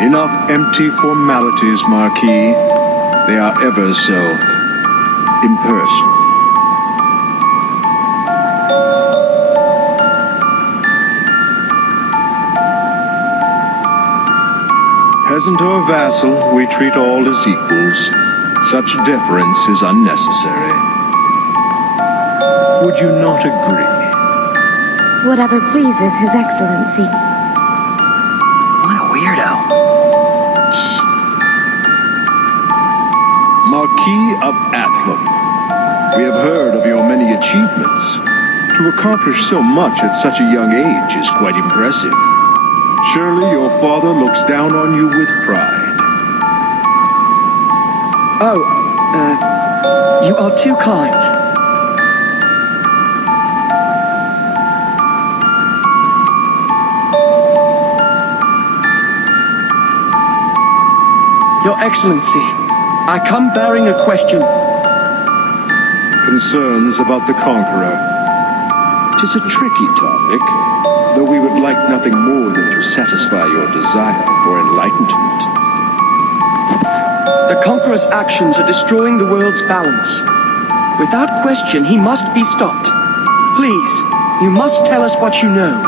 Enough empty formalities, Marquis. They are ever so impersonal. Peasant or vassal, we treat all as equals. Such deference is unnecessary. Would you not agree? Whatever pleases His Excellency. What a weirdo. Shh. Marquis of Athlon, we have heard of your many achievements. To accomplish so much at such a young age is quite impressive. Surely your father looks down on you with pride. Oh, you are too kind. Your Excellency, I come bearing a question. Concerns about the Conqueror. 'Tis a tricky topic, though we would like nothing more than to satisfy your desire for enlightenment. The Conqueror's actions are destroying the world's balance. Without question, he must be stopped. Please, you must tell us what you know.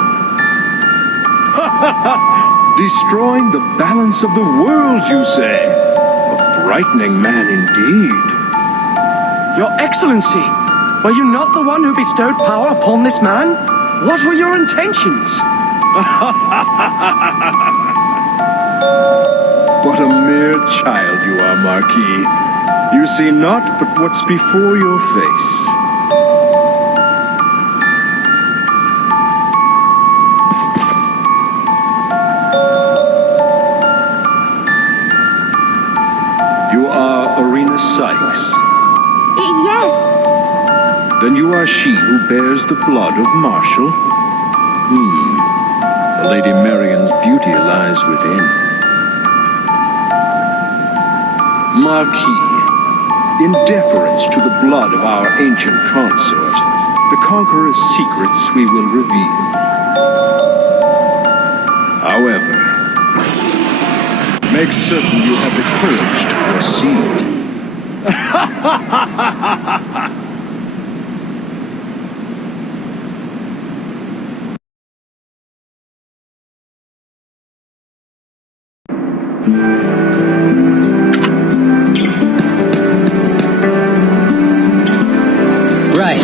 Destroying the balance of the world, you say? A frightening man indeed. Your Excellency, were you not the one who bestowed power upon this man? What were your intentions? What a mere child you are, Marquis. You see naught but what's before your face. You are Arena Sykes. Yes. Then you are she who bears the blood of Marshall? The Lady Marion's beauty lies within. Marquis, in deference to the blood of our ancient consort, the Conqueror's secrets we will reveal. However, make certain you have the courage to proceed. Right.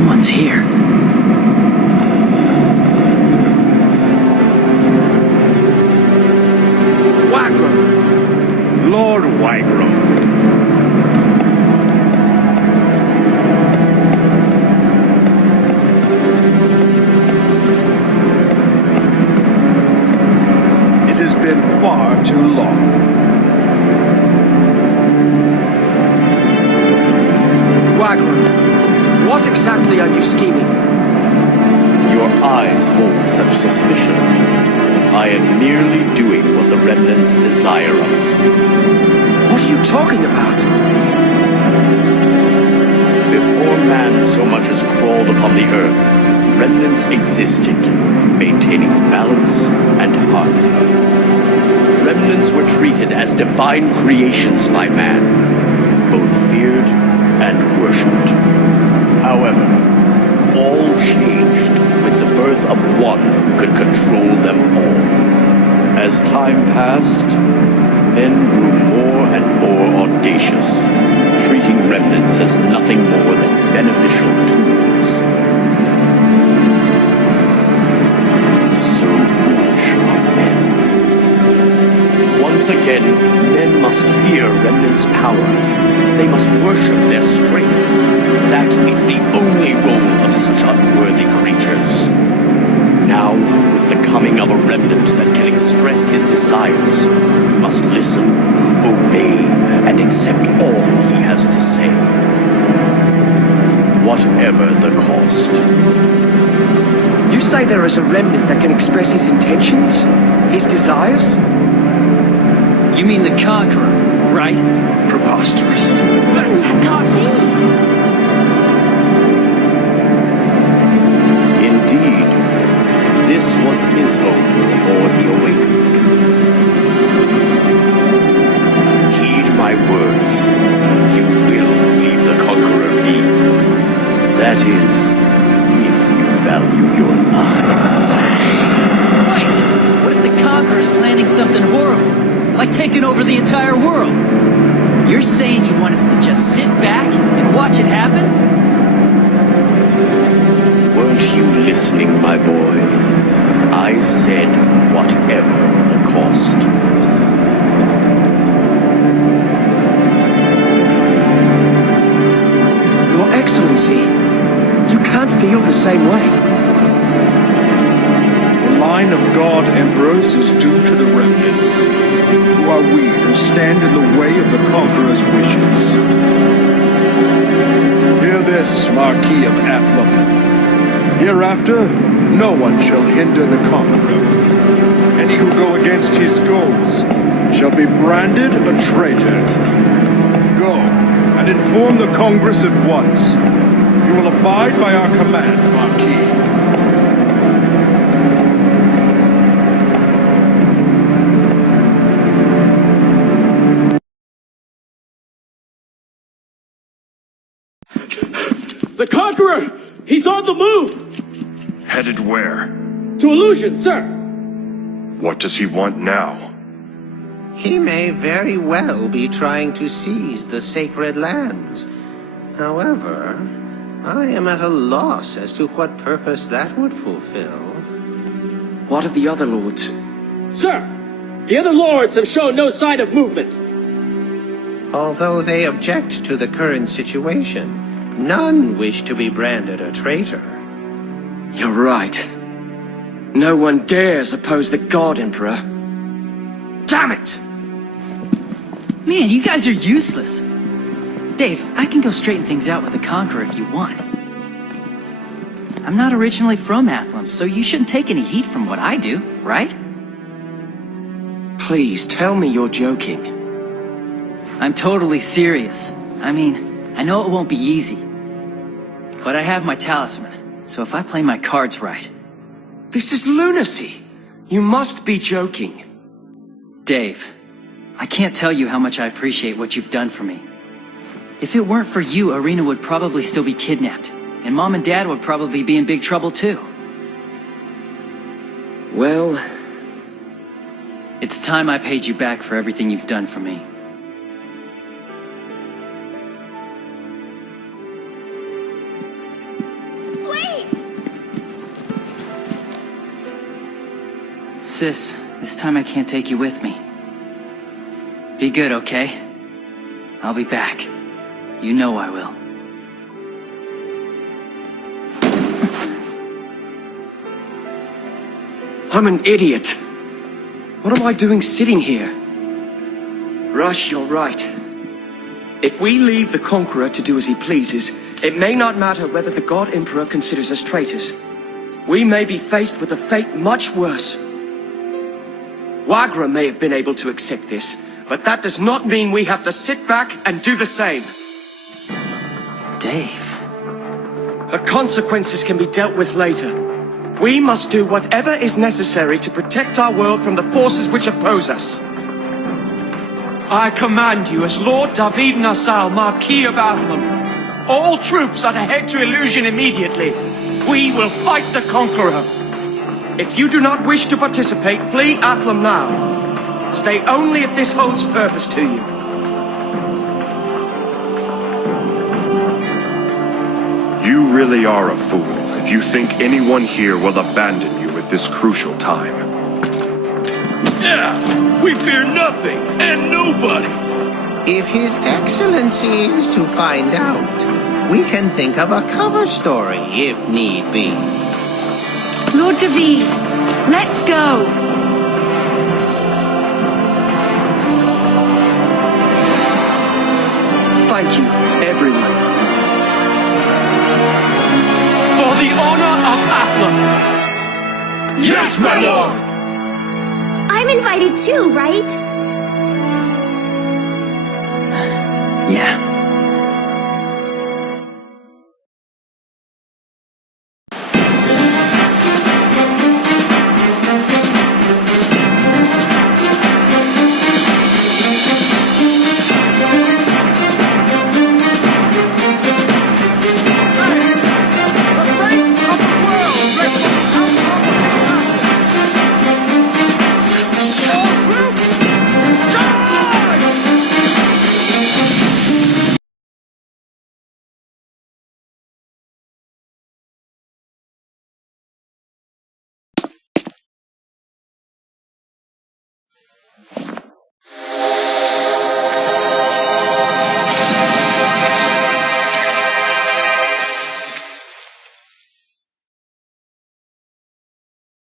Someone's here. Wagram! Lord Wagram. It has been far too long. Wagram, what exactly are you scheming? Your eyes hold such suspicion. I am merely doing what the Remnants desire of us. What are you talking about? Before man so much as crawled upon the earth, Remnants existed, maintaining balance and harmony. Remnants were treated as divine creations by man, both feared and worshipped. However, all changed with the birth of one who could control them all. As time passed, men grew more and more audacious, treating Remnants as nothing more than beneficial tools. So foolish are men. Once again, men must fear Remnants' power. They must worship their strength. That is the only role of such unworthy creatures. Now, with the coming of a Remnant that can express his desires, we must listen, obey, and accept all he has to say. Whatever the cost. You say there is a Remnant that can express his intentions? His desires? You mean the Conqueror, right? Preposterous. That's Not me. Indeed, this was his home before he awakened. Heed my words. You will leave the Conqueror be. That is, if you value your lives. Wait! What if the Conqueror's planning something horrible? Like taking over the entire world? You're saying you want us to just sit back and watch it happen? Weren't you listening, my boy? I said whatever the cost. Your Excellency, you can't feel the same way. The line of God Emperors is due to the Remnants. Who are we to stand in the way of the Conqueror's wishes? Hear this, Marquis of Athlum. Hereafter, no one shall hinder the Conqueror. Any who go against his goals shall be branded a traitor. Go, and inform the Congress at once. You will abide by our command, Marquis. The Conqueror! He's on the move! Headed where? To Illusion, sir! What does he want now? He may very well be trying to seize the sacred lands. However, I am at a loss as to what purpose that would fulfill. What of the other lords? Sir! The other lords have shown no sign of movement. Although they object to the current situation, none wish to be branded a traitor. You're right. No one dares oppose the God Emperor. Damn it! Man, you guys are useless. Dave, I can go straighten things out with the Conqueror if you want. I'm not originally from Athlum, so you shouldn't take any heat from what I do, right? Please, tell me you're joking. I'm totally serious. I mean, I know it won't be easy. But I have my talisman, so if I play my cards right... This is lunacy. You must be joking. Dave, I can't tell you how much I appreciate what you've done for me. If it weren't for you, Irina would probably still be kidnapped, and Mom and Dad would probably be in big trouble too. Well... It's time I paid you back for everything you've done for me. Sis, this time I can't take you with me. Be good, okay? I'll be back. You know I will. I'm an idiot. What am I doing sitting here? Rush, you're right. If we leave the Conqueror to do as he pleases, it may not matter whether the God Emperor considers us traitors. We may be faced with a fate much worse. Wagra may have been able to accept this, but that does not mean we have to sit back and do the same. Dave. The consequences can be dealt with later. We must do whatever is necessary to protect our world from the forces which oppose us. I command you as Lord David Nassau, Marquis of Athlum. All troops are to head to Illusion immediately. We will fight the Conqueror. If you do not wish to participate, flee Athlum now. Stay only if this holds purpose to you. You really are a fool if you think anyone here will abandon you at this crucial time. Yeah, we fear nothing and nobody. If His Excellency is to find out, we can think of a cover story if need be. Lord David, let's go! Thank you, everyone. For the honor of Athlum! Yes, my lord! I'm invited too, right? Yeah.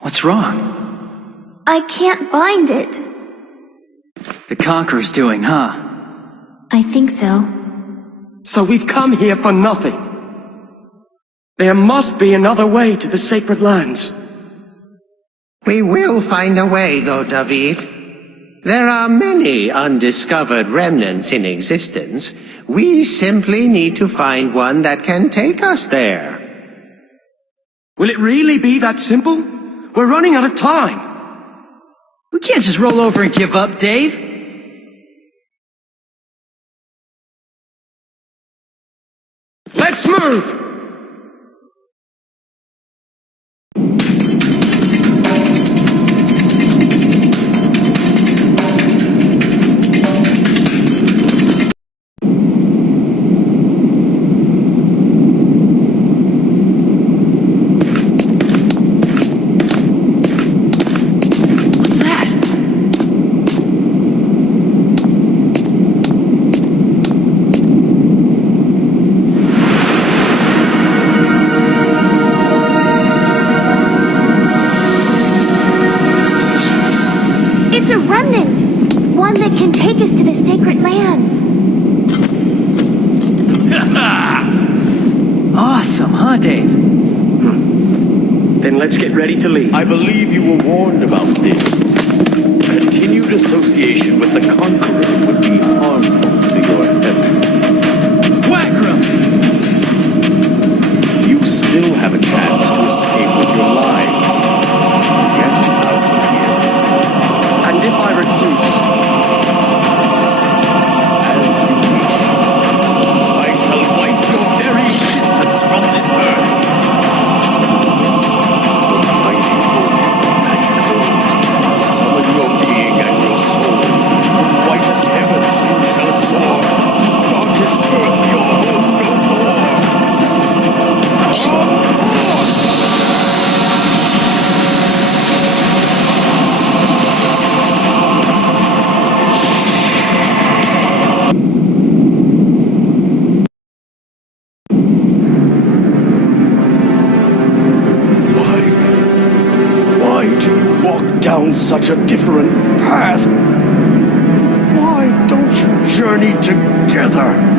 What's wrong? I can't bind it. The Conqueror's doing, huh? I think so. So we've come here for nothing. There must be another way to the sacred lands. We will find a way, Lord David. There are many undiscovered remnants in existence. We simply need to find one that can take us there. Will it really be that simple? We're running out of time. We can't just roll over and give up, Dave. Let's move! It's a remnant! One that can take us to the sacred lands. Awesome, huh, Dave? Then let's get ready to leave. I believe you were warned about this. Continued association with the Conqueror would be harmful to your health. Wagram! You still have a chance to escape with your lives. Get out of here. And if I refuse? As you wish. I shall wipe your very existence from this earth. The mighty winds of magic earth summon your being and your soul from whitest heavens such a different path. Why don't you journey together?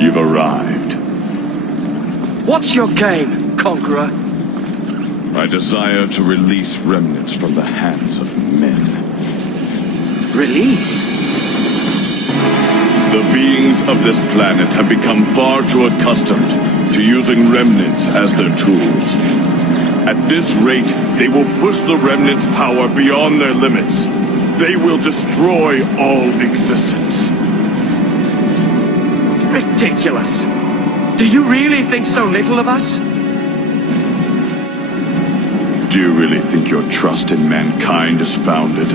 You've arrived. What's your game, Conqueror? I desire to release remnants from the hands of men. Release? The beings of this planet have become far too accustomed to using remnants as their tools. At this rate, they will push the remnants' power beyond their limits. They will destroy all existence. Ridiculous. Do you really think so little of us? Do you really think your trust in mankind is founded?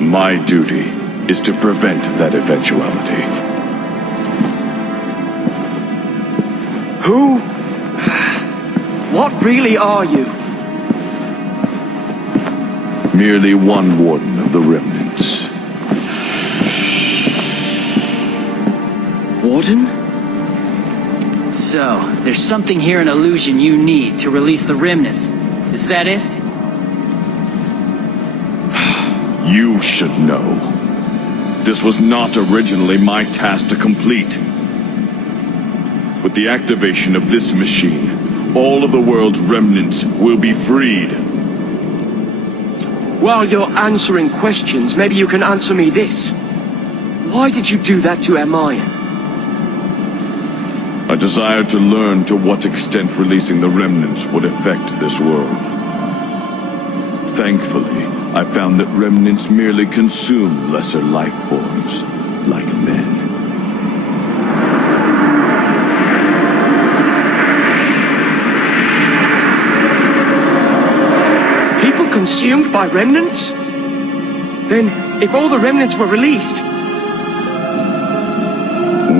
My duty is to prevent that eventuality. Who? What really are you? Merely one warden of the Remnants. Warden? So, there's something here in Illusion you need to release the Remnants. Is that it? You should know. This was not originally my task to complete. With the activation of this machine, all of the world's remnants will be freed. While you're answering questions, maybe you can answer me this. Why did you do that to Hermione? I desired to learn to what extent releasing the remnants would affect this world. Thankfully, I found that remnants merely consume lesser life forms, like men. consumed by remnants? Then, if all the remnants were released...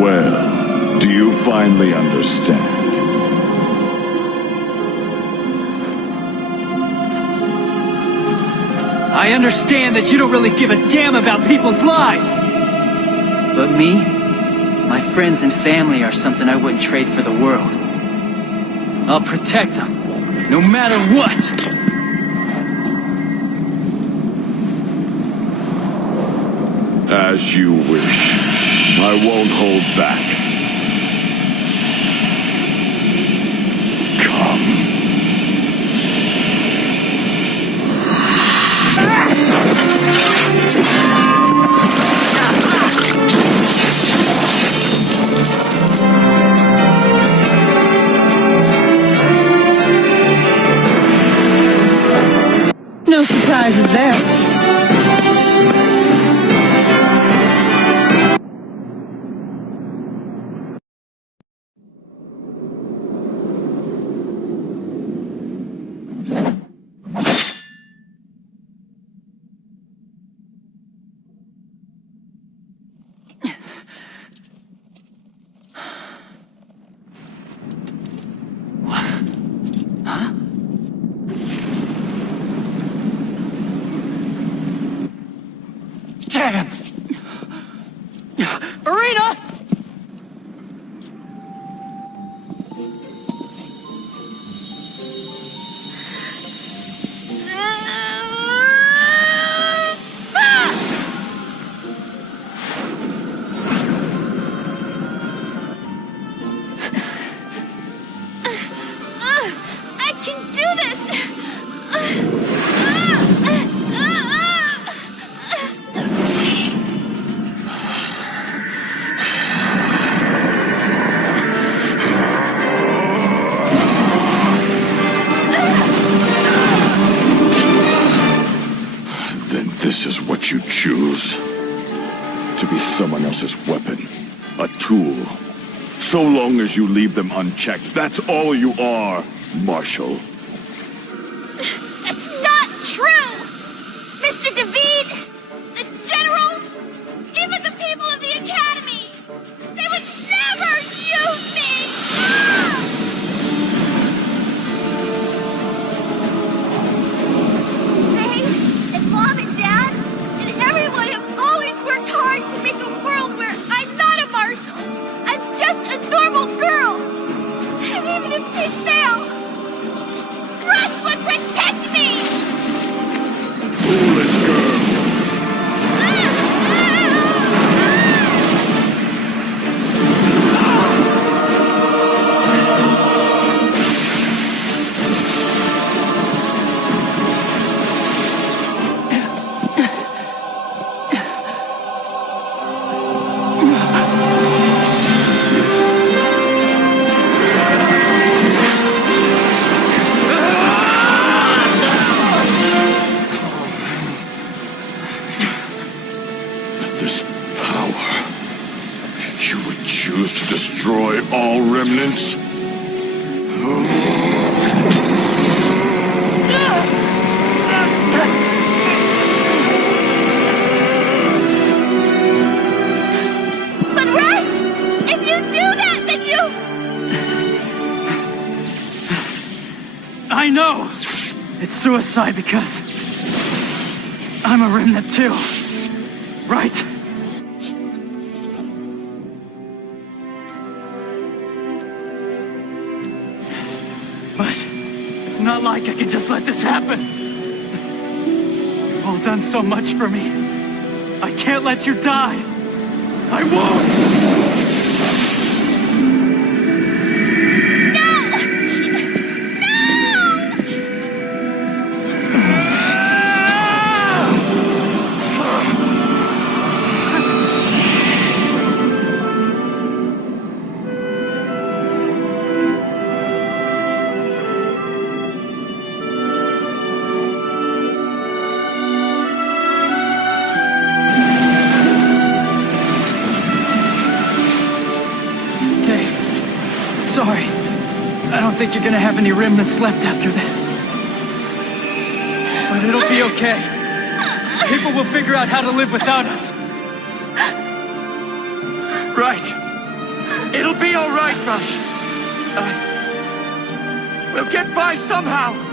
Well, do you finally understand? I understand that you don't really give a damn about people's lives. But me, my friends and family are something I wouldn't trade for the world. I'll protect them, no matter what! As you wish. I won't hold back. Come. No surprises there. Damn! Arena! I can do this! This is what you choose. To be someone else's weapon. A tool. So long as you leave them unchecked, that's all you are, Marshal. It's not true! Mr. David! The generals! Even the people of the Academy! They would never use me! They, and Mom and Dad, and everyone have always worked hard to make a world where I'm not a marshal. I'm just a normal girl! And even if they fail, Rush would protect me! Foolish girl! This power... You would choose to destroy all remnants? But Rush, if you do that, then you... I know! It's suicide because... I'm a remnant too. Right? But it's not like I can just let this happen. You've all done so much for me. I can't let you die. I won't! Sorry. I don't think you're gonna have any remnants left after this. But It'll be okay. People will figure out how to live without us. Right. It'll be all right, Rush. We'll get by somehow.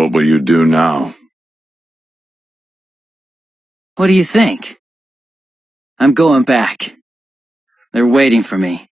What will you do now? What do you think? I'm going back. They're waiting for me.